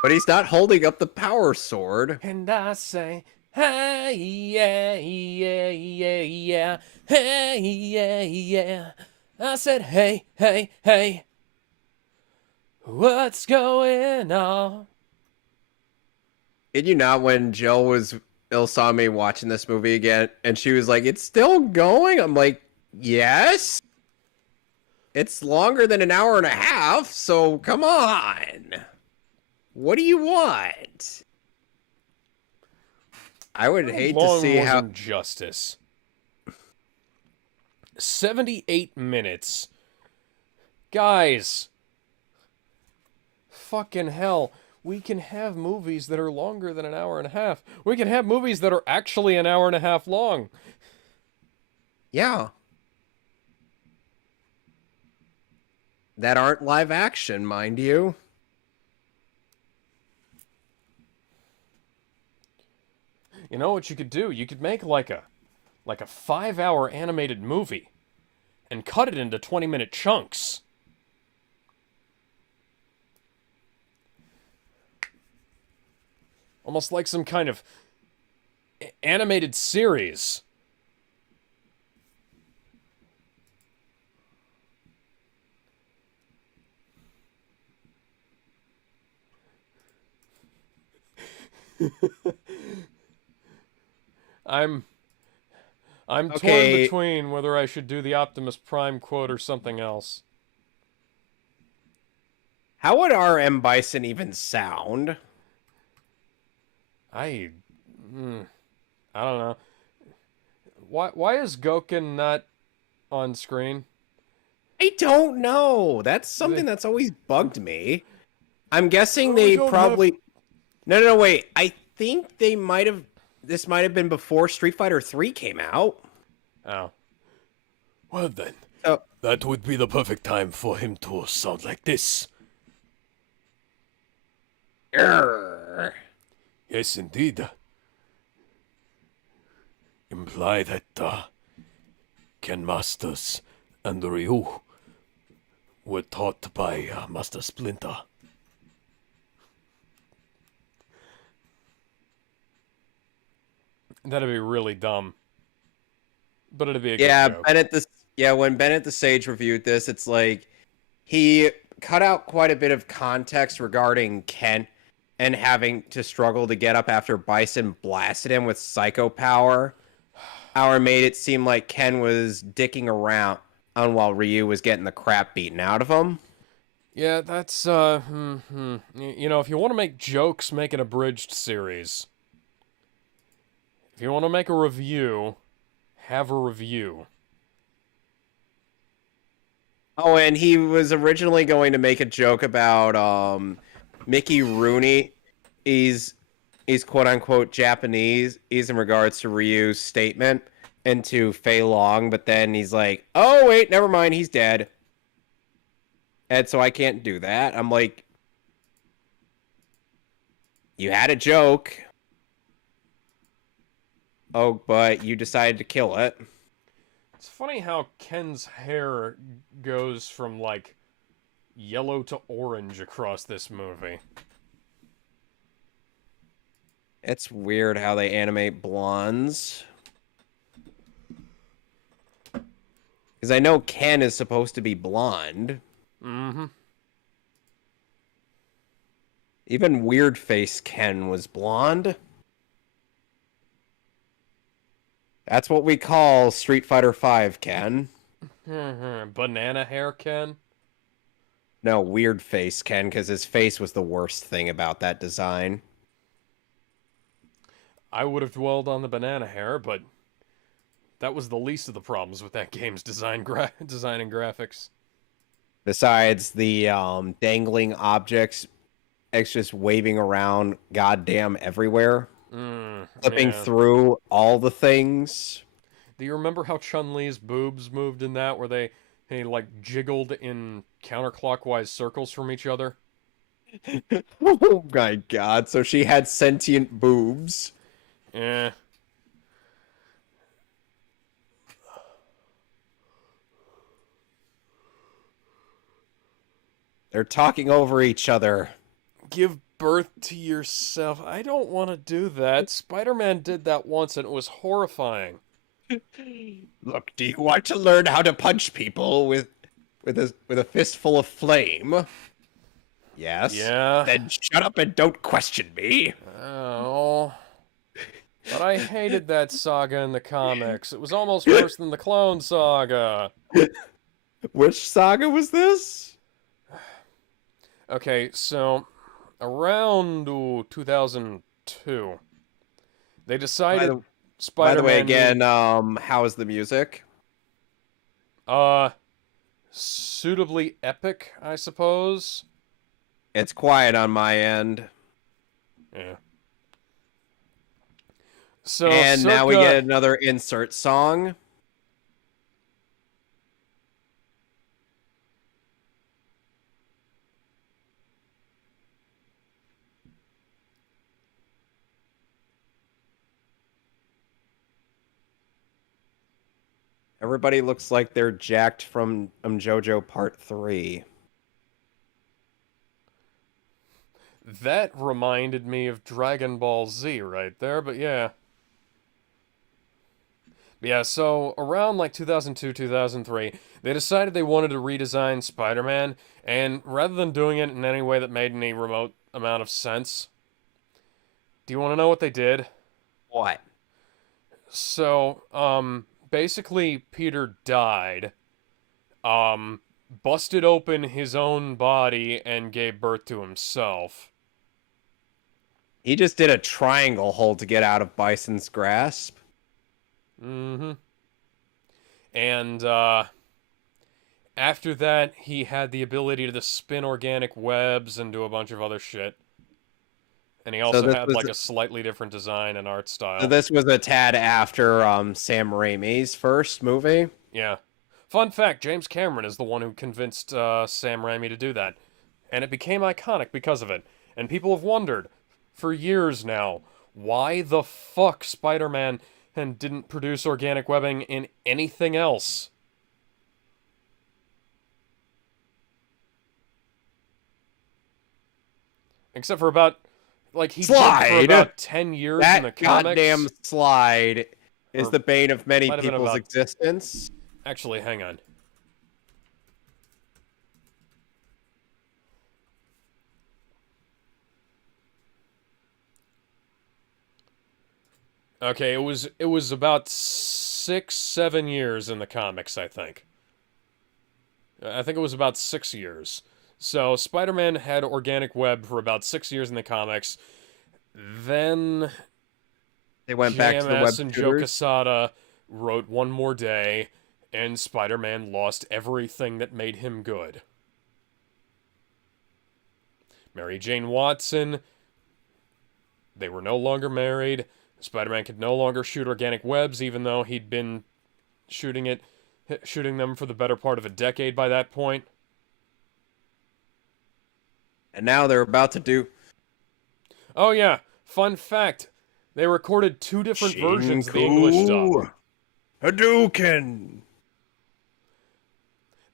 But he's not holding up the power sword. And I say, hey, yeah, yeah, yeah, yeah, hey, yeah, yeah. I said, hey, hey, hey. What's going on? Did you not, when Jill saw me watching this movie again, and she was like, it's still going? I'm like, yes. It's longer than an hour and a half, so come on. What do you want? I would hate to see how... Justice. 78 minutes. Guys. Fucking hell. We can have movies that are longer than an hour and a half. We can have movies that are actually an hour and a half long. Yeah. That aren't live action, mind you. You know what you could do? You could make like a 5-hour animated movie and cut it into 20-minute chunks. Almost like some kind of animated series. I'm torn between whether I should do the Optimus Prime quote or something else. How would our M. Bison even sound? I don't know. Why is Goken not on screen? I don't know. That's something that's always bugged me. I'm guessing they probably... No, wait. I think they might have... This might have been before Street Fighter 3 came out. Oh. Well then, Oh. that would be the perfect time for him to sound like this. Grr. Yes, indeed. Imply that Ken Masters and Ryu were taught by Master Splinter. That'd be really dumb. But it'd be a good joke. When Bennett the Sage reviewed this, it's like he cut out quite a bit of context regarding Ken and having to struggle to get up after Bison blasted him with psycho power. Our made it seem like Ken was dicking around while Ryu was getting the crap beaten out of him. Yeah, that's you know, if you want to make jokes, make an abridged series. If you want to make a review, have a review. Oh, and he was originally going to make a joke about Mickey Rooney. He's quote unquote Japanese. He's in regards to Ryu's statement and to Fei Long, but then he's like, "Oh wait, never mind, he's dead." And so I can't do that. I'm like, you had a joke. Oh, but you decided to kill it. It's funny how Ken's hair goes from, like, yellow to orange across this movie. It's weird how they animate blondes. Because I know Ken is supposed to be blonde. Mm-hmm. Even Weird Face Ken was blonde. That's what we call Street Fighter V Ken. Banana hair Ken? No, Weird Face Ken, because his face was the worst thing about that design. I would have dwelled on the banana hair, but that was the least of the problems with that game's design and graphics. Besides the dangling objects, it's just waving around goddamn everywhere. Flipping through all the things. Do you remember how Chun-Li's boobs moved in that, where they like jiggled in counterclockwise circles from each other? Oh my god, so she had sentient boobs. Yeah. They're talking over each other. Give birth to yourself. I don't want to do that. Spider-Man did that once and it was horrifying. Look, do you want to learn how to punch people with a fistful of flame? Yes. Yeah. Then shut up and don't question me. Oh. But I hated that saga in the comics. It was almost worse than the Clone Saga. Which saga was this? Okay, so around 2002, they decided Spider-Man... By the way, again, how is the music? Suitably epic, I suppose. It's quiet on my end. Yeah. So and now we get another insert song. Everybody looks like they're jacked from JoJo Part 3. That reminded me of Dragon Ball Z right there, but yeah. Yeah, so around like 2002, 2003, they decided they wanted to redesign Spider-Man, and rather than doing it in any way that made any remote amount of sense, do you want to know what they did? What? So, basically, Peter died, busted open his own body, and gave birth to himself. He just did a triangle hold to get out of Bison's grasp. Mm-hmm. And, after that, he had the ability to spin organic webs and do a bunch of other shit. And he also had, like, a slightly different design and art style. So this was a tad after Sam Raimi's first movie? Yeah. Fun fact, James Cameron is the one who convinced Sam Raimi to do that. And it became iconic because of it. And people have wondered, for years now, why the fuck Spider-Man didn't produce organic webbing in anything else. Except for about, like, he did for about 10 years in the comics. That goddamn slide is the bane of many people's existence. Actually, hang on. Okay, it was about 6-7 years in the comics, I think. I think it was about 6 years. So Spider-Man had organic web for about 6 years in the comics. Then they went back to the web and Joe Quesada wrote One More Day, and Spider-Man lost everything that made him good. Mary Jane Watson, they were no longer married. Spider-Man could no longer shoot organic webs, even though he'd been shooting them for the better part of a decade by that point. And now they're about to do... Oh yeah, fun fact. They recorded 2 different versions of the English dub. Hadouken!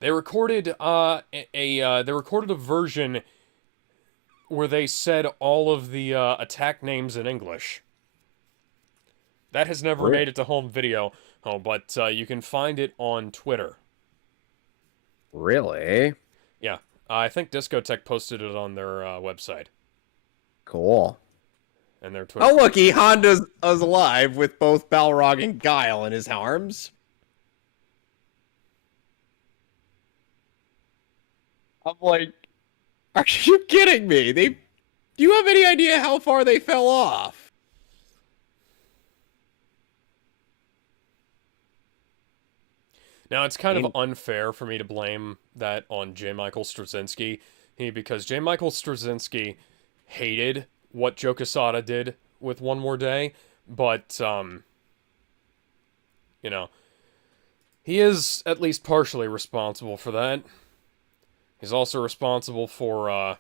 They recorded they recorded a version where they said all of the attack names in English. That has never made it to home video, but you can find it on Twitter. Really? Yeah, I think Discotech posted it on their website Cool. and their Twitter. Oh, look, Honda's alive with both Balrog and Guile in his arms. I'm like, are you kidding me? Do you have any idea how far they fell off? Now, it's kind of unfair for me to blame that on J. Michael Straczynski, because J. Michael Straczynski hated what Joe Quesada did with One More Day, but, you know, he is at least partially responsible for that. He's also responsible for,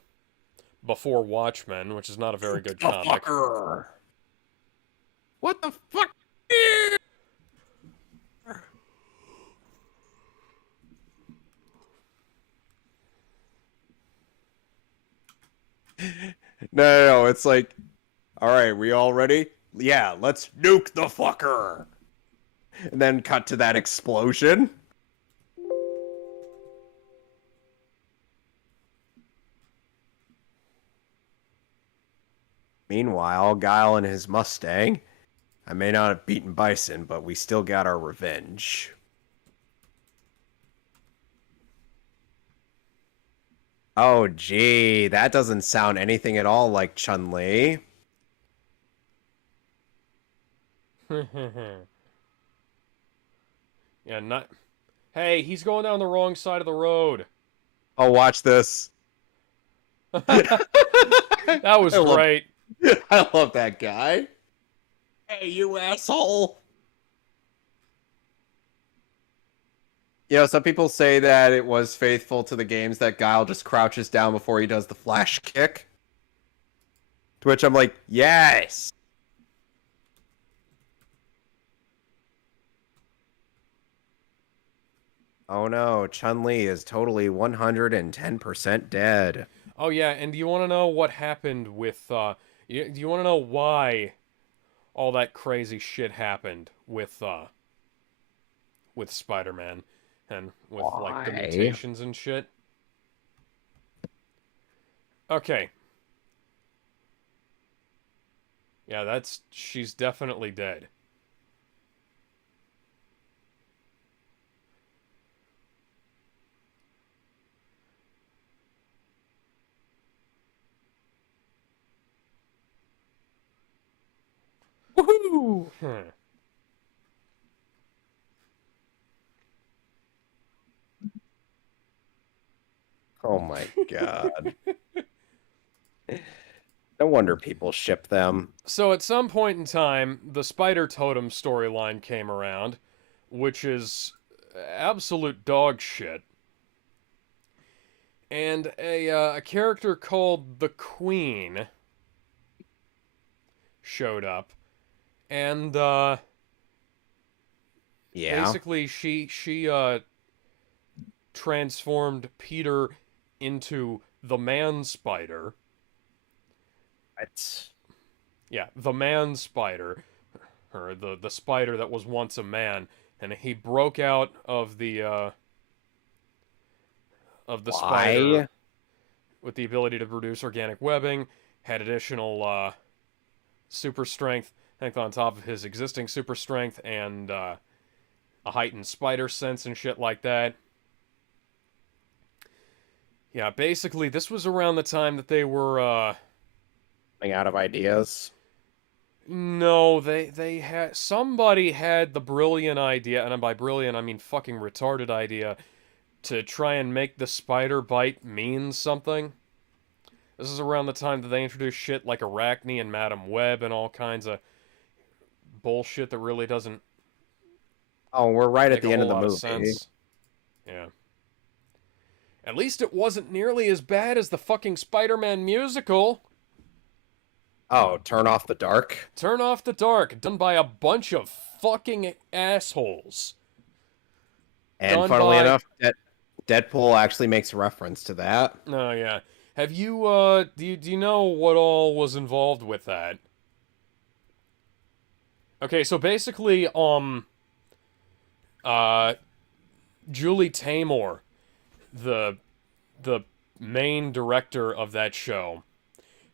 Before Watchmen, which is not a very good comic. Fucker. What the fuck? No, it's like, all right, we all ready? Yeah, let's nuke the fucker. And then cut to that explosion. Meanwhile, Guile and his Mustang. I may not have beaten Bison, but we still got our revenge. Oh, gee, that doesn't sound anything at all like Chun-Li. Yeah, not... Hey, he's going down the wrong side of the road. Oh, watch this. That was great. I love that guy. Hey, you asshole. You know, some people say that it was faithful to the games that Guile just crouches down before he does the flash kick. To which I'm like, yes. Oh no, Chun-Li is totally 110% dead. Oh yeah, and do you want to know what happened with, do you want to know why all that crazy shit happened with Spider-Man and with, like, the mutations and shit? Okay. Yeah, she's definitely dead. Woohoo! Oh my god. No wonder people ship them. So at some point in time, the Spider Totem storyline came around, which is absolute dog shit. And a character called the Queen showed up. And, Yeah. basically she transformed Peter into the Man-Spider. What? Yeah, the Man-Spider. Or the spider that was once a man. And he broke out of the spider with the ability to produce organic webbing, had additional super strength, I think on top of his existing super strength, and a heightened spider sense and shit like that. Yeah, basically, this was around the time that they were, running out of ideas. No, they had... Somebody had the brilliant idea, and by brilliant, I mean fucking retarded idea, to try and make the spider bite mean something. This is around the time that they introduced shit like Arachne and Madam Web and all kinds of bullshit that really doesn't... Oh, we're right at make the a end of whole the lot movie. sense. Yeah. At least it wasn't nearly as bad as the fucking Spider-Man musical. Oh, Turn Off the Dark? Turn Off the Dark, done by a bunch of fucking assholes. And Done funnily by- enough, Deadpool actually makes reference to that. Oh yeah. Have you do you know what all was involved with that? Okay, so basically Julie Taymor, the main director of that show,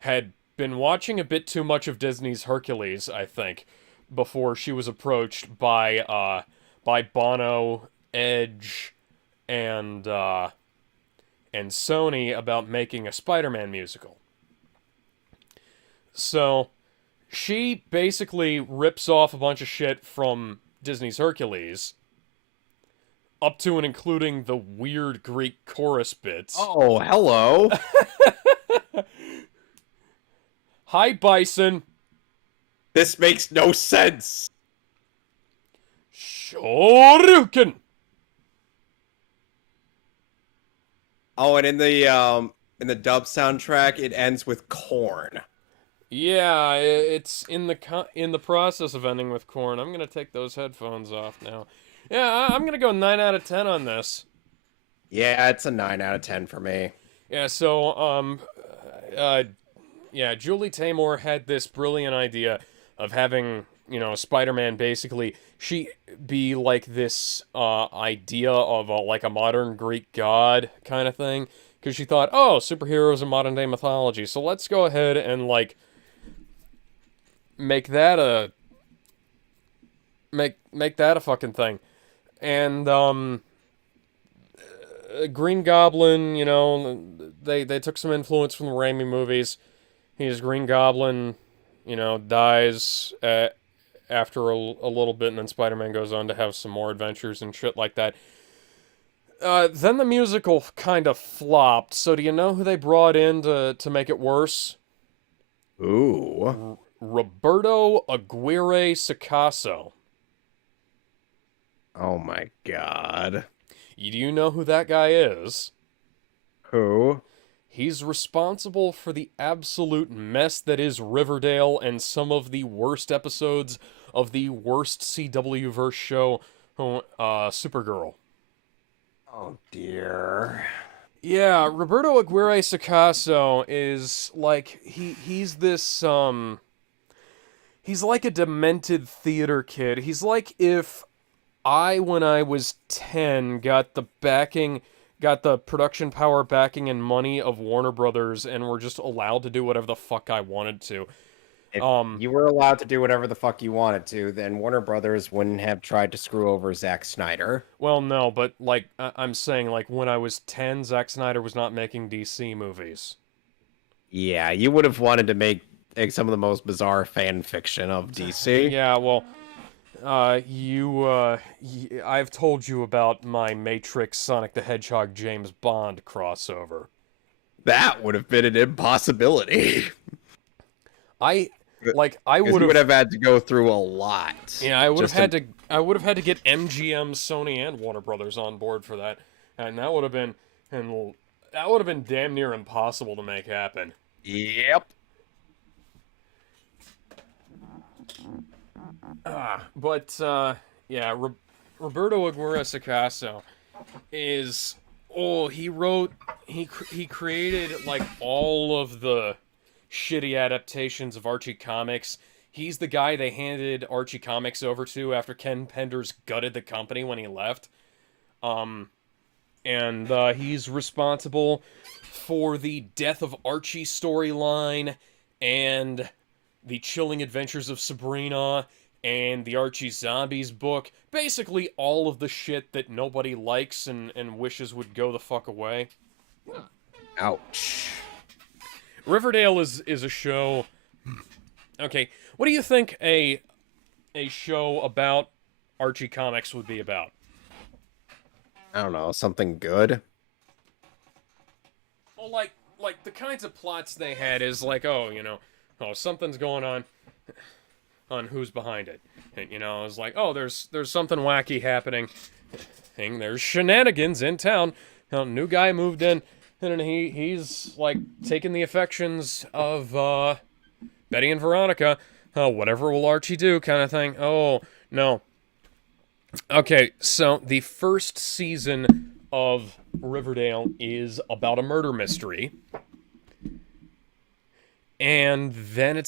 had been watching a bit too much of Disney's Hercules, I think, before she was approached by Bono, Edge, and Sony about making a Spider-Man musical. So she basically rips off a bunch of shit from Disney's Hercules, up to and including the weird Greek chorus bits. Oh, hello. Hi, Bison. This makes no sense. Shoryuken. Oh, and in the dub soundtrack, it ends with corn. Yeah, it's in the process of ending with corn. I'm gonna take those headphones off now. Yeah, I'm gonna go 9 out of 10 on this. Yeah, it's a 9 out of 10 for me. Yeah, so Julie Taymor had this brilliant idea of having, Spider-Man basically she be like this idea of like a modern Greek god kind of thing, because she thought, oh, superheroes in modern day mythology, so let's go ahead and like make that a fucking thing. And Green Goblin, they took some influence from the Raimi movies. He's Green Goblin, dies after a little bit, and then Spider-Man goes on to have some more adventures and shit like that. Then the musical kind of flopped, so do you know who they brought in to make it worse? Ooh. Roberto Aguirre Sacasa. Oh my god. Do you know who that guy is? Who? He's responsible for the absolute mess that is Riverdale and some of the worst episodes of the worst CW-verse show, Supergirl. Oh dear. Yeah, Roberto Aguirre Sacasa is like, he's this, he's like a demented theater kid. He's like if when I was 10, got the production power, backing, and money of Warner Brothers, and were just allowed to do whatever the fuck I wanted to. If you were allowed to do whatever the fuck you wanted to, then Warner Brothers wouldn't have tried to screw over Zack Snyder. Well, no, but, like, I'm saying, like, when I was 10, Zack Snyder was not making DC movies. Yeah, you would have wanted to make like, some of the most bizarre fan fiction of DC. Yeah, well, I've told you about my Matrix Sonic the Hedgehog James Bond crossover. That would have been an impossibility. I would have had to go through a lot. Yeah, I would have had to get MGM, Sony, and Warner Brothers on board for that, and that would have been damn near impossible to make happen. Yep. Roberto Aguirre Sacasa is he created like all of the shitty adaptations of Archie Comics. He's the guy they handed Archie Comics over to after Ken Penders gutted the company when he left. He's responsible for the Death of Archie storyline and the Chilling Adventures of Sabrina and the Archie Zombies book. Basically all of the shit that nobody likes and wishes would go the fuck away. Ouch. Riverdale is a show... Okay, what do you think a show about Archie Comics would be about? I don't know, something good? Well, like the kinds of plots they had is like, something's going on Who's Behind It. And, it's like, there's something wacky happening. And there's shenanigans in town. New guy moved in, and he's like taking the affections of Betty and Veronica. Whatever will Archie do kind of thing. Oh, no. Okay, so the first season of Riverdale is about a murder mystery. And then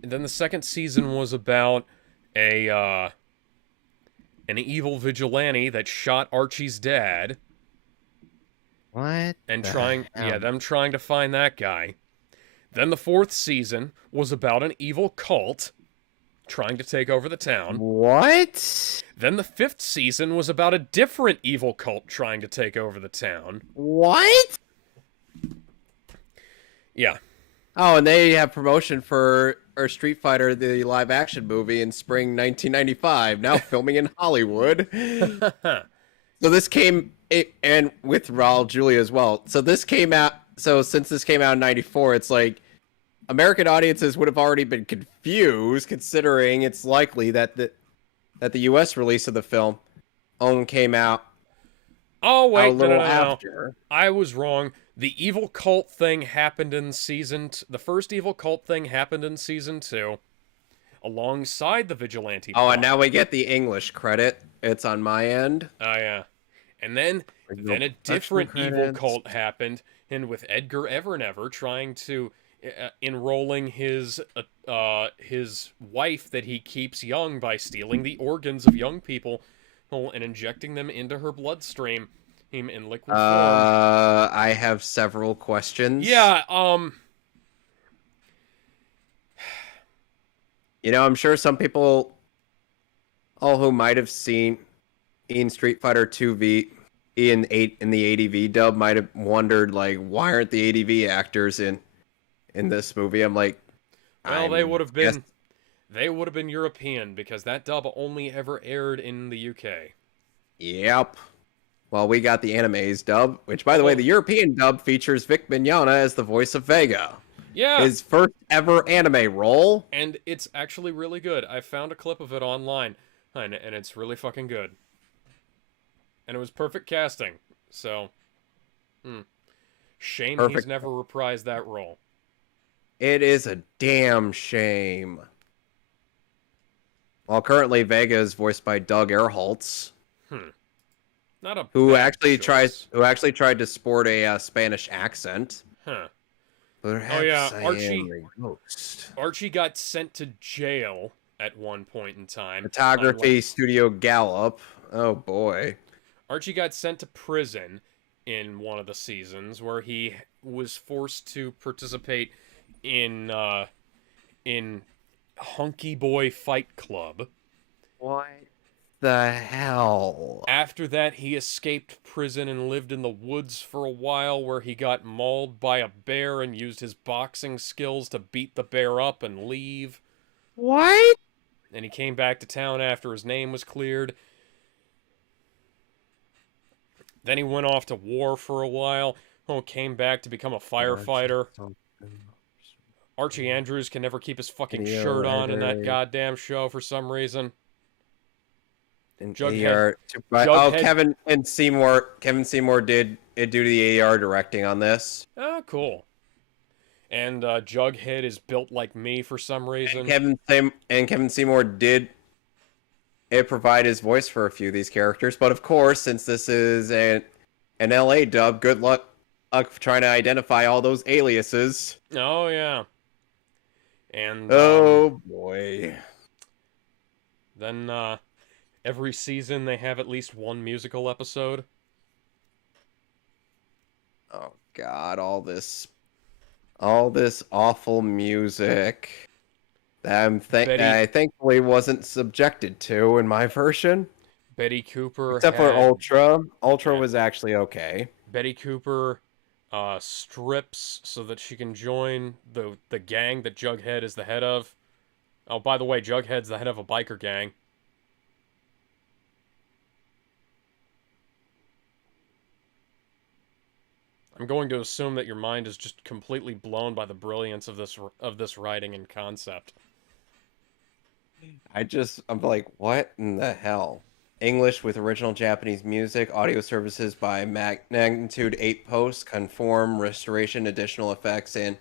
then the second season was about an evil vigilante that shot Archie's dad What? and the hell? them trying to find that guy. Then the fourth season was about an evil cult trying to take over the town. What? Then the fifth season was about a different evil cult trying to take over the town. What? Yeah. Oh, and they have promotion for Street Fighter, the live action movie in spring 1995, now filming in Hollywood. So this and with Raul Julia as well. So this came out, so since this came out in 94, it's like American audiences would have already been confused, considering it's likely that the US release of the film came out Oh, wait, a little no. after. I was wrong. The evil cult thing happened in the first evil cult thing happened in season 2, alongside the vigilante Oh, plot. and now we get the English credit. It's on my end. Oh, yeah. And then a different evil cult happened, and with Edgar Evernever trying to enrolling his wife that he keeps young by stealing the organs of young people and injecting them into her bloodstream in liquid form. I have several questions. Yeah, You know, I'm sure some people who might have seen in Street Fighter 2V in the ADV dub might have wondered, like, why aren't the ADV actors in this movie? I'm like, well, they would have been European, because that dub only ever aired in the UK. Yep. Well, we got the anime's dub, which, by the way, the European dub features Vic Mignogna as the voice of Vega. Yeah. His first ever anime role. And it's actually really good. I found a clip of it online, and it's really fucking good. And it was perfect casting, so... Shame he's never reprised that role. It is a damn shame. Well, currently Vega is voiced by Doug Erholtz. Not a who bad actually choice. tried to sport a Spanish accent. Huh. Perhaps yeah, I Archie- am a ghost. Archie got sent to jail at one point in time. Photography Studio Gallup. Oh boy. Archie got sent to prison in one of the seasons where he was forced to participate in Hunky Boy Fight Club. What the hell? After that, he escaped prison and lived in the woods for a while, where he got mauled by a bear and used his boxing skills to beat the bear up and leave. What? And he came back to town after his name was cleared. Then he went off to war for a while. Came back to become a firefighter. Archie Andrews can never keep his fucking shirt on in that goddamn show for some reason. Jughead. Kevin Seymour did do the AR directing on this. Oh, cool. And Jughead is built like me for some reason. Kevin Seymour did provide his voice for a few of these characters, but of course, since this is an LA dub, good luck trying to identify all those aliases. Oh, yeah. And oh boy. Then every season they have at least one musical episode. Oh god, all this awful music that I thankfully wasn't subjected to in my version. Betty Cooper Except for Ultra. Ultra was actually okay. Betty Cooper strips so that she can join the gang that Jughead is the head of. Oh, by the way, Jughead's the head of a biker gang. I'm going to assume that your mind is just completely blown by the brilliance of this writing and concept. I'm like, what in the hell? English with original Japanese music, audio services by Magnitude 8 Post, Conform, Restoration, Additional Effects, and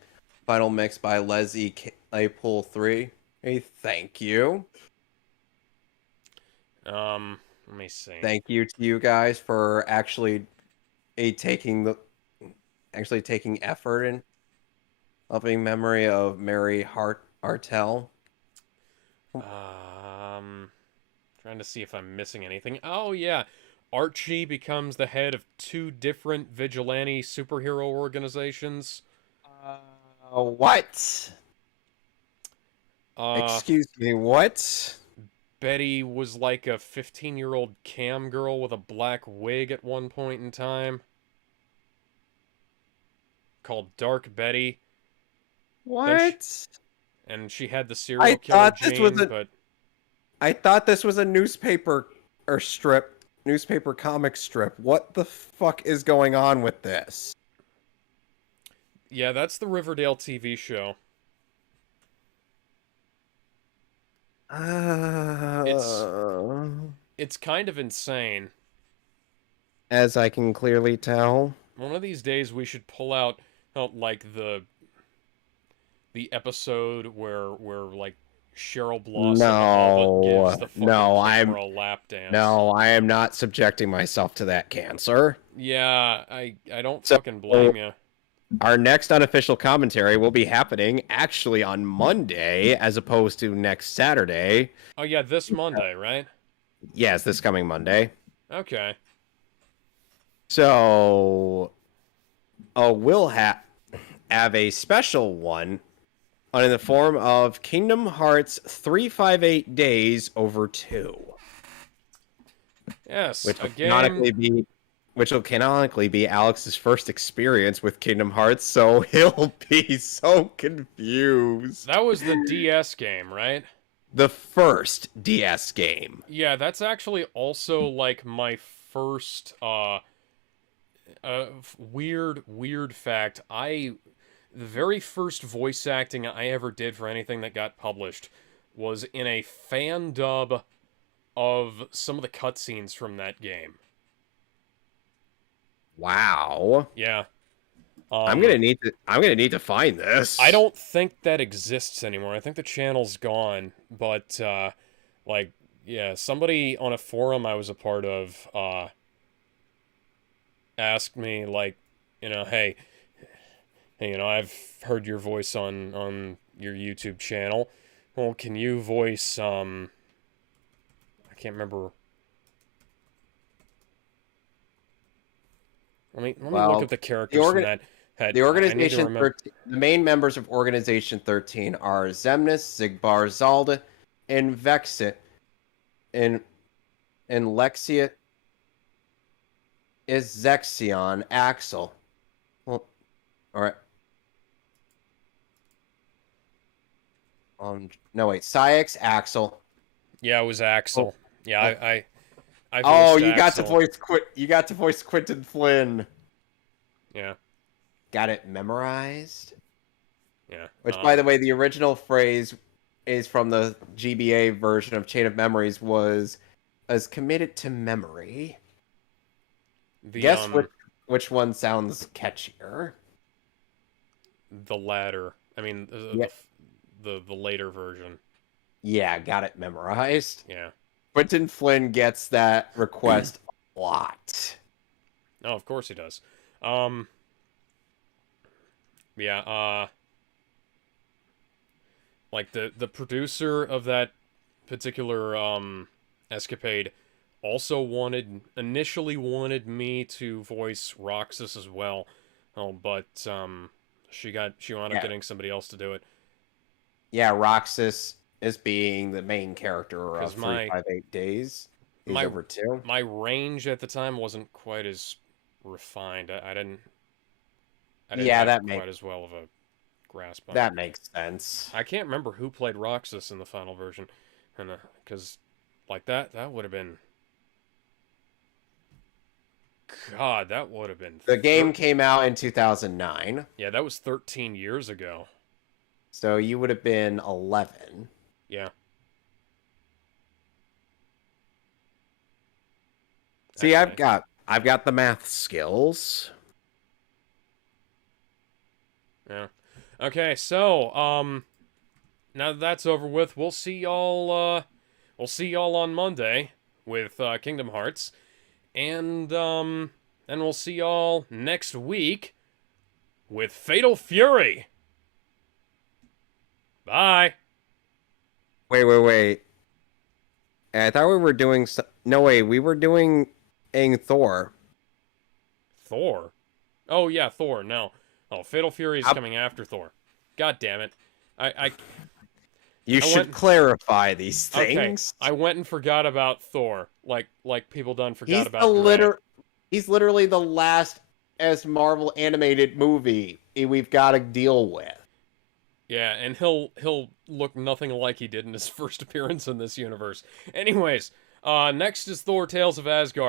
final mix by Leslie Claypool 3. Hey, thank you. Let me see. Thank you to you guys for actually taking effort in loving memory of Mary Hartel. Trying to see if I'm missing anything. Oh yeah, Archie becomes the head of 2 different vigilante superhero organizations. What? Uh, Excuse me, what? Betty was like a 15-year-old cam girl with a black wig at one point in time, called Dark Betty. What? And she had the I serial killer thought this was gene, a but I thought this was a newspaper comic strip. What the fuck is going on with this? yeah, that's the Riverdale TV show. It's kind of insane. As I can clearly tell. One of these days we should pull out like the episode where like Cheryl Blossom all but gives the fucking camera a lap dance. No, I am not subjecting myself to that cancer. Yeah, I don't fucking blame you. Our next unofficial commentary will be happening actually on Monday as opposed to next Saturday. Oh yeah, this Monday, right? Yes, this coming Monday. Okay. So, we'll have a special one in the form of Kingdom Hearts 358 Days over 2. Yes, Which will again... canonically be Alex's first experience with Kingdom Hearts, so he'll be so confused. That was the DS game, right? The first DS game. Yeah, that's actually also like my first weird fact. The very first voice acting I ever did for anything that got published was in a fan dub of some of the cutscenes from that game. Wow. Yeah. I'm gonna need to find this. I don't think that exists anymore. I think the channel's gone. But like, yeah, somebody on a forum I was a part of asked me, like, hey, I've heard your voice on your YouTube channel. Well, can you voice I can't remember. Let me look at the characters from that. The organization, the main members of Organization 13 are Zemnis, Zigbar, Zalda, and Vexit, and Lexia is Zexion, Axel. Well, all right. No wait, Syx, Axel. Yeah, it was Axel. Yeah, I you got to voice Quentin Flynn. Yeah. Got it memorized? Yeah. Which, by the way, the original phrase is from the GBA version of Chain of Memories was as committed to memory. Guess which one sounds catchier? The latter. I mean, the later version. Yeah, got it memorized. Yeah. Quentin Flynn gets that request a lot. Oh, of course he does. Yeah, like the producer of that particular escapade also initially wanted me to voice Roxas as well. Oh, but she wound up getting somebody else to do it. Yeah, Roxas is being the main character of 358 Days. He's over 2. My range at the time wasn't quite as refined. I didn't have quite as well of a grasp on that. Makes sense. I can't remember who played Roxas in the final version, and because like that would have been. God, that would have been. The game came out in 2009. Yeah, that was 13 years ago. So you would have been 11. Yeah. See, I've got the math skills. Yeah. Okay, so now that that's over with, we'll see y'all on Monday with Kingdom Hearts. And And we'll see y'all next week with Fatal Fury. Bye. Wait. I thought we were doing... No, wait, we were doing Thor. Thor? Oh, yeah, Thor. No. Oh, Fatal Fury is coming after Thor. God damn it. You should clarify these things. Okay, I went and forgot about Thor. Like people done forgot about He's literally the last as Marvel animated movie we've got to deal with. Yeah, and he'll look nothing like he did in his first appearance in this universe. Anyways, next is Thor Tales of Asgard.